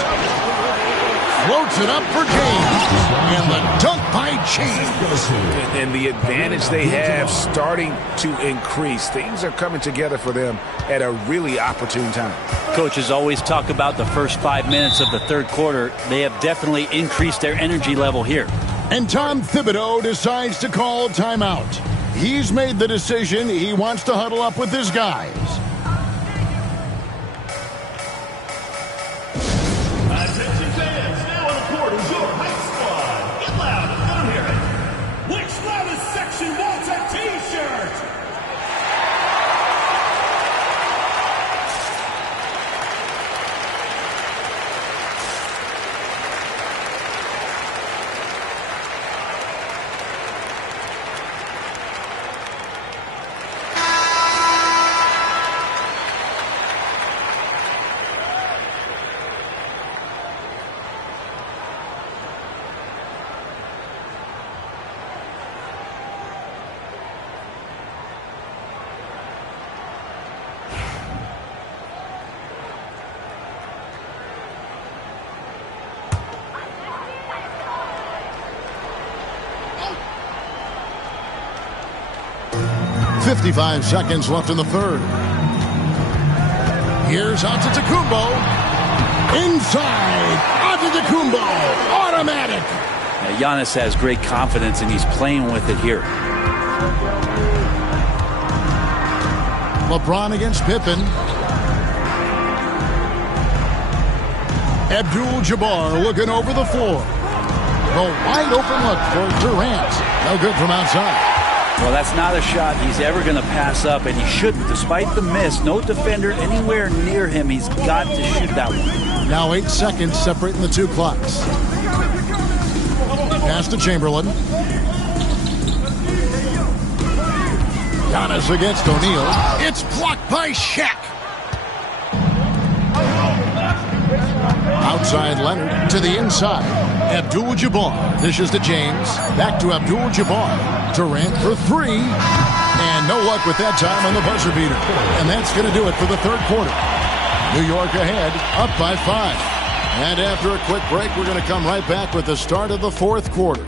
floats it up for James. And the dunk by James. And the advantage they have starting to increase. Things are coming together for them at a really opportune time. Coaches always talk about the first 5 minutes of the third quarter. They have definitely increased their energy level here. And Tom Thibodeau decides to call timeout. He's made the decision. He wants to huddle up with his guys. Attention fans, now on the court is your hype squad. Get loud, let them hear it. Which loudest section wants a t-shirt? .55 seconds left in the third. Here's Antetokounmpo. Inside. Antetokounmpo. Automatic. Now, Giannis has great confidence, and he's playing with it here. LeBron against Pippen. Abdul-Jabbar looking over the floor. The wide open look for Durant. No good from outside. Well, that's not a shot he's ever going to pass up, and he shouldn't. Despite the miss, no defender anywhere near him. He's got to shoot that one. Now 8 seconds separating the two clocks. Pass to Chamberlain. Giannis against O'Neal. It's blocked by Shaq. Outside Leonard to the inside. Abdul-Jabbar dishes to James. Back to Abdul-Jabbar. Durant for three. And no luck with that time on the buzzer beater. And that's going to do it for the third quarter. New York ahead, up by 5. And after a quick break, we're going to come right back with the start of the fourth quarter.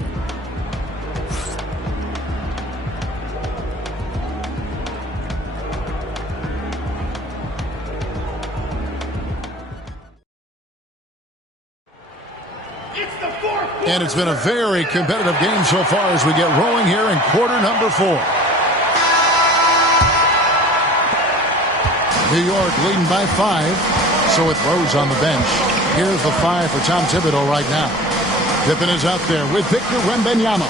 And it's been a very competitive game so far as we get rolling here in quarter number 4. New York leading by 5. So with Rose on the bench, here's the 5 for Tom Thibodeau right now. Pippen is out there with Victor Wembanyama.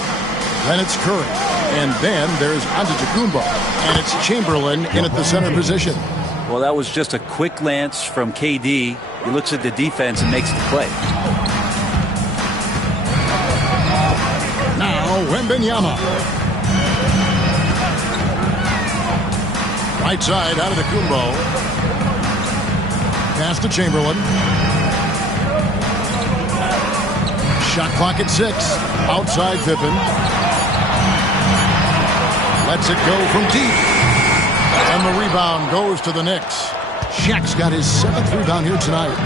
Then it's Curry. And then there's Antetokounmpo. And it's Chamberlain in at the center position. Well, that was just a quick glance from KD. He looks at the defense and makes the play. Now Wembanyama. Right side out of the Kumbo. Pass to Chamberlain. Shot clock at 6. Outside Pippen. Lets it go from deep. And the rebound goes to the Knicks. Shaq's got his 7th rebound here tonight.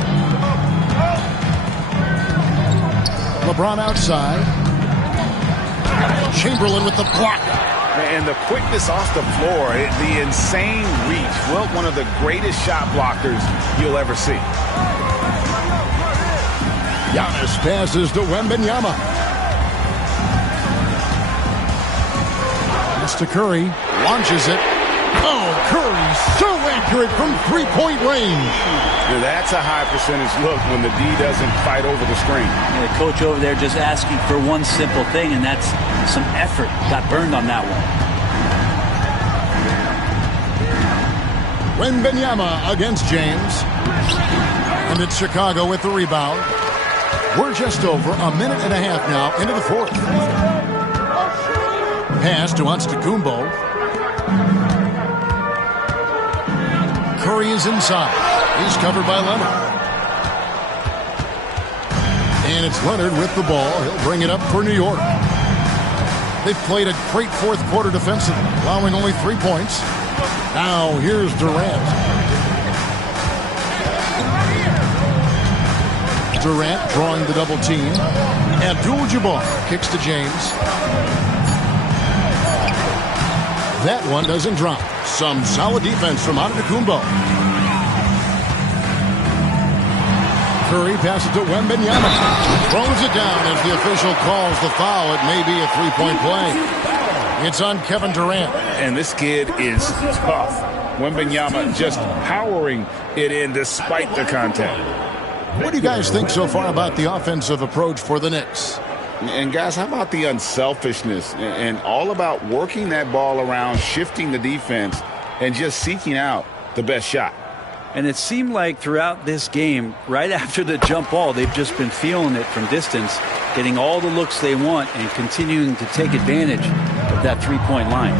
LeBron outside. Chamberlain with the block. And the quickness off the floor, the insane reach. Well, one of the greatest shot blockers you'll ever see. Giannis passes to Wembanyama. Pass to Curry. Launches it. Oh, Curry so accurate from three-point range. Now that's a high percentage look when the D doesn't fight over the screen. And the coach over there just asking for one simple thing, and that's some effort. Got burned on that one. Wembanyama against James. And it's Chicago with the rebound. We're just over a minute and a half now into the fourth. Pass to Antetokounmpo. Curry is inside. He's covered by Leonard. And it's Leonard with the ball. He'll bring it up for New York. They've played a great fourth quarter defensively, allowing only 3 points. Now here's Durant. Durant drawing the double team. Abdul-Jabbar kicks to James. That one doesn't drop. Some solid defense from Antetokounmpo. Curry passes to Wembanyama. Throws it down as the official calls the foul. It may be a three-point play. It's on Kevin Durant. And this kid is tough. Wembanyama just powering it in despite the contact. What do you guys think so far about the offensive approach for the Knicks? And guys, how about the unselfishness and all about working that ball around, shifting the defense, and just seeking out the best shot? And it seemed like throughout this game, right after the jump ball, they've just been feeling it from distance, getting all the looks they want and continuing to take advantage of that three-point line.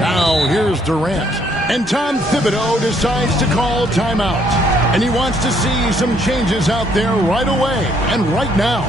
Now here's Durant. And Tom Thibodeau decides to call timeout. And he wants to see some changes out there right away and right now.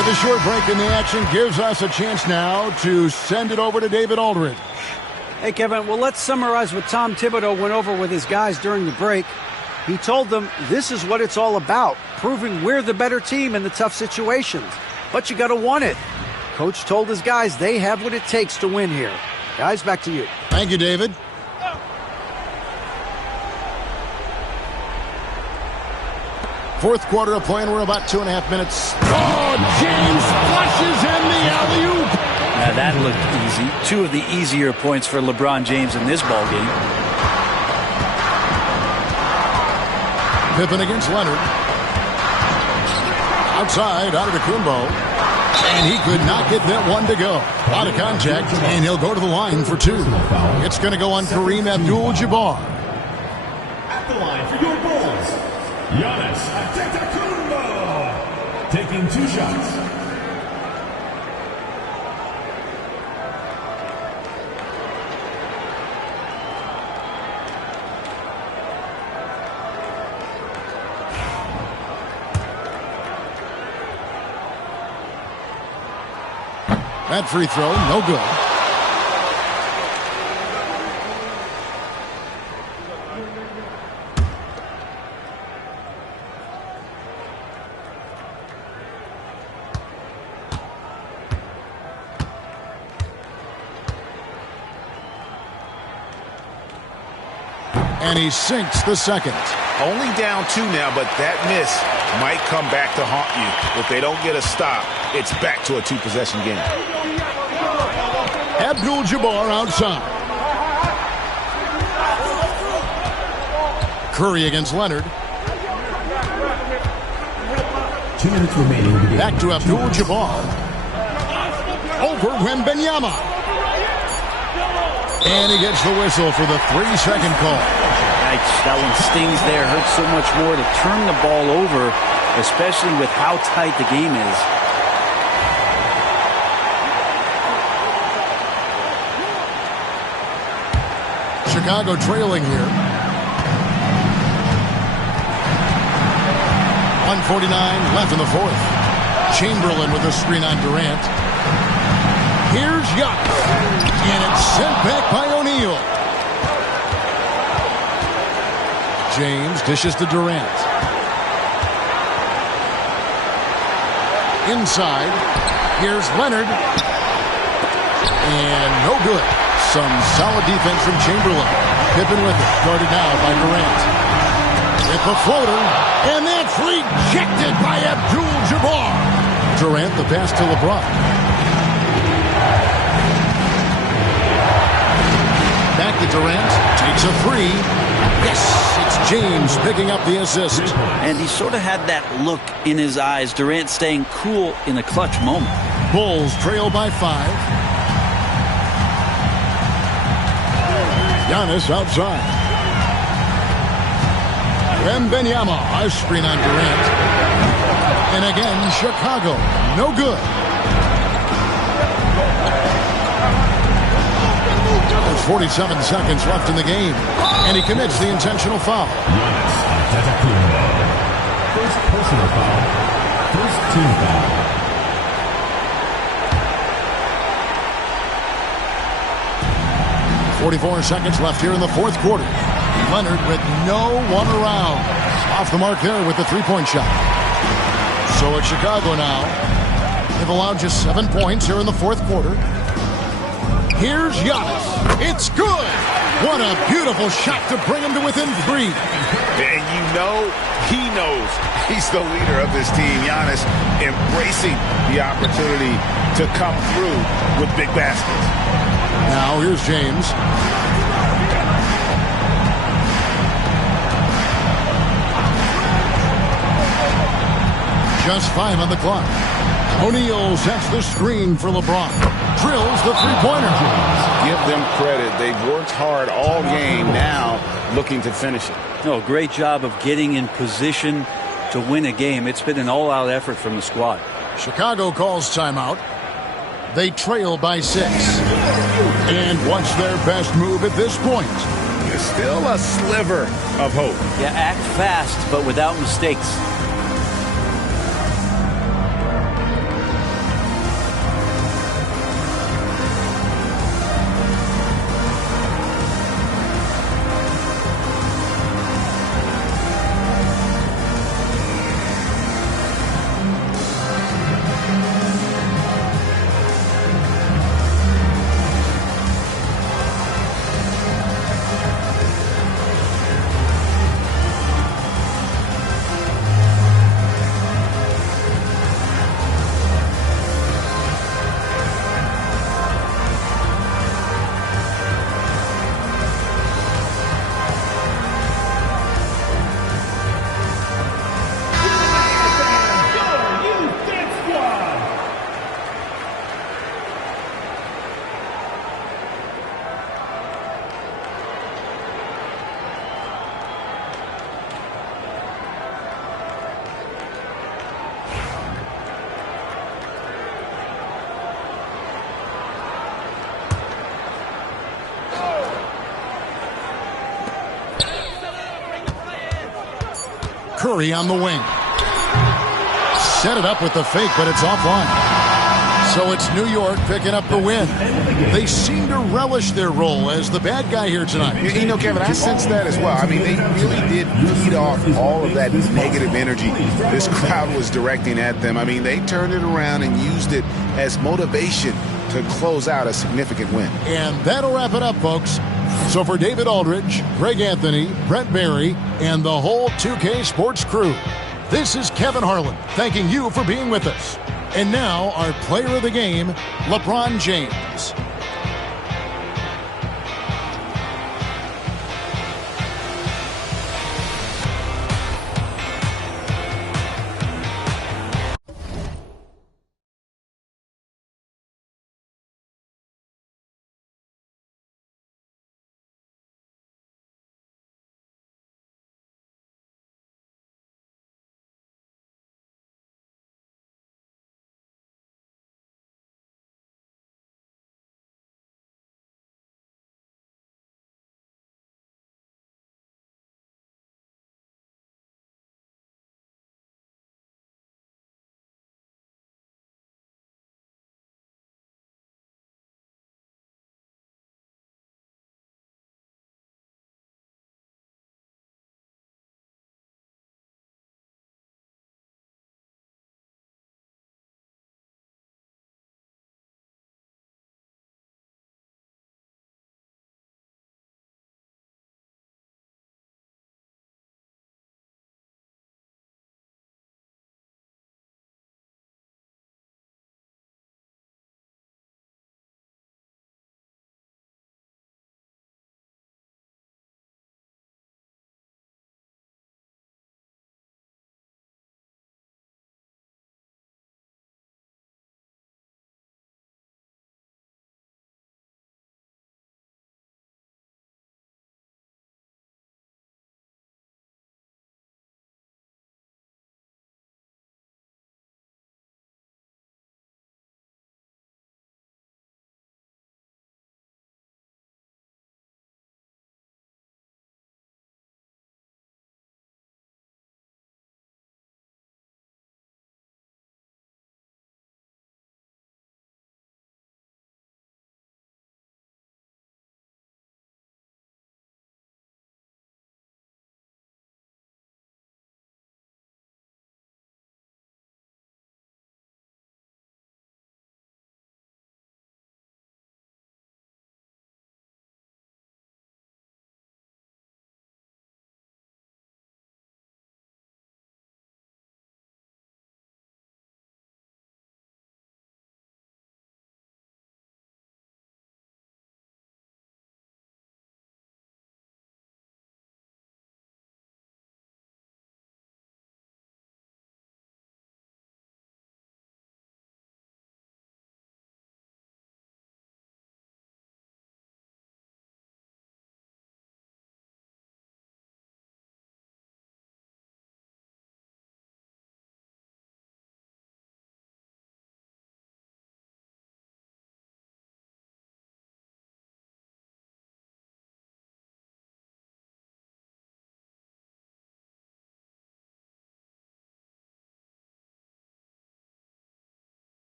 The short break in the action gives us a chance now to send it over to David Aldridge. Hey, Kevin, well, let's summarize what Tom Thibodeau went over with his guys during the break. He told them this is what it's all about, proving we're the better team in the tough situations. But you got to want it. Coach told his guys they have what it takes to win here. Guys, back to you. Thank you, David. Fourth quarter of play, and we're about 2.5 minutes. Oh, James flushes in the alley-oop. Now that looked easy. Two of the easier points for LeBron James in this ball game. Pippen against Leonard. Outside, Antetokounmpo. And he could not get that one to go. Out of contact, and he'll go to the line for two. It's going to go on Kareem Abdul-Jabbar. At the line for your Bulls, Giannis Antetokounmpo, taking 2 shots. That free throw, no good. And he sinks the second. Only down 2 now, but that miss might come back to haunt you. If they don't get a stop, it's back to a 2-possession game. Abdul-Jabbar outside. Curry against Leonard. 2 minutes remaining. Back to Abdul-Jabbar. Over Wembanyama. And he gets the whistle for the 3-second call. Yikes, that one stings there. Hurts so much more to turn the ball over, especially with how tight the game is. Chicago trailing here. 1:49 left in the fourth. Chamberlain with a screen on Durant. Here's Giannis. And it's sent back by O'Neal. James dishes to Durant. Inside. Here's Leonard. And no good. Some solid defense from Chamberlain. Pippen with it. Guarded now by Durant. With the floater. And that's rejected by Abdul-Jabbar. Durant, the pass to LeBron. Back to Durant. Takes a three. Yes, it's James picking up the assist. And he sort of had that look in his eyes. Durant staying cool in a clutch moment. Bulls trail by 5. Giannis outside. Wembanyama, a screen on Durant. And again, Chicago, no good. There's 47 seconds left in the game. And he commits the intentional foul. First personal foul. First team foul. .44 seconds left here in the fourth quarter. Leonard with no one around. Off the mark there with the three-point shot. So it's Chicago now. They've allowed just 7 points here in the fourth quarter. Here's Giannis. It's good. What a beautiful shot to bring him to within 3. And you know he knows he's the leader of this team. Giannis embracing the opportunity to come through with big baskets. Now here's James. Just 5 on the clock. O'Neal sets the screen for LeBron. Drills the three-pointer. Give them credit. They've worked hard all game, now looking to finish it. No, great job of getting in position to win a game. It's been an all-out effort from the squad. Chicago calls timeout. They trail by 6. And what's their best move at this point? There's still a sliver of hope. Yeah, act fast, but without mistakes. Curry on the wing. Set it up with the fake, but it's offline. So it's New York picking up the win. They seem to relish their role as the bad guy here tonight. You know, Kevin, I sense that as well. I mean, they really did feed off all of that negative energy this crowd was directing at them. I mean, they turned it around and used it as motivation to close out a significant win. And that'll wrap it up, folks. So for David Aldridge, Greg Anthony, Brett Barry, and the whole 2K Sports crew, this is Kevin Harlan thanking you for being with us. And now our player of the game, LeBron James.